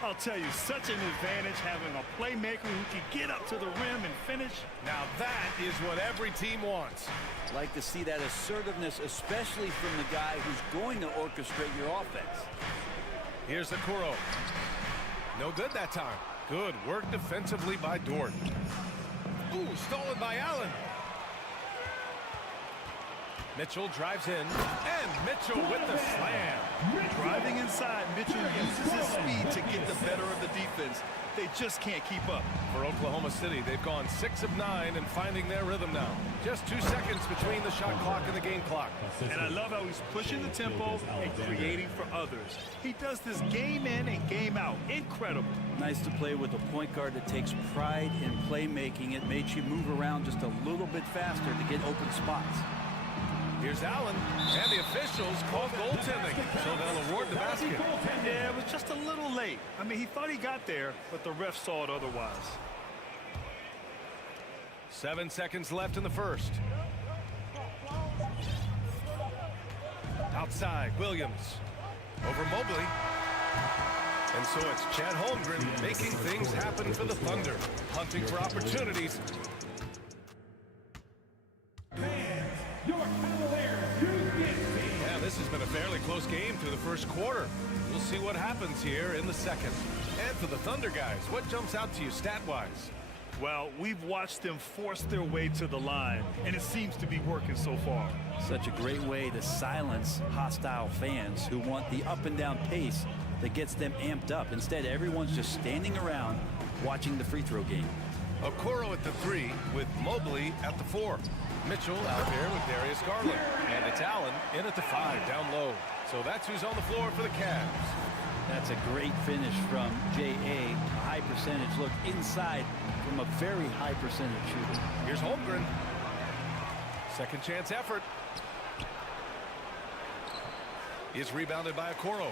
I'll tell you, such an advantage having a playmaker who can get up to the rim and finish. Now that is what every team wants. Like to see that assertiveness, especially from the guy who's going to orchestrate your offense. Here's the Kuro. No good that time. Good work defensively by Dort. Ooh, stolen by Allen. Mitchell drives in, and Mitchell with the slam. Driving inside, Mitchell uses his speed to get the better of the defense. They just can't keep up. For Oklahoma City, they've gone 6 of 9 and finding their rhythm now. Just 2 seconds between the shot clock and the game clock. And I love how he's pushing the tempo and creating for others. He does this game in and game out. Incredible. Nice to play with a point guard that takes pride in playmaking. It makes you move around just a little bit faster to get open spots. Here's Allen, and the officials call goaltending, so they'll award the basket. Yeah, it was just a little late. I mean, he thought he got there, but the ref saw it otherwise. 7 seconds left in the first. Outside, Williams. Over Mobley. And so it's Chad Holmgren making things happen for the Thunder. Hunting for opportunities. This has been a fairly close game through the first quarter. We'll see what happens here in the second. And for the Thunder guys, what jumps out to you stat-wise? Well, we've watched them force their way to the line, and it seems to be working so far. Such a great way to silence hostile fans who want the up-and-down pace that gets them amped up. Instead, everyone's just standing around watching the free throw game. Okoro at the 3 with Mobley at the 4. Mitchell out there with Darius Garland. And it's Allen in at the 5 down low. So that's who's on the floor for the Cavs. That's a great finish from J.A. A high percentage look inside from a very high percentage shooter. Here's Holmgren. Second chance effort. Is rebounded by Okoro.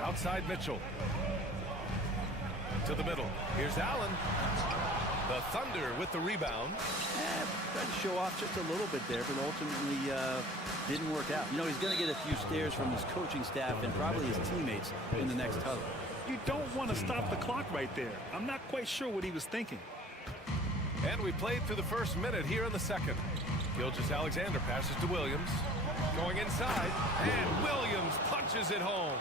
Outside Mitchell. To the middle. Here's Allen. The Thunder with the rebound. Tried to show off just a little bit there, but ultimately didn't work out. You know, he's going to get a few stares from his coaching staff and probably his teammates in the next huddle. You don't want to stop the clock right there. I'm not quite sure what he was thinking. And we played through the first minute here in the second. Skijesss Alexander passes to Williams. Going inside, and Williams punches it home.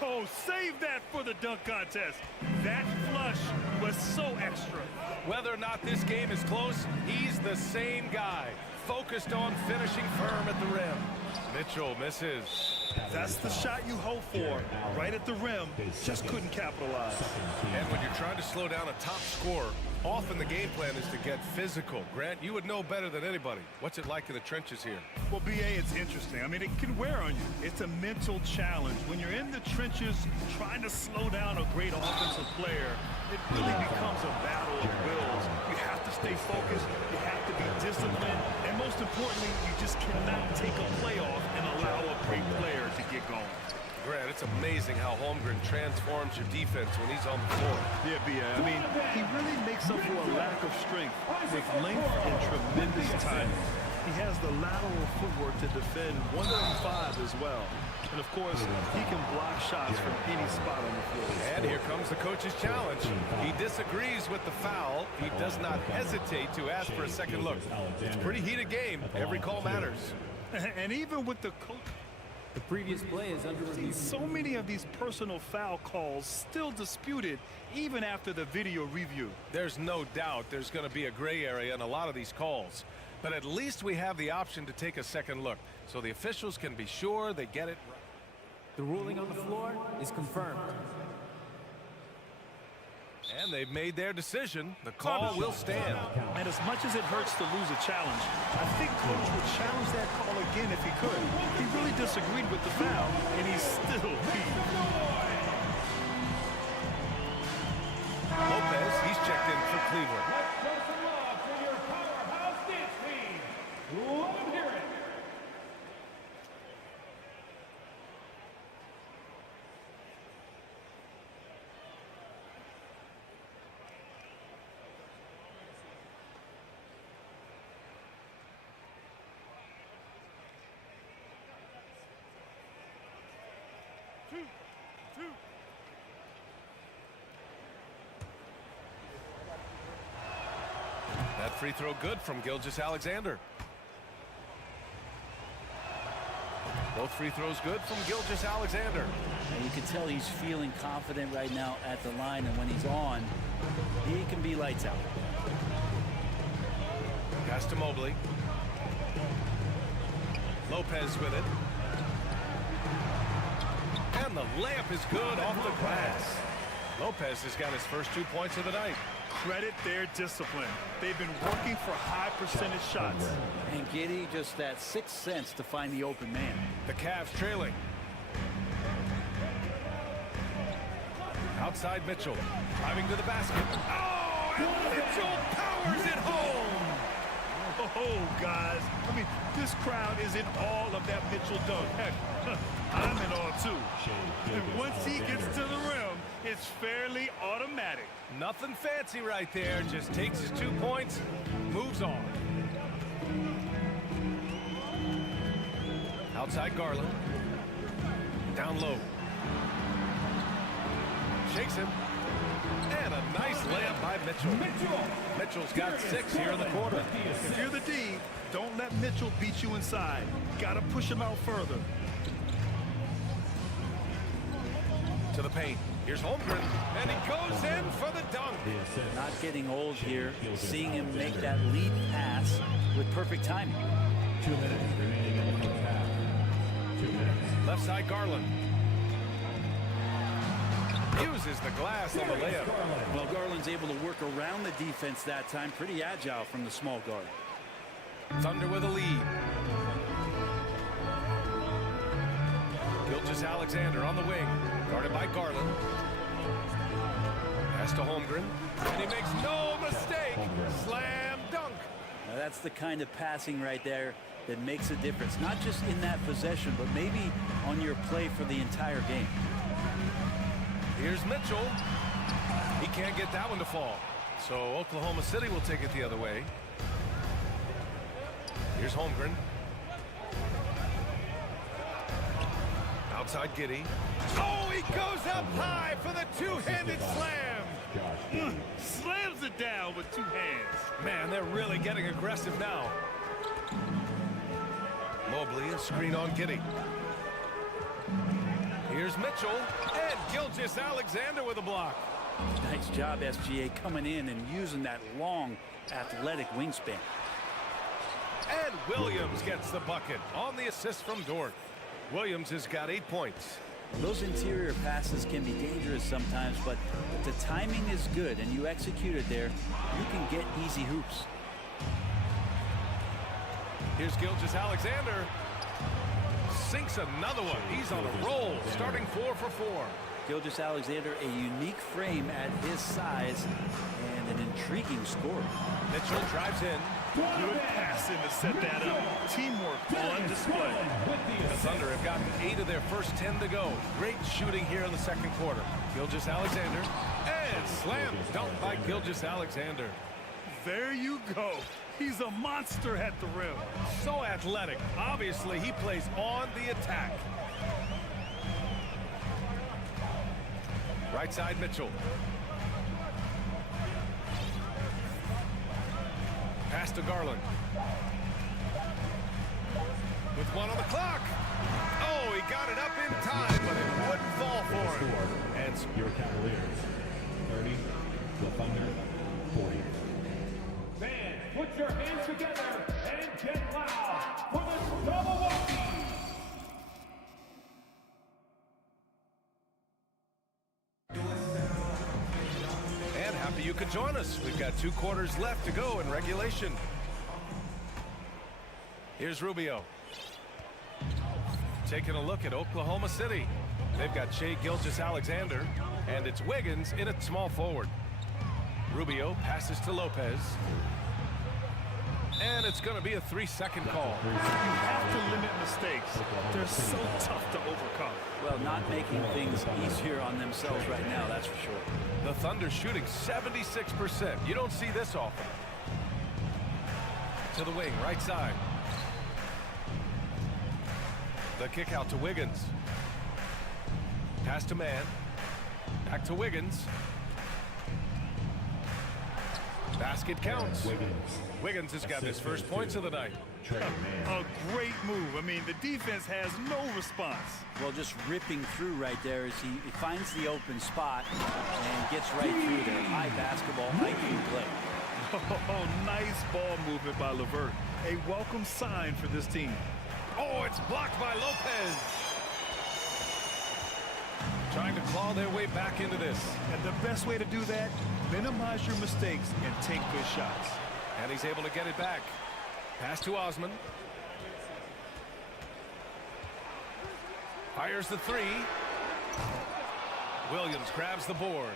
Oh, save that for the dunk contest. That flush was so extra. Whether or not this game is close, he's the same guy, focused on finishing firm at the rim. Mitchell misses. That's the shot you hope for, right at the rim. Just couldn't capitalize. And when you're trying to slow down a top scorer, often the game plan is to get physical. Grant, you would know better than anybody. What's it like in the trenches here? Well, B.A., it's interesting. I mean, it can wear on you. It's a mental challenge. When you're in the trenches trying to slow down a great offensive player, it really becomes a battle of wills. You have to stay focused. You have to be disciplined. And most importantly, you just cannot take a play off and allow a great player to get going. Grant, it's amazing how Holmgren transforms your defense when he's on the floor. Yeah, B.A. I mean, he really makes up for a lack of strength with length and tremendous timing. He has the lateral footwork to defend 135 as well. And, of course, he can block shots from any spot on the floor. And here comes the coach's challenge. He disagrees with the foul. He does not hesitate to ask for a second look. It's a pretty heated game. Every call matters. And even with the coach, the previous play is under review. So many of these personal foul calls still disputed even after the video review. There's no doubt there's going to be a gray area in a lot of these calls. But at least we have the option to take a second look, so the officials can be sure they get it right. The ruling on the floor is confirmed. And they've made their decision. The call will stand. And as much as it hurts to lose a challenge, I think Coach would challenge that call again if he could. He really disagreed with the foul, and he's still beat. Lopez, he's checked in for Cleveland. Let's show some love for your powerhouse dance team. Love to hear it. That free throw good from Gilgeous-Alexander. Both free throws good from Gilgeous-Alexander. And you can tell he's feeling confident right now at the line, and when he's on, he can be lights out. Pass to Mobley. Lopez with it. And the layup is good off the glass. Lopez has got his first 2 points of the night. Credit their discipline. They've been working for high percentage shots. And Giddey just that sixth sense to find the open man. The Cavs trailing. Outside Mitchell. Driving to the basket. Oh, and Mitchell powers it home. Oh, guys. I mean, this crowd is in awe of that Mitchell dunk. Heck, I'm in awe, too. And once he gets to the rim, it's fairly automatic. Nothing fancy right there. Just takes his 2 points, moves on. Outside Garland. Down low. Shakes him. And a nice layup by Mitchell. Mitchell's got 6 here in the quarter. If you're the D, don't let Mitchell beat you inside. Got to push him out further. To the paint. Here's Holmgren, and he goes in for the dunk. Not getting old here. Seeing him make that lead pass with perfect timing. 2 minutes remaining in the first half. 2 minutes. Left side Garland. Uses the glass on the layup. Well, Garland's able to work around the defense that time. Pretty agile from the small guard. Thunder with a lead. Gilgeous-Alexander on the wing. Guarded by Garland. Pass to Holmgren. And he makes no mistake. Slam dunk. Now that's the kind of passing right there that makes a difference. Not just in that possession, but maybe on your play for the entire game. Here's Mitchell. He can't get that one to fall. So Oklahoma City will take it the other way. Here's Holmgren. Outside Giddey. Oh, he goes up high for the two-handed slam. Slams it down with 2 hands. Man, they're really getting aggressive now. Mobley, a screen on Giddey. Here's Mitchell, and Gilgeous-Alexander with a block. Nice job, SGA, coming in and using that long, athletic wingspan. And Williams gets the bucket on the assist from Dort. Williams has got 8 points. Those interior passes can be dangerous sometimes, but if the timing is good and you execute it there, you can get easy hoops. Here's Gilgeous-Alexander. Sinks another one. He's on a roll, starting 4 for 4. Gilgeous-Alexander, a unique frame at his size and an intriguing score. Mitchell drives in. Good passing to set that up. Teamwork on display. The Thunder have gotten 8 of their first 10 to go. Great shooting here in the second quarter. Gilgeous-Alexander. And slam dunk by Gilgeous-Alexander. There you go. He's a monster at the rim. So athletic. Obviously, he plays on the attack. Right side, Mitchell. Pass to Garland. With 1 on the clock. Oh, he got it up in time, but it wouldn't fall for him. And your Cavaliers, 30, the Thunder, 40. Fans, put your hands together and get loud for the Milwaukee. And happy you could join us. We've got 2 quarters left to go in regulation. Here's Rubio. Taking a look at Oklahoma City. They've got Shai Gilgeous-Alexander, and it's Wiggins in at small forward. Rubio passes to Lopez. And it's going to be a 3-second call. You have to limit mistakes. They're so tough to overcome. Well, not making things easier on themselves right now, that's for sure. The Thunder shooting 76%. You don't see this often. To the wing, right side. The kick out to Wiggins. Pass to Mann. Back to Wiggins. Basket counts. Wiggins has got his first points of the night. A great move. I mean, the defense has no response. Well, just ripping through right there as he finds the open spot and gets right through there. High basketball, IQ play. Oh, nice ball movement by LeVert. A welcome sign for this team. Oh, it's blocked by Lopez. Trying to claw their way back into this. And the best way to do that, minimize your mistakes and take good shots. And he's able to get it back. Pass to Osman. Fires the 3. Williams grabs the board.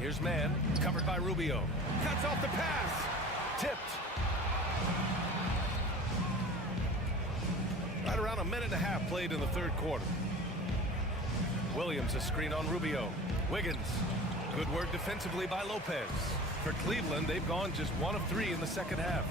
Here's Mann, covered by Rubio. Cuts off the pass. Tipped. Right around a minute and a half played in the 3rd quarter. Williams a screen on Rubio. Wiggins. Good work defensively by Lopez. For Cleveland, they've gone just 1 of 3 in the 2nd half.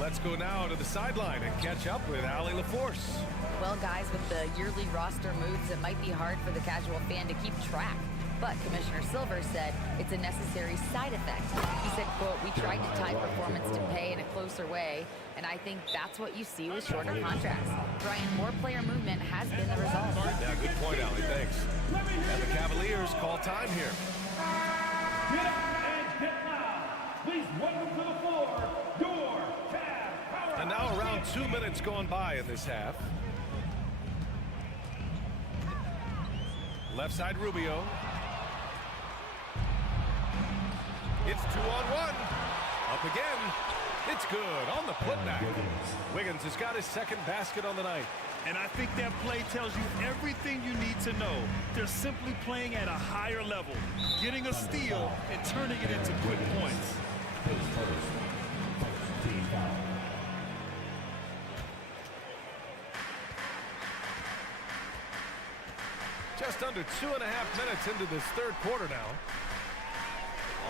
Let's go now to the sideline and catch up with Allie LaForce. Well, guys, with the yearly roster moves, it might be hard for the casual fan to keep track. But Commissioner Silver said it's a necessary side effect. He said, quote, "We tried to tie performance to pay in a closer way, and I think that's what you see with shorter contracts." Brian, more player movement has been the result. Yeah, good point, Allie. Thanks. And the Cavaliers call time here. Get up and get loud. Please welcome to the floor, your Cavs power. And now around 2 minutes gone by in this half. Left side, Rubio. It's 2-on-1. Up again. It's good on the putback. Wiggins has got his 2nd basket on the night. And I think that play tells you everything you need to know. They're simply playing at a higher level, getting a steal and turning it into quick points. Just under 2.5 minutes into this 3rd quarter now.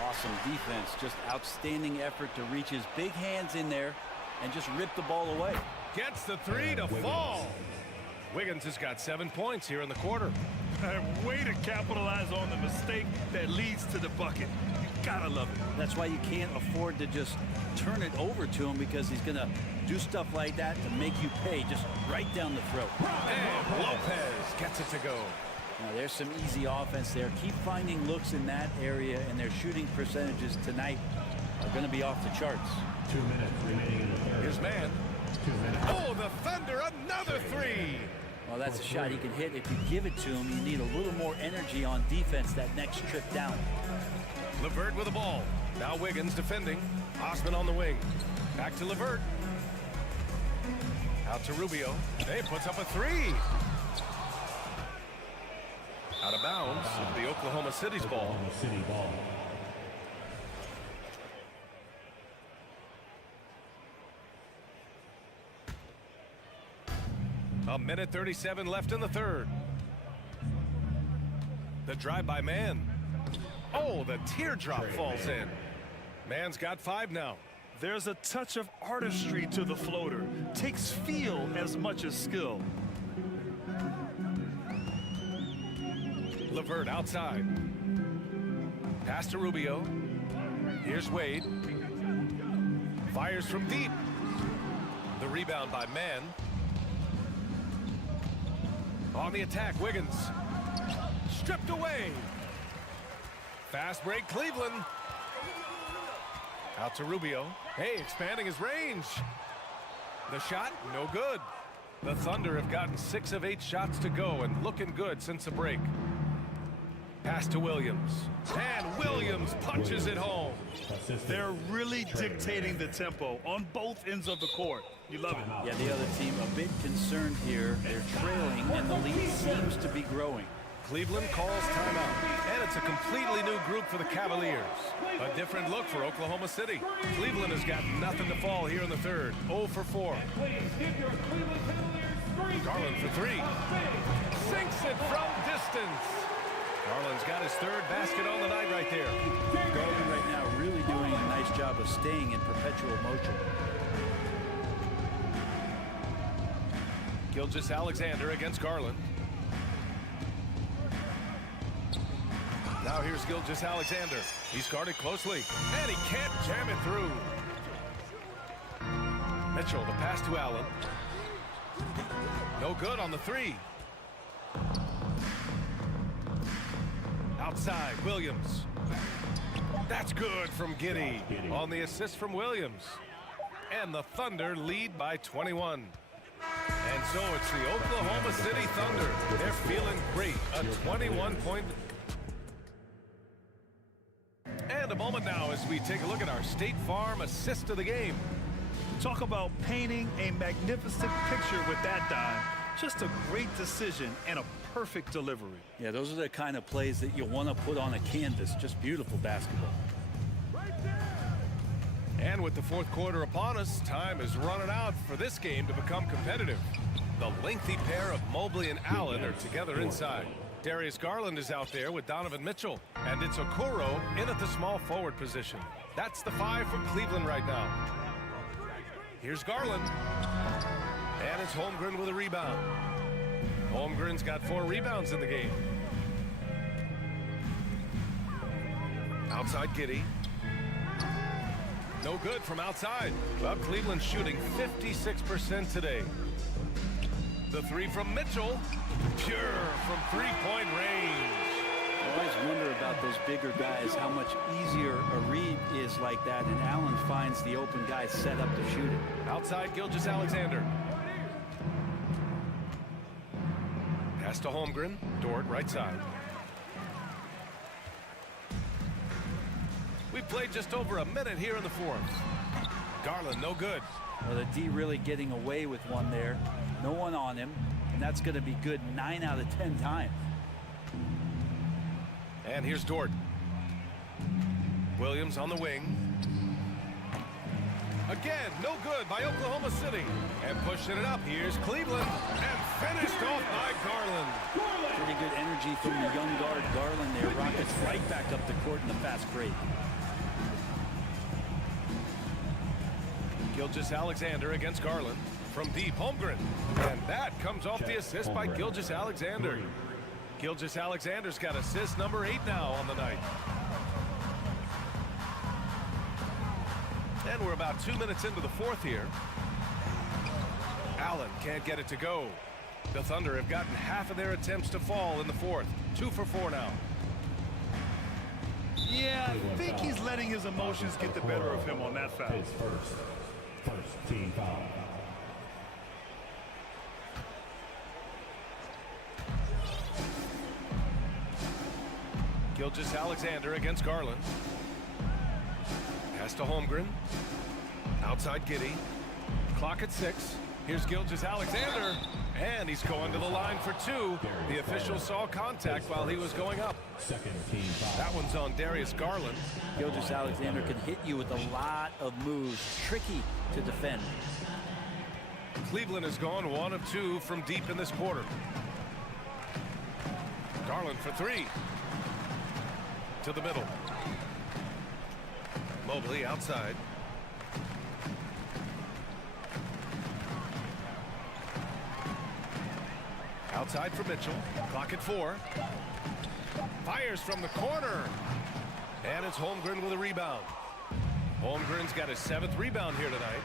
Awesome defense, just outstanding effort to reach his big hands in there and just rip the ball away. Gets the 3 to fall. Wiggins has got 7 points here in the quarter. Way to capitalize on the mistake that leads to the bucket. You gotta love it. That's why you can't afford to just turn it over to him, because he's gonna do stuff like that to make you pay just right down the throat. And Lopez gets it to go. Now, there's some easy offense there. Keep finding looks in that area, and their shooting percentages tonight are going to be off the charts. 2 minutes remaining in the 3rd. Here's Mann. 2 minutes. Oh, the Thunder, another 3. Well, that's a shot he can hit. If you give it to him, you need a little more energy on defense that next trip down. LeVert with the ball. Now Wiggins defending. Osman on the wing. Back to LeVert. Out to Rubio. He puts up a 3. Out of bounds, the Oklahoma City's ball. Oklahoma City ball. A minute 37 left in the 3rd. The drive by Mann. Oh, the teardrop falls in. Man's got 5 now. There's a touch of artistry to the floater. Takes feel as much as skill. LeVert outside. Pass to Rubio. Here's Wade. Fires from deep. The rebound by Mann. On the attack, Wiggins. Stripped away. Fast break, Cleveland. Out to Rubio. Hey, expanding his range. The shot, no good. The Thunder have gotten 6 of 8 shots to go and looking good since the break. Pass to Williams. And Williams punches it home. They're really dictating the tempo on both ends of the court. You love it. Yeah, the other team a bit concerned here. They're trailing, and the lead seems to be growing. Cleveland calls timeout. And it's a completely new group for the Cavaliers. A different look for Oklahoma City. Cleveland has got nothing to fall here in the third. 0 for 4. Garland for 3. Sinks it from distance. Garland's got his 3rd basket on the night right there. Garland right now really doing a nice job of staying in perpetual motion. Gilgeous-Alexander against Garland. Now here's Gilgeous-Alexander. He's guarded closely, and he can't jam it through. Mitchell, the pass to Allen. No good on the 3. Outside, Williams. That's good from Giddey on the assist from Williams. And the Thunder lead by 21. And so it's the Oklahoma City Thunder. They're feeling great. A 21-point. And a moment now as we take a look at our State Farm assist of the game. Talk about painting a magnificent picture with that dime. Just a great decision and a perfect delivery. Yeah, those are the kind of plays that you want to put on a canvas. Just beautiful basketball. And with the 4th quarter upon us, time is running out for this game to become competitive. The lengthy pair of Mobley and Allen are together inside. Darius Garland is out there with Donovan Mitchell. And it's Okoro in at the small forward position. That's the 5 from Cleveland right now. Here's Garland. And it's Holmgren with a rebound. Holmgren's got 4 rebounds in the game. Outside Giddey. No good from outside. Well, Cleveland's shooting 56% today. The 3 from Mitchell. Pure from 3-point range. I always wonder about those bigger guys, how much easier a read is like that, and Allen finds the open guy set up to shoot it. Outside Gilgeous-Alexander. Pass to Holmgren. Dort right side. We played just over a minute here in the 4th. Garland, no good. Well, the D really getting away with one there. No one on him, and that's going to be good 9 out of 10 times. And here's Dort. Williams on the wing. Again, no good by Oklahoma City. And pushing it up, here's Cleveland. And finished off by Garland. Pretty good energy from the young guard Garland there. Rockets right back up the court in the fast break. Gilgeous-Alexander against Garland. From deep, Holmgren. And that comes off the assist by Gilgeous-Alexander. Gilgeous-Alexander's got assist number 8 now on the night. And we're about 2 minutes into the 4th here. Allen can't get it to go. The Thunder have gotten half of their attempts to fall in the 4th. 2 for 4 now. Yeah, I think he's letting his emotions get the better of him on that foul. His first team foul. Gilgeous-Alexander against Garland. Pass to Holmgren. Outside Giddey. Clock at 6. Here's Gilgeous-Alexander. And he's going to the line for 2. The official saw contact while he was going up. Second team foul. That one's on Darius Garland. Gilgeous-Alexander can hit you with a lot of moves. Tricky to defend. Cleveland has gone 1 of 2 from deep in this quarter. Garland for 3. to the middle. Mobley outside. Outside for Mitchell. Clock at 4. Fires from the corner. And it's Holmgren with a rebound. Holmgren's got his 7th rebound here tonight.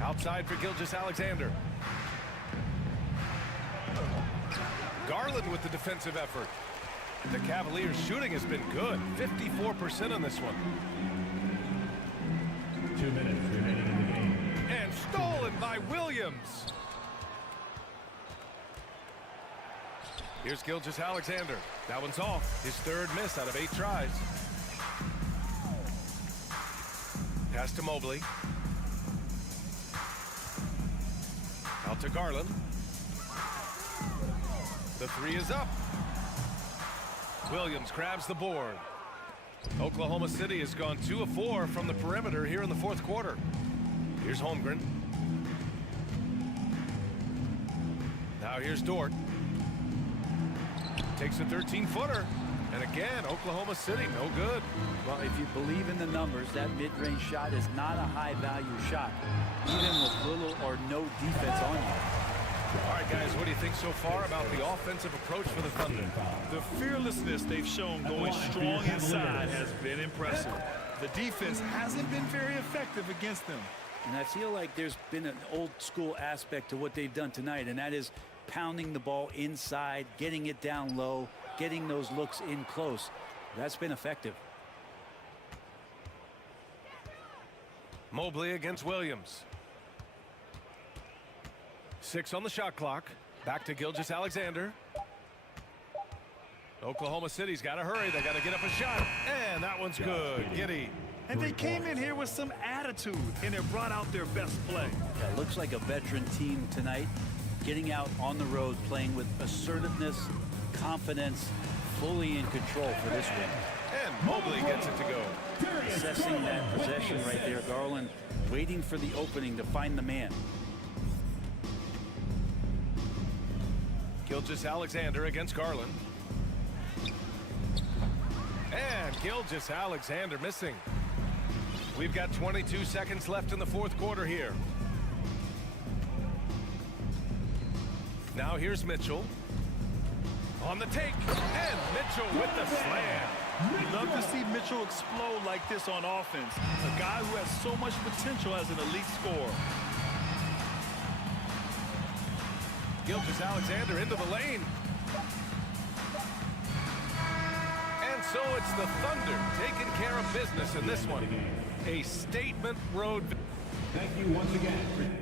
Outside for Gilgeous-Alexander. Garland with the defensive effort. The Cavaliers' shooting has been good. 54% on this one. 2 minutes remaining in the game. And stolen by Williams. Here's Gilgeous-Alexander. That one's off. His 3rd miss out of 8 tries. Pass to Mobley. Out to Garland. The 3 is up. Williams grabs the board. Oklahoma City has gone 2 of 4 from the perimeter here in the 4th quarter. Here's Holmgren. Now here's Dort. Takes a 13-footer. And again, Oklahoma City, no good. Well, if you believe in the numbers, that mid-range shot is not a high-value shot, even with little or no defense on you. All right, guys, what do you think so far about the offensive approach for the Thunder? The fearlessness they've shown going strong inside has been impressive. The defense hasn't been very effective against them. And I feel like there's been an old-school aspect to what they've done tonight, and that is pounding the ball inside, getting it down low, getting those looks in close. That's been effective. Mobley against Williams. 6 on the shot clock. Back to Gilgeous-Alexander. Oklahoma City's got to hurry. They got to get up a shot. And that one's good. Giddy. And they came in here with some attitude, and they brought out their best play. Yeah, looks like a veteran team tonight, getting out on the road, playing with assertiveness, confidence, fully in control for this win. And Mobley gets it to go. Assessing that possession right there. Garland waiting for the opening to find the man. Gilgeous-Alexander against Garland. And Gilgeous-Alexander missing. We've got 22 seconds left in the 4th quarter here. Now here's Mitchell. On the take. And Mitchell with the slam. You love to see Mitchell explode like this on offense. A guy who has so much potential as an elite scorer. Gilgeous-Alexander into the lane. And so it's the Thunder taking care of business in this one. A statement road. Thank you once again.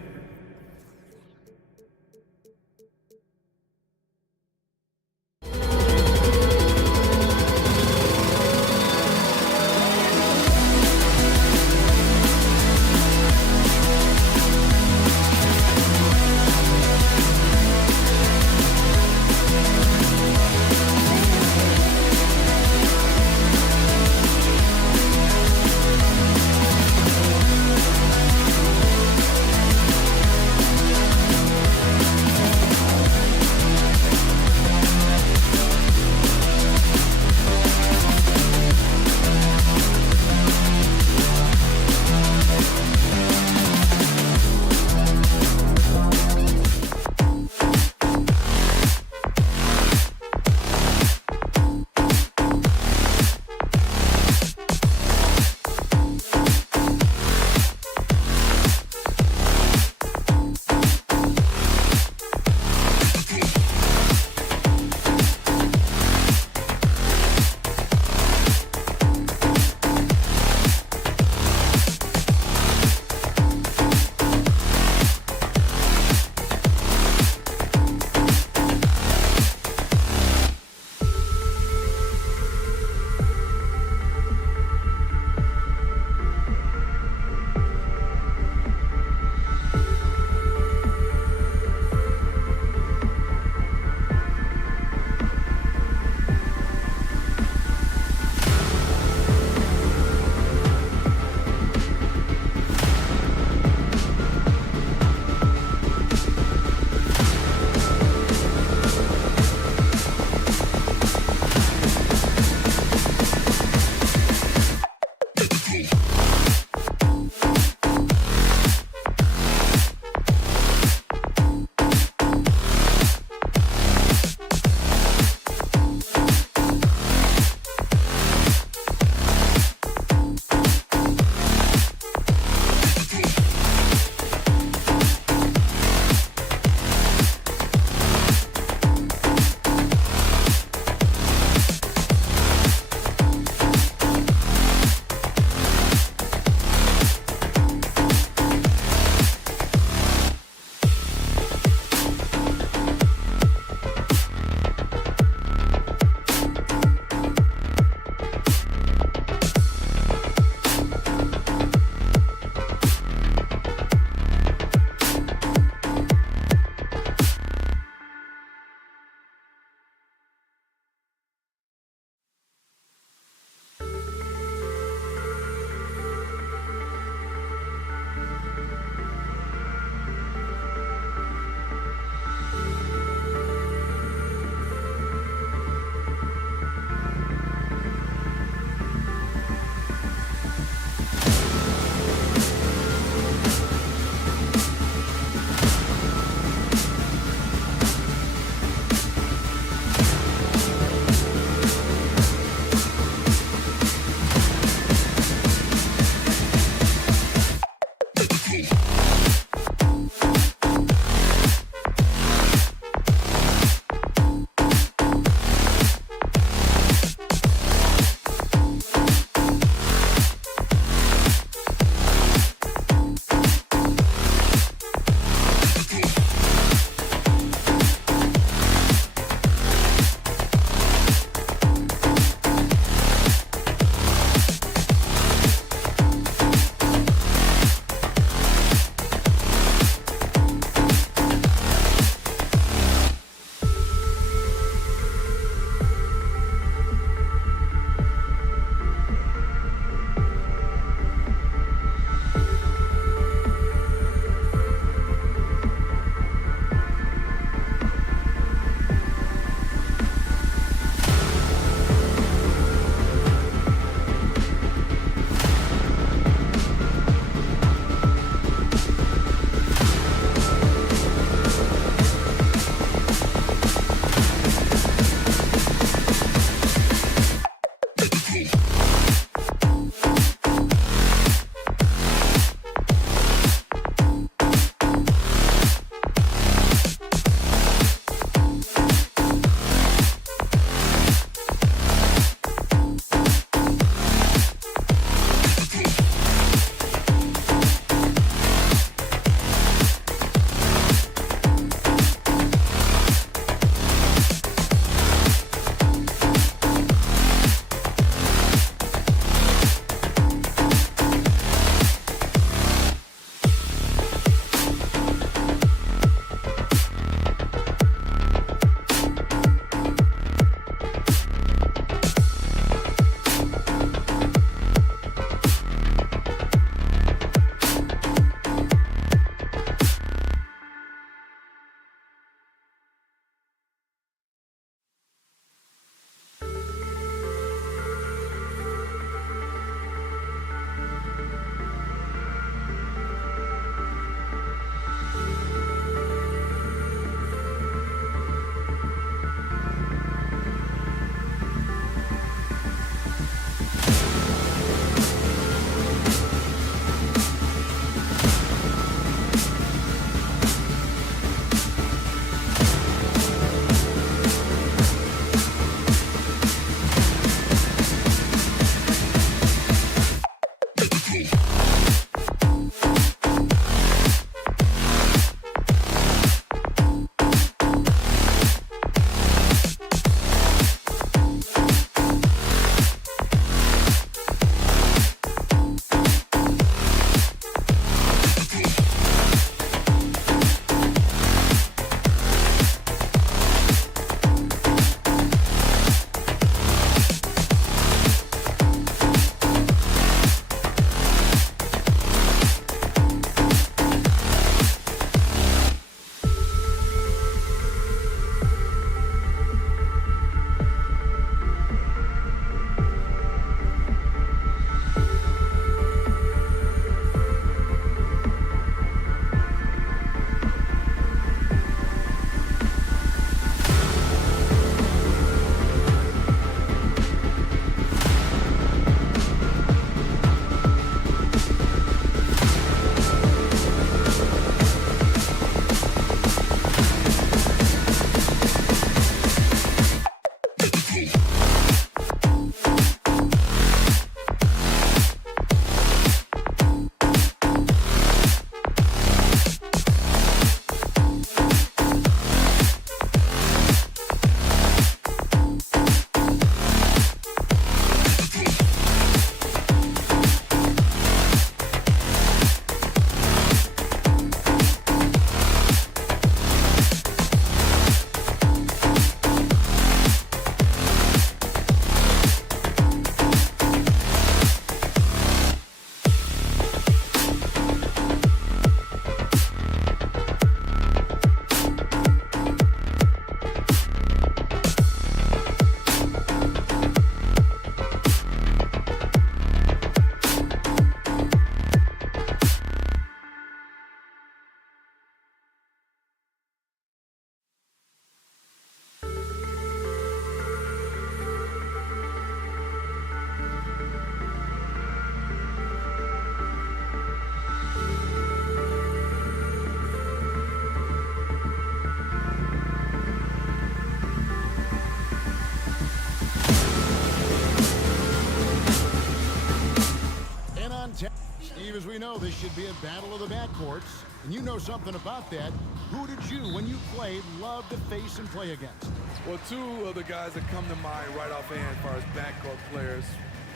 Steve, as we know, this should be a battle of the backcourts, and you know something about that. Who did you, when you played, love to face and play against? Well, two of the guys that come to mind right offhand as far as backcourt players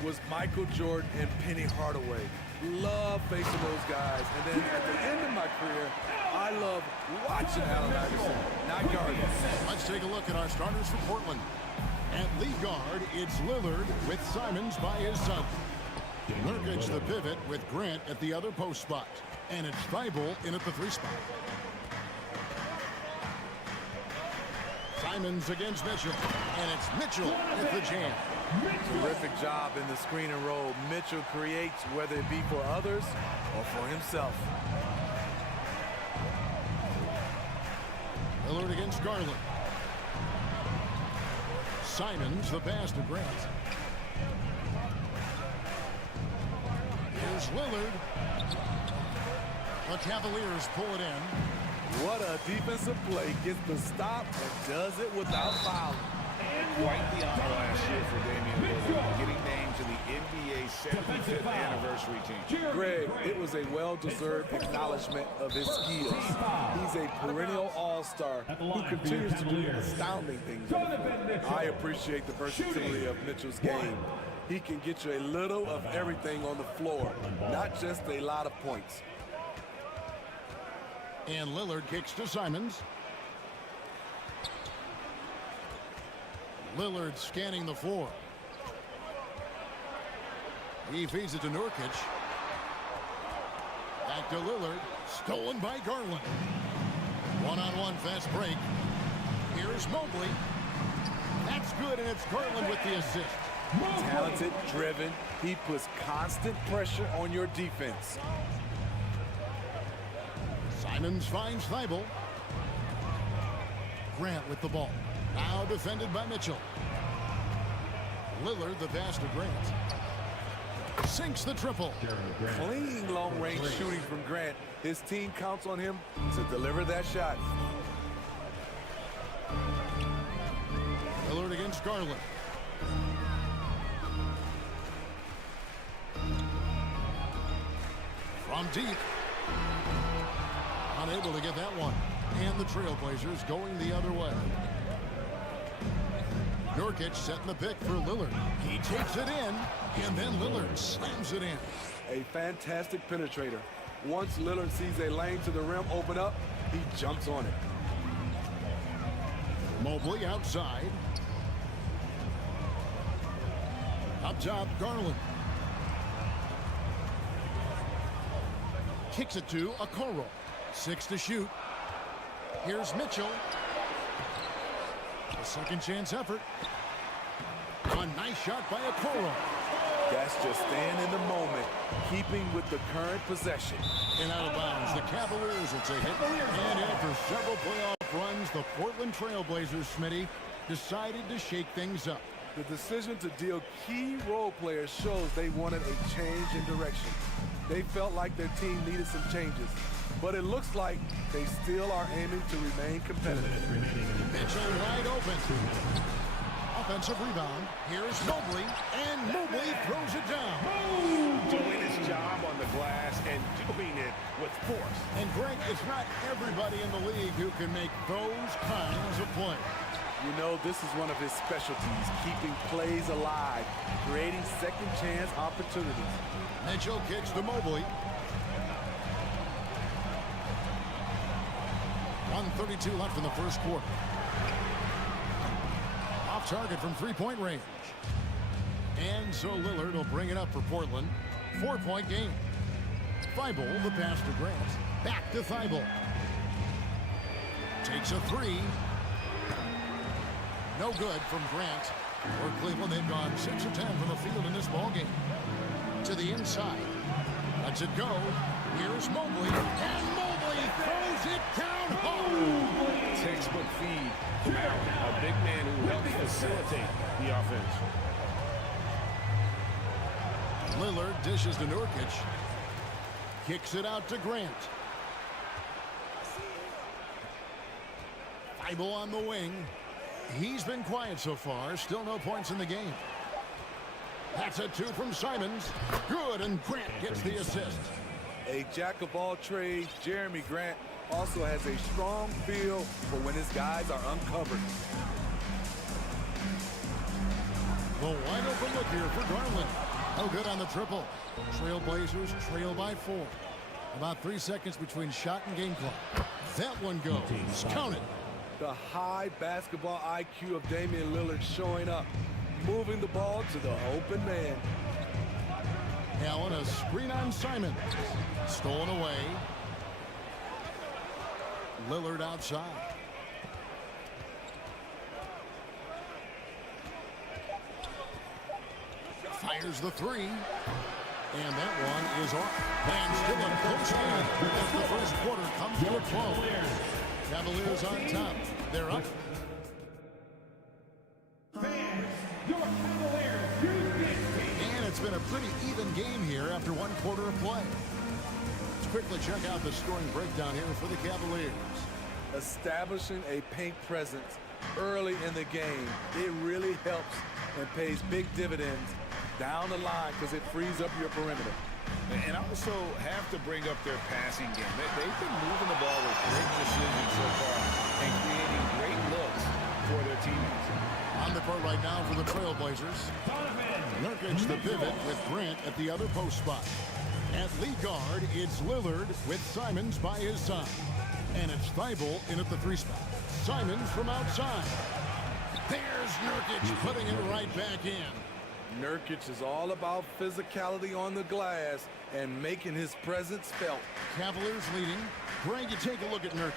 was Michael Jordan and Penny Hardaway. Love facing those guys. And then at the end of my career, I love watching Allen Iverson, not guarding. Let's take a look at our starters for Portland. At lead guard, it's Lillard with Simons by his side. Nurkic the pivot with Grant at the other post spot. And it's Thibault in at the 3 spot. Simons against Mitchell. And it's Mitchell at the jam. Terrific job in the screen and roll. Mitchell creates, whether it be for others or for himself. Lillard against Garland. Simons the pass to Grant. Here's Lillard. The Cavaliers pull it in. What a defensive play. Gets the stop and does it without fouling. Quite the honor last year for Damian Lillard, getting named to the NBA 75th anniversary team. Greg, it was a well-deserved acknowledgement of his skills. He's a perennial all-star who continues to do astounding things. I appreciate the versatility of Mitchell's game. He can get you a little of everything on the floor, not just a lot of points. And Lillard kicks to Simons. Lillard scanning the floor. He feeds it to Nurkic. Back to Lillard. Stolen by Garland. One-on-one fast break. Here's Mobley. That's good, and it's Garland with the assist. Talented, driven. He puts constant pressure on your defense. Simons finds Thibault. Grant with the ball. Now defended by Mitchell. Lillard the pass to Grant. Sinks the triple. Clean long-range shooting from Grant. His team counts on him to deliver that shot. Lillard against Garland. From deep. Unable to get that one. And the Trailblazers going the other way. Nurkic setting the pick for Lillard. He takes it in, and then Lillard slams it in. A fantastic penetrator. Once Lillard sees a lane to the rim open up, he jumps on it. Mobley outside. Up top, Garland. Kicks it to Okoro. 6 to shoot. Here's Mitchell. A second chance effort. A nice shot by Okoro. That's just staying in the moment, keeping with the current possession. And out of bounds, the Cavaliers will take it. And after several playoff runs, the Portland Trailblazers, Smitty, decided to shake things up. The decision to deal key role players shows they wanted a change in direction. They felt like their team needed some changes, but it looks like they still are aiming to remain competitive. Mitchell wide open. Offensive rebound. Here's Mobley, and Mobley throws it down. Doing his job on the glass and doing it with force. And Greg, it's not everybody in the league who can make those kinds of plays. You know, this is one of his specialties, keeping plays alive, creating second chance opportunities. Mitchell kicks to Mobley. 1:32 left in the first quarter. Off target from three-point range. And so Lillard will bring it up for Portland. 4-point game. Thibault, the pass to Grant. Back to Thibault. Takes a three. No good from Grant. For Cleveland, they've gone 6 of 10 from the field in this ballgame. To the inside. Lets it go. Here's Mobley. And Mobley throws it down home. Textbook feed. A big man who helps facilitate the offense. Lillard dishes to Nurkic. Kicks it out to Grant. Thibault on the wing. He's been quiet so far. Still no points in the game. That's a two from Simons. Good, and Grant gets the assist. A jack of all trades, Jeremy Grant also has a strong feel for when his guys are uncovered. The wide open look here for Garland. No good on the triple. Trailblazers trail by 4. About 3 seconds between shot and game clock. That one goes. Count it. The high basketball IQ of Damian Lillard showing up, moving the ball to the open man. Allen, a screen on Simon. Stolen away. Lillard outside. Fires the three. And that one is off. And still a close game as the first quarter comes to a close. Cavaliers on top. They're up. And it's been a pretty even game here after one quarter of play. Let's quickly check out the scoring breakdown here for the Cavaliers. Establishing a paint presence early in the game, it really helps and pays big dividends down the line because it frees up your perimeter. And also have to bring up their passing game. They've been moving the ball with great precision so far and creating great looks for their teammates. On the court right now for the Trailblazers. Nurkic the pivot with Grant at the other post spot. At lead guard, it's Lillard with Simons by his side. And it's Thibault in at the 3 spot. Simons from outside. There's Nurkic putting it right back in. Nurkic is all about physicality on the glass and making his presence felt. Cavaliers leading. Greg, you take a look at Nurkic.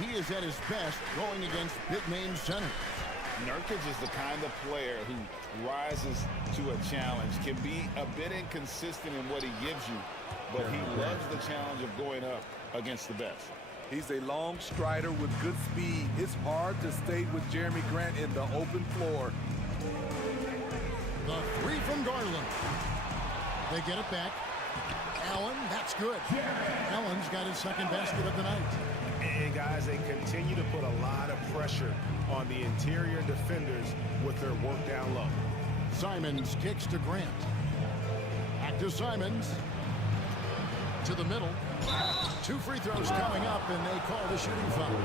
He is at his best going against big-name centers. Nurkic is the kind of player who rises to a challenge, can be a bit inconsistent in what he gives you, but he loves the challenge of going up against the best. He's a long strider with good speed. It's hard to stay with Jeremy Grant in the open floor. The 3 from Garland. They get it back. Allen, that's good. Allen's got his second basket of the night. And guys, they continue to put a lot of pressure on the interior defenders with their work down low. Simons kicks to Grant. Back to Simons. To the middle. 2 free throws coming up, and they call the shooting foul.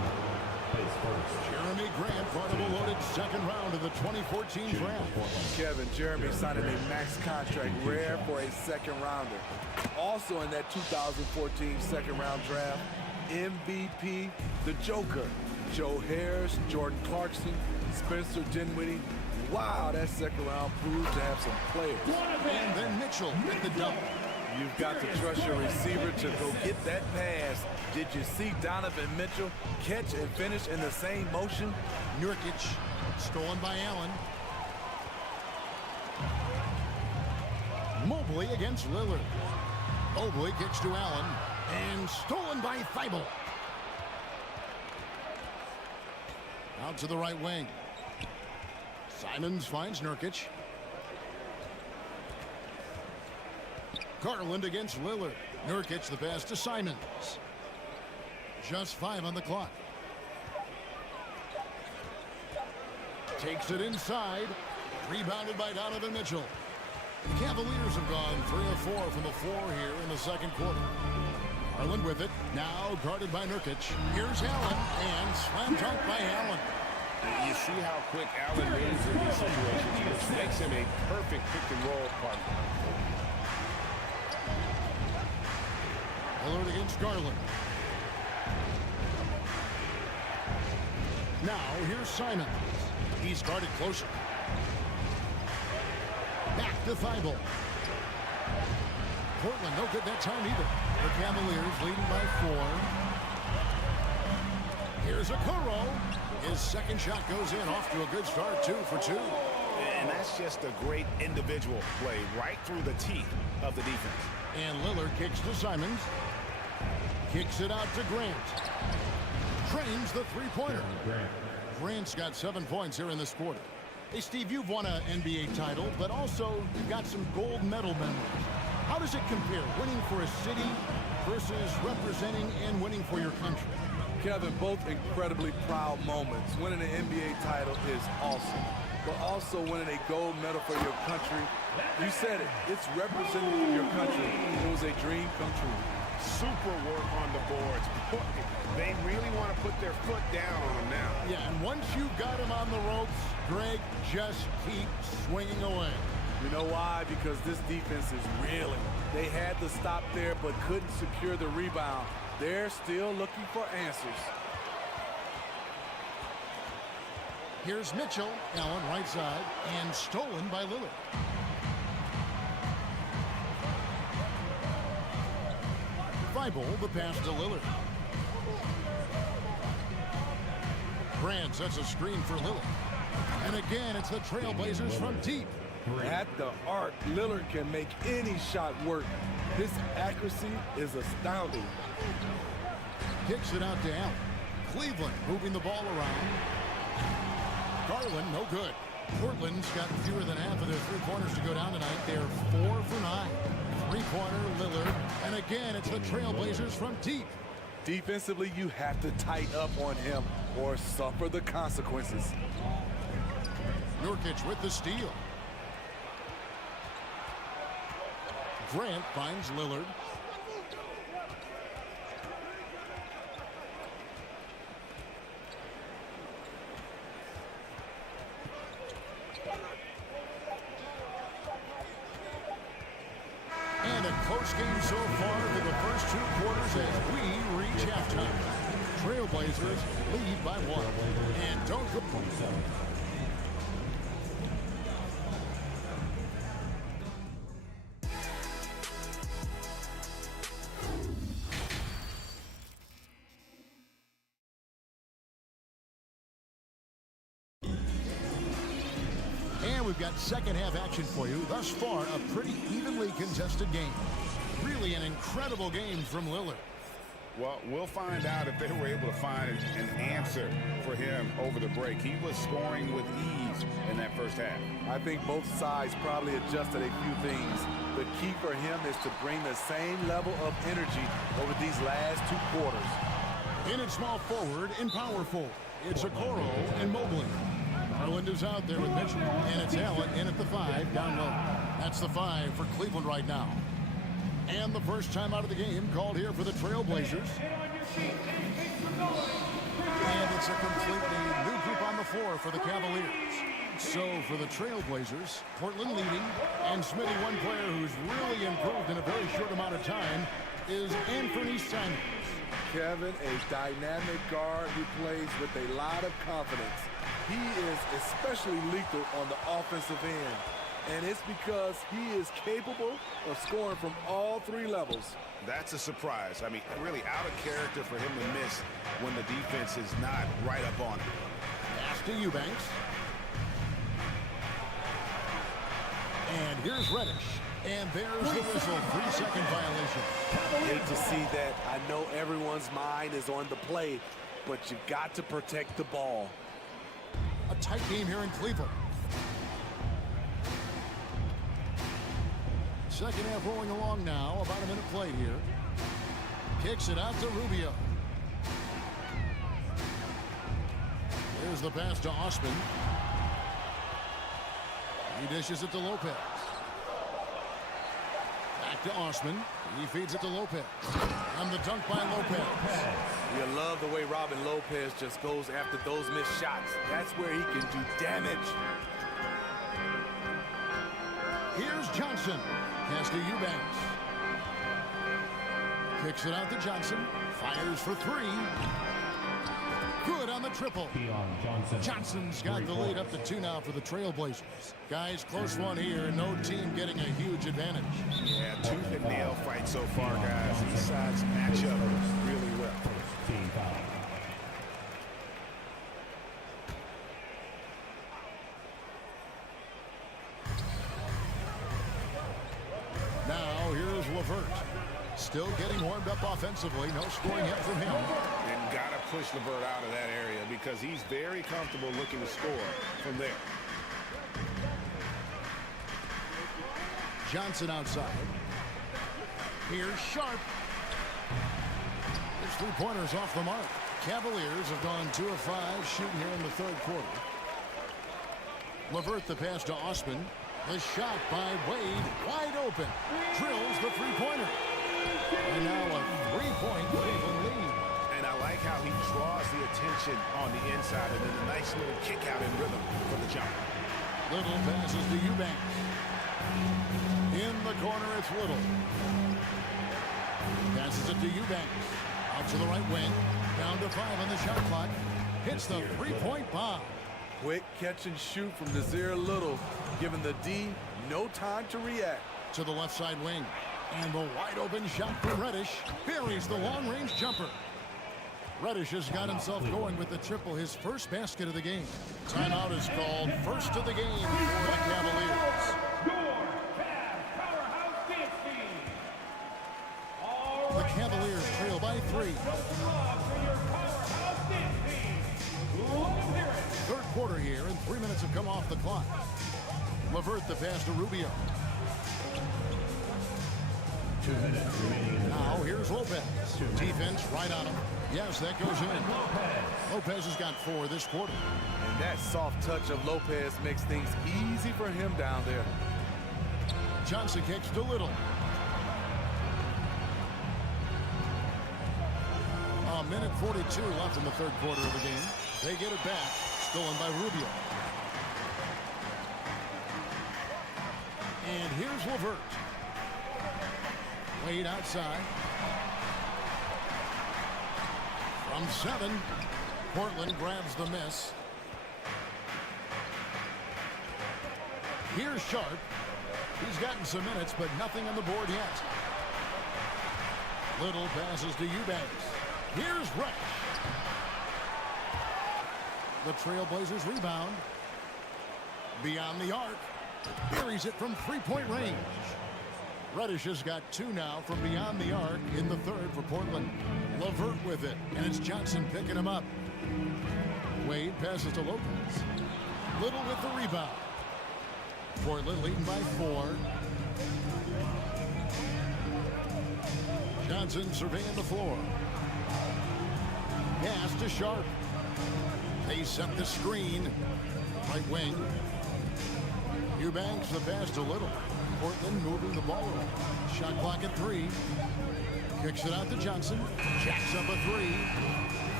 Jeremy Grant, part of a loaded second round of the 2014 draft. Kevin, Jeremy signed a max contract, rare for a second rounder. Also in that 2014 second round draft, MVP, the Joker, Joe Harris, Jordan Clarkson, Spencer Dinwiddie. Wow, that second round proved to have some players. And then Mitchell with the double. You've got to trust your receiver to go get that pass. Did you see Donovan Mitchell catch and finish in the same motion? Nurkic, stolen by Allen. Mobley against Lillard. Mobley kicks to Allen, and stolen by Thibault. Out to the right wing. Simons finds Nurkic. Garland against Lillard. Nurkic the pass to Simons. Just 5 on the clock. Takes it inside. Rebounded by Donovan Mitchell. The Cavaliers have gone 3 of 4 from the floor here in the second quarter. Garland with it. Now guarded by Nurkic. Here's Allen, and slam dunk by Allen. You see how quick Allen moves in these situations, which makes him a perfect pick-and-roll partner. Lillard against Garland. Now here's Simons. He's guarded closer. Back to Thibault. Portland no good that time either. The Cavaliers leading by 4. Here's Okoro. His second shot goes in, off to a good start, 2 for 2. And that's just a great individual play right through the teeth of the defense. And Lillard kicks to Simons. Kicks it out to Grant. Trains the three-pointer. Grant's got 7 points here in this quarter. Hey, Steve, you've won an NBA title, but also you've got some gold medal memories. How does it compare, winning for a city versus representing and winning for your country? Kevin, both incredibly proud moments. Winning an NBA title is awesome, but also winning a gold medal for your country, you said it, it's representing your country. It was a dream come true. super work on the boards. They really want to put their foot down on him now. Yeah, and once you got him on the ropes, Greg, just keep swinging away. You know why? Because this defense is reeling. They had to stop there but couldn't secure the rebound. They're still looking for answers. Here's Mitchell. Allen right side and stolen by Lillard. Thibault the pass to Lillard. Grant sets a screen for Lillard. And again, it's the Trailblazers from deep. At the arc, Lillard can make any shot work. His accuracy is astounding. Kicks it out to Allen. Cleveland moving the ball around. Garland, no good. Portland's got fewer than half of their three-pointers to go down tonight. They're 4 for 9. Three-pointer, Lillard. And again, it's the Trailblazers from deep. Defensively, you have to tighten up on him or suffer the consequences. Nurkic with the steal. Grant finds Lillard. And a close game so far through the first 2 quarters as we reach halftime. Trailblazers lead by 1. And don't go. We've got second half action for you. Thus far, a pretty evenly contested game. Really an incredible game from Lillard. Well, we'll find out if they were able to find an answer for him over the break. He was scoring with ease in that first half. I think both sides probably adjusted a few things. The key for him is to bring the same level of energy over these last 2 quarters. In at small forward and power forward, it's Okoro and Mobley. Garland is out there with Mitchell, and it's Allen in at the 5 down low. That's the 5 for Cleveland right now. And the first time out of the game called here for the Trailblazers. And it's a completely new group on the floor for the Cavaliers. So for the Trailblazers, Portland leading, and Smitty, one player who's really improved in a very short amount of time, is Anthony Simons. Kevin, a dynamic guard who plays with a lot of confidence. He is especially lethal on the offensive end, and it's because he is capable of scoring from all 3 levels. That's a surprise. I mean, really out of character for him to miss when the defense is not right up on him. Pass to Eubanks. And here's Reddish. And there's the whistle. 3-second violation. I hate to see that. I know everyone's mind is on the play, but you got to protect the ball. A tight game here in Cleveland. Second half rolling along now. About a minute played here. Kicks it out to Rubio. There's the pass to Osman. He dishes it to Lopez. Back to Osman. He feeds it to Lopez. And the dunk by Lopez. You love the way Robin Lopez just goes after those missed shots. That's where he can do damage. Here's Johnson. Pass to Eubanks. Kicks it out to Johnson. Fires for 3. Good on the triple. Johnson's got the lead up to 2 now for the Trailblazers. Guys, close one here. No team getting a huge advantage. Yeah, tooth and nail fight so far, guys. These sides match up really well. Now here's LeVert. Still getting warmed up offensively. No scoring yet from him. And got to push LeVert out of that area because he's very comfortable looking to score from there. Johnson outside. Here's Sharp. His 3-pointers off the mark. Cavaliers have gone 2 of 5 shooting here in the 3rd quarter. LeVert the pass to Osman. The shot by Wade, wide open. Drills the 3-pointer. And now a three-point Cleveland lead. And I like how he draws the attention on the inside and then a nice little kick out in rhythm for the jump. Little passes to Eubanks. In the corner, it's Little. Passes it to Eubanks. Out to the right wing. Down to 5 on the shot clock. Hits the three-point bomb. Quick catch and shoot from Nazir Little, giving the D no time to react. To the left side wing. And the wide open shot for Reddish. Buries the long-range jumper. Reddish has got himself going with the triple, his first basket of the game. Timeout is called. First of the game for the Cavaliers. The Cavaliers trail by 3. Third quarter here, and 3 minutes have come off the clock. LeVert the pass to Rubio. 2 minutes remaining. Now here's Lopez. Defense right on him. Yes, that goes in. Lopez has got 4 this quarter. And that soft touch of Lopez makes things easy for him down there. Johnson kicks to Little. A minute 42 left in the third quarter of the game. They get it back. Stolen by Rubio. And here's LeVert. Wade outside. From 7, Portland grabs the miss. Here's Sharp. He's gotten some minutes, but nothing on the board yet. Little passes to Eubanks. Here's Reddish. The Trailblazers rebound. Beyond the arc. Buries it from three-point range. Reddish has got 2 now from beyond the arc in the third for Portland. LeVert with it, and it's Johnson picking him up. Wade passes to Lopez. Little with the rebound. Portland leading by 4. Johnson surveying the floor. Pass to Sharp. They set the screen. Right wing. Eubanks the pass to Little. Portland moving the ball around. Shot clock at 3. Kicks it out to Johnson. Jacks up a 3.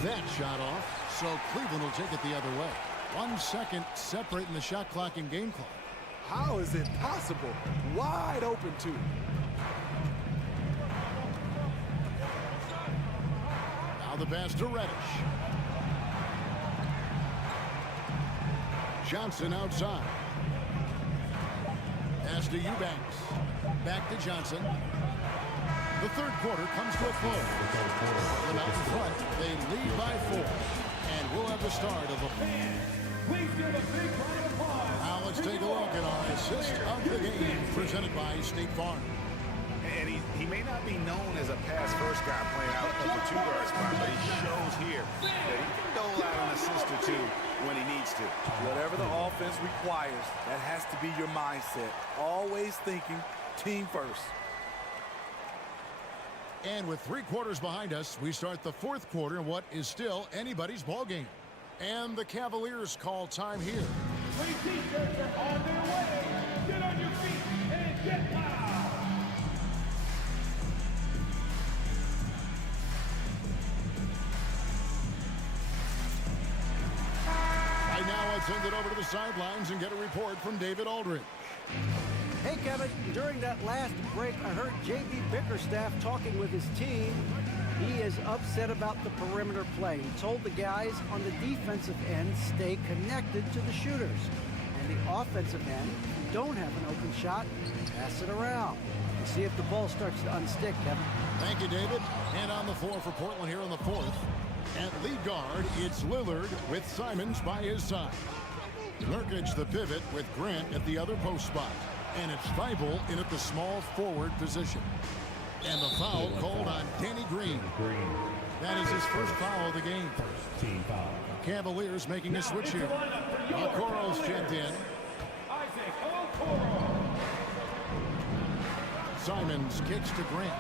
That shot off. So Cleveland will take it the other way. 1 second separating the shot clock and game clock. How is it possible? Wide open, too. Now the pass to Reddish. Johnson outside. Pass to Eubanks. Back to Johnson. The third quarter comes to a close. Portland out in front. They lead by 4. And we'll have the start of the Now let's take a look at our assist of the game presented by State Farm. And he may not be known as a pass-first guy playing out of the 2-guard spot, but he shows here that he can dole out an assist or 2 when he needs to. Whatever the offense requires, that has to be your mindset. Always thinking team first. And with 3 quarters behind us, we start the fourth quarter in what is still anybody's ball game. And the Cavaliers call time here. 3 T-shirts are on their way. Get on your feet and get loud. Right now, let's send it over to the sidelines and get a report from David Aldridge. Hey, Kevin, during that last break, I heard J.B. Bickerstaff talking with his team. He is upset about the perimeter play. He told the guys on the defensive end stay connected to the shooters. And the offensive end, if you don't have an open shot, pass it around. And see if the ball starts to unstick, Kevin. Thank you, David. And on the floor for Portland here in the fourth. At lead guard, it's Lillard with Simons by his side. Nurkic the pivot with Grant at the other post spot. And it's Thibault in at the small forward position. And the foul called on Danny Green. That is his first foul of the game. Team foul. Cavaliers making a switch here. Okoro's checked in. Simons kicks to Grant.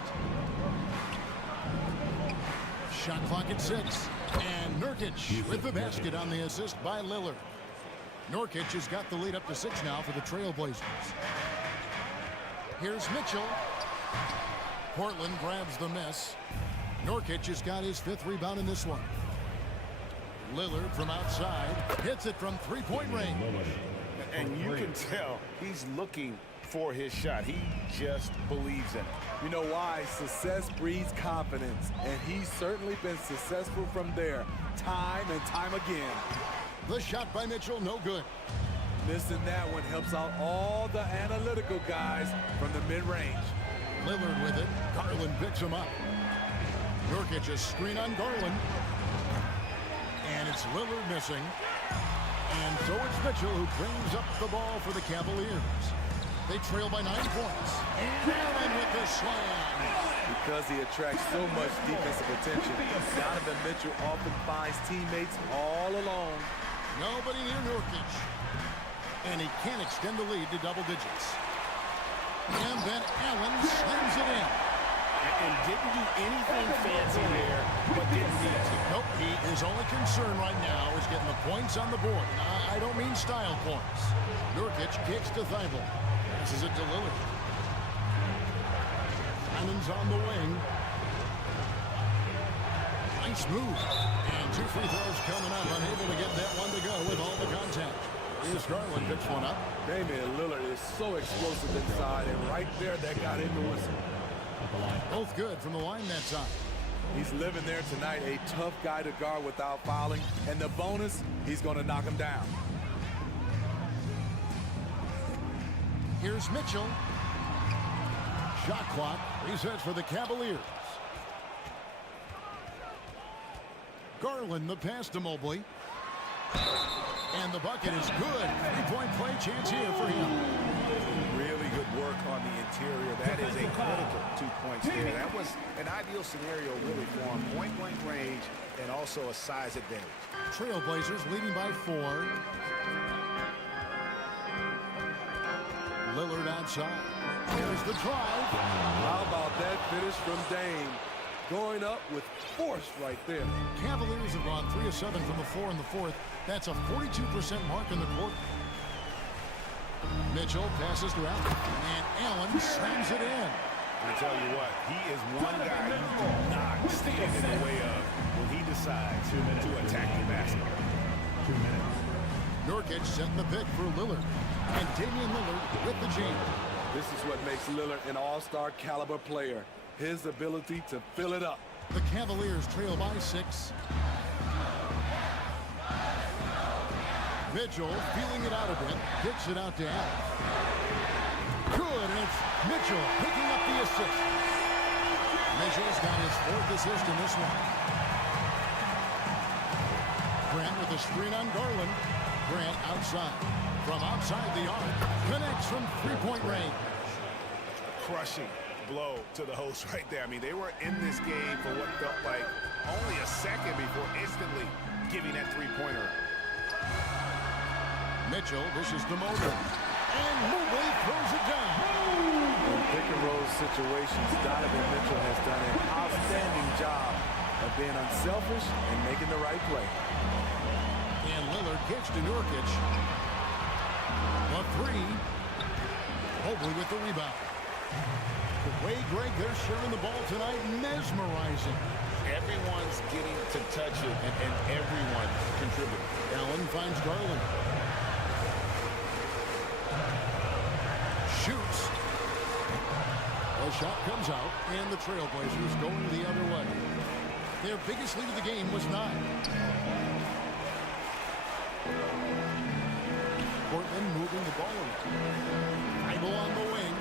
Shot clock at 6. And Nurkic with the basket on the assist by Lillard. Nurkic has got the lead up to 6 now for the Trailblazers. Here's Mitchell. Portland grabs the miss. Nurkic has got his 5th rebound in this one. Lillard from outside hits it from three-point range. And you can tell he's looking for his shot. He just believes in it. You know why? Success breeds confidence, and he's certainly been successful from there, time and time again. The shot by Mitchell, no good. Missing that one helps out all the analytical guys from the mid-range. Lillard with it. Garland picks him up. Nurkic a screen on Garland. And it's Lillard missing. And so it's Mitchell who brings up the ball for the Cavaliers. They trail by 9 points. And Allen with the slam. Because he attracts so much defensive attention, Donovan Mitchell often finds teammates all alone. Nobody near Nurkic. And he can't extend the lead to double digits. And then Allen slams it in. And didn't do anything fancy there, but didn't need to. Nope, his only concern right now is getting the points on the board. I don't mean style points. Nurkic kicks to Thibault. Passes it to Lillard. Simon's on the wing. Nice move. And 2 free throws coming up. Unable to get that one to go with all the contact. Here's Garland, picks one up. Damian Lillard is so explosive inside, and right there, that got him the whistle. Both good from the line that time. He's living there tonight, a tough guy to guard without fouling, and the bonus, he's going to knock him down. Here's Mitchell. Shot clock resets for the Cavaliers. Garland, the pass to Mobley. And the bucket is good. 3-point play chance here for him. Really good work on the interior. That is a critical 2 points there. That was an ideal scenario really for him. Point-blank range and also a size advantage. Trailblazers leading by 4. Lillard outside. Here's the drive. How about that finish from Dame? Going up with force right there. Cavaliers have gone 3 of 7 from the floor in the 4th. That's a 42% mark in the quarter. Mitchell passes to Allen. And Allen slams it in. I tell you what, he is one guy you do not stand in the way of when he decides to attack the basket. 2 minutes. Nurkic setting the pick for Lillard. And Damian Lillard with the jam. This is what makes Lillard an all-star caliber player. His ability to fill it up. The Cavaliers trail by 6. Mitchell feeling it out a bit. Kicks it out to Allen. Good, and it's Mitchell picking up the assist. Mitchell's got his 4th assist in this one. Grant with a screen on Garland. Grant outside. From outside the arc. Connects from 3-point range. Crushing blow to the host right there. I mean, they were in this game for what felt like only a second before instantly giving that 3-pointer. Mitchell dishes to Mobley. And Mobley throws it down. In pick-and-roll situations, Donovan Mitchell has done an outstanding job of being unselfish and making the right play. And Lillard kicks to Nurkic. A 3. Mobley with the rebound. The way, Greg, they're sharing the ball tonight, mesmerizing. Everyone's getting to touch it, and everyone contributing. Allen finds Garland. Shoots. The shot comes out, and the Trailblazers going the other way. Their biggest lead of the game was 9. Portland moving the ball around. Thibault on the wing.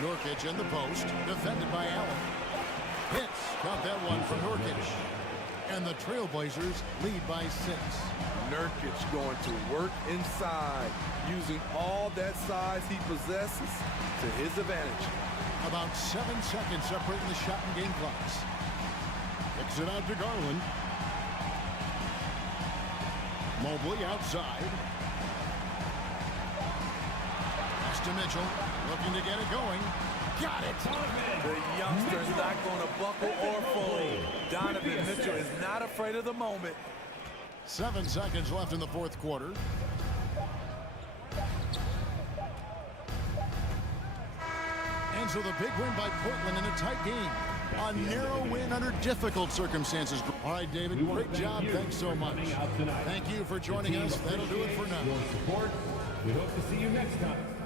Nurkic in the post, defended by Allen. Hits, got that one from Nurkic. And the Trailblazers lead by 6. Nurkic going to work inside, using all that size he possesses to his advantage. About 7 seconds separating the shot and game clocks. Kicks it out to Garland. Mobley outside. Pass to Mitchell, looking to get it going. Got it! The youngster's not going to buckle or fold. Donovan Mitchell is not afraid of the moment. 7 seconds left in the 4th quarter. so the big win by Portland in a tight game. A narrow win under difficult circumstances. All right, David, great job. Thanks so much. Thank Thank you for joining us. That'll do it for now. Your support. We hope to see you next time.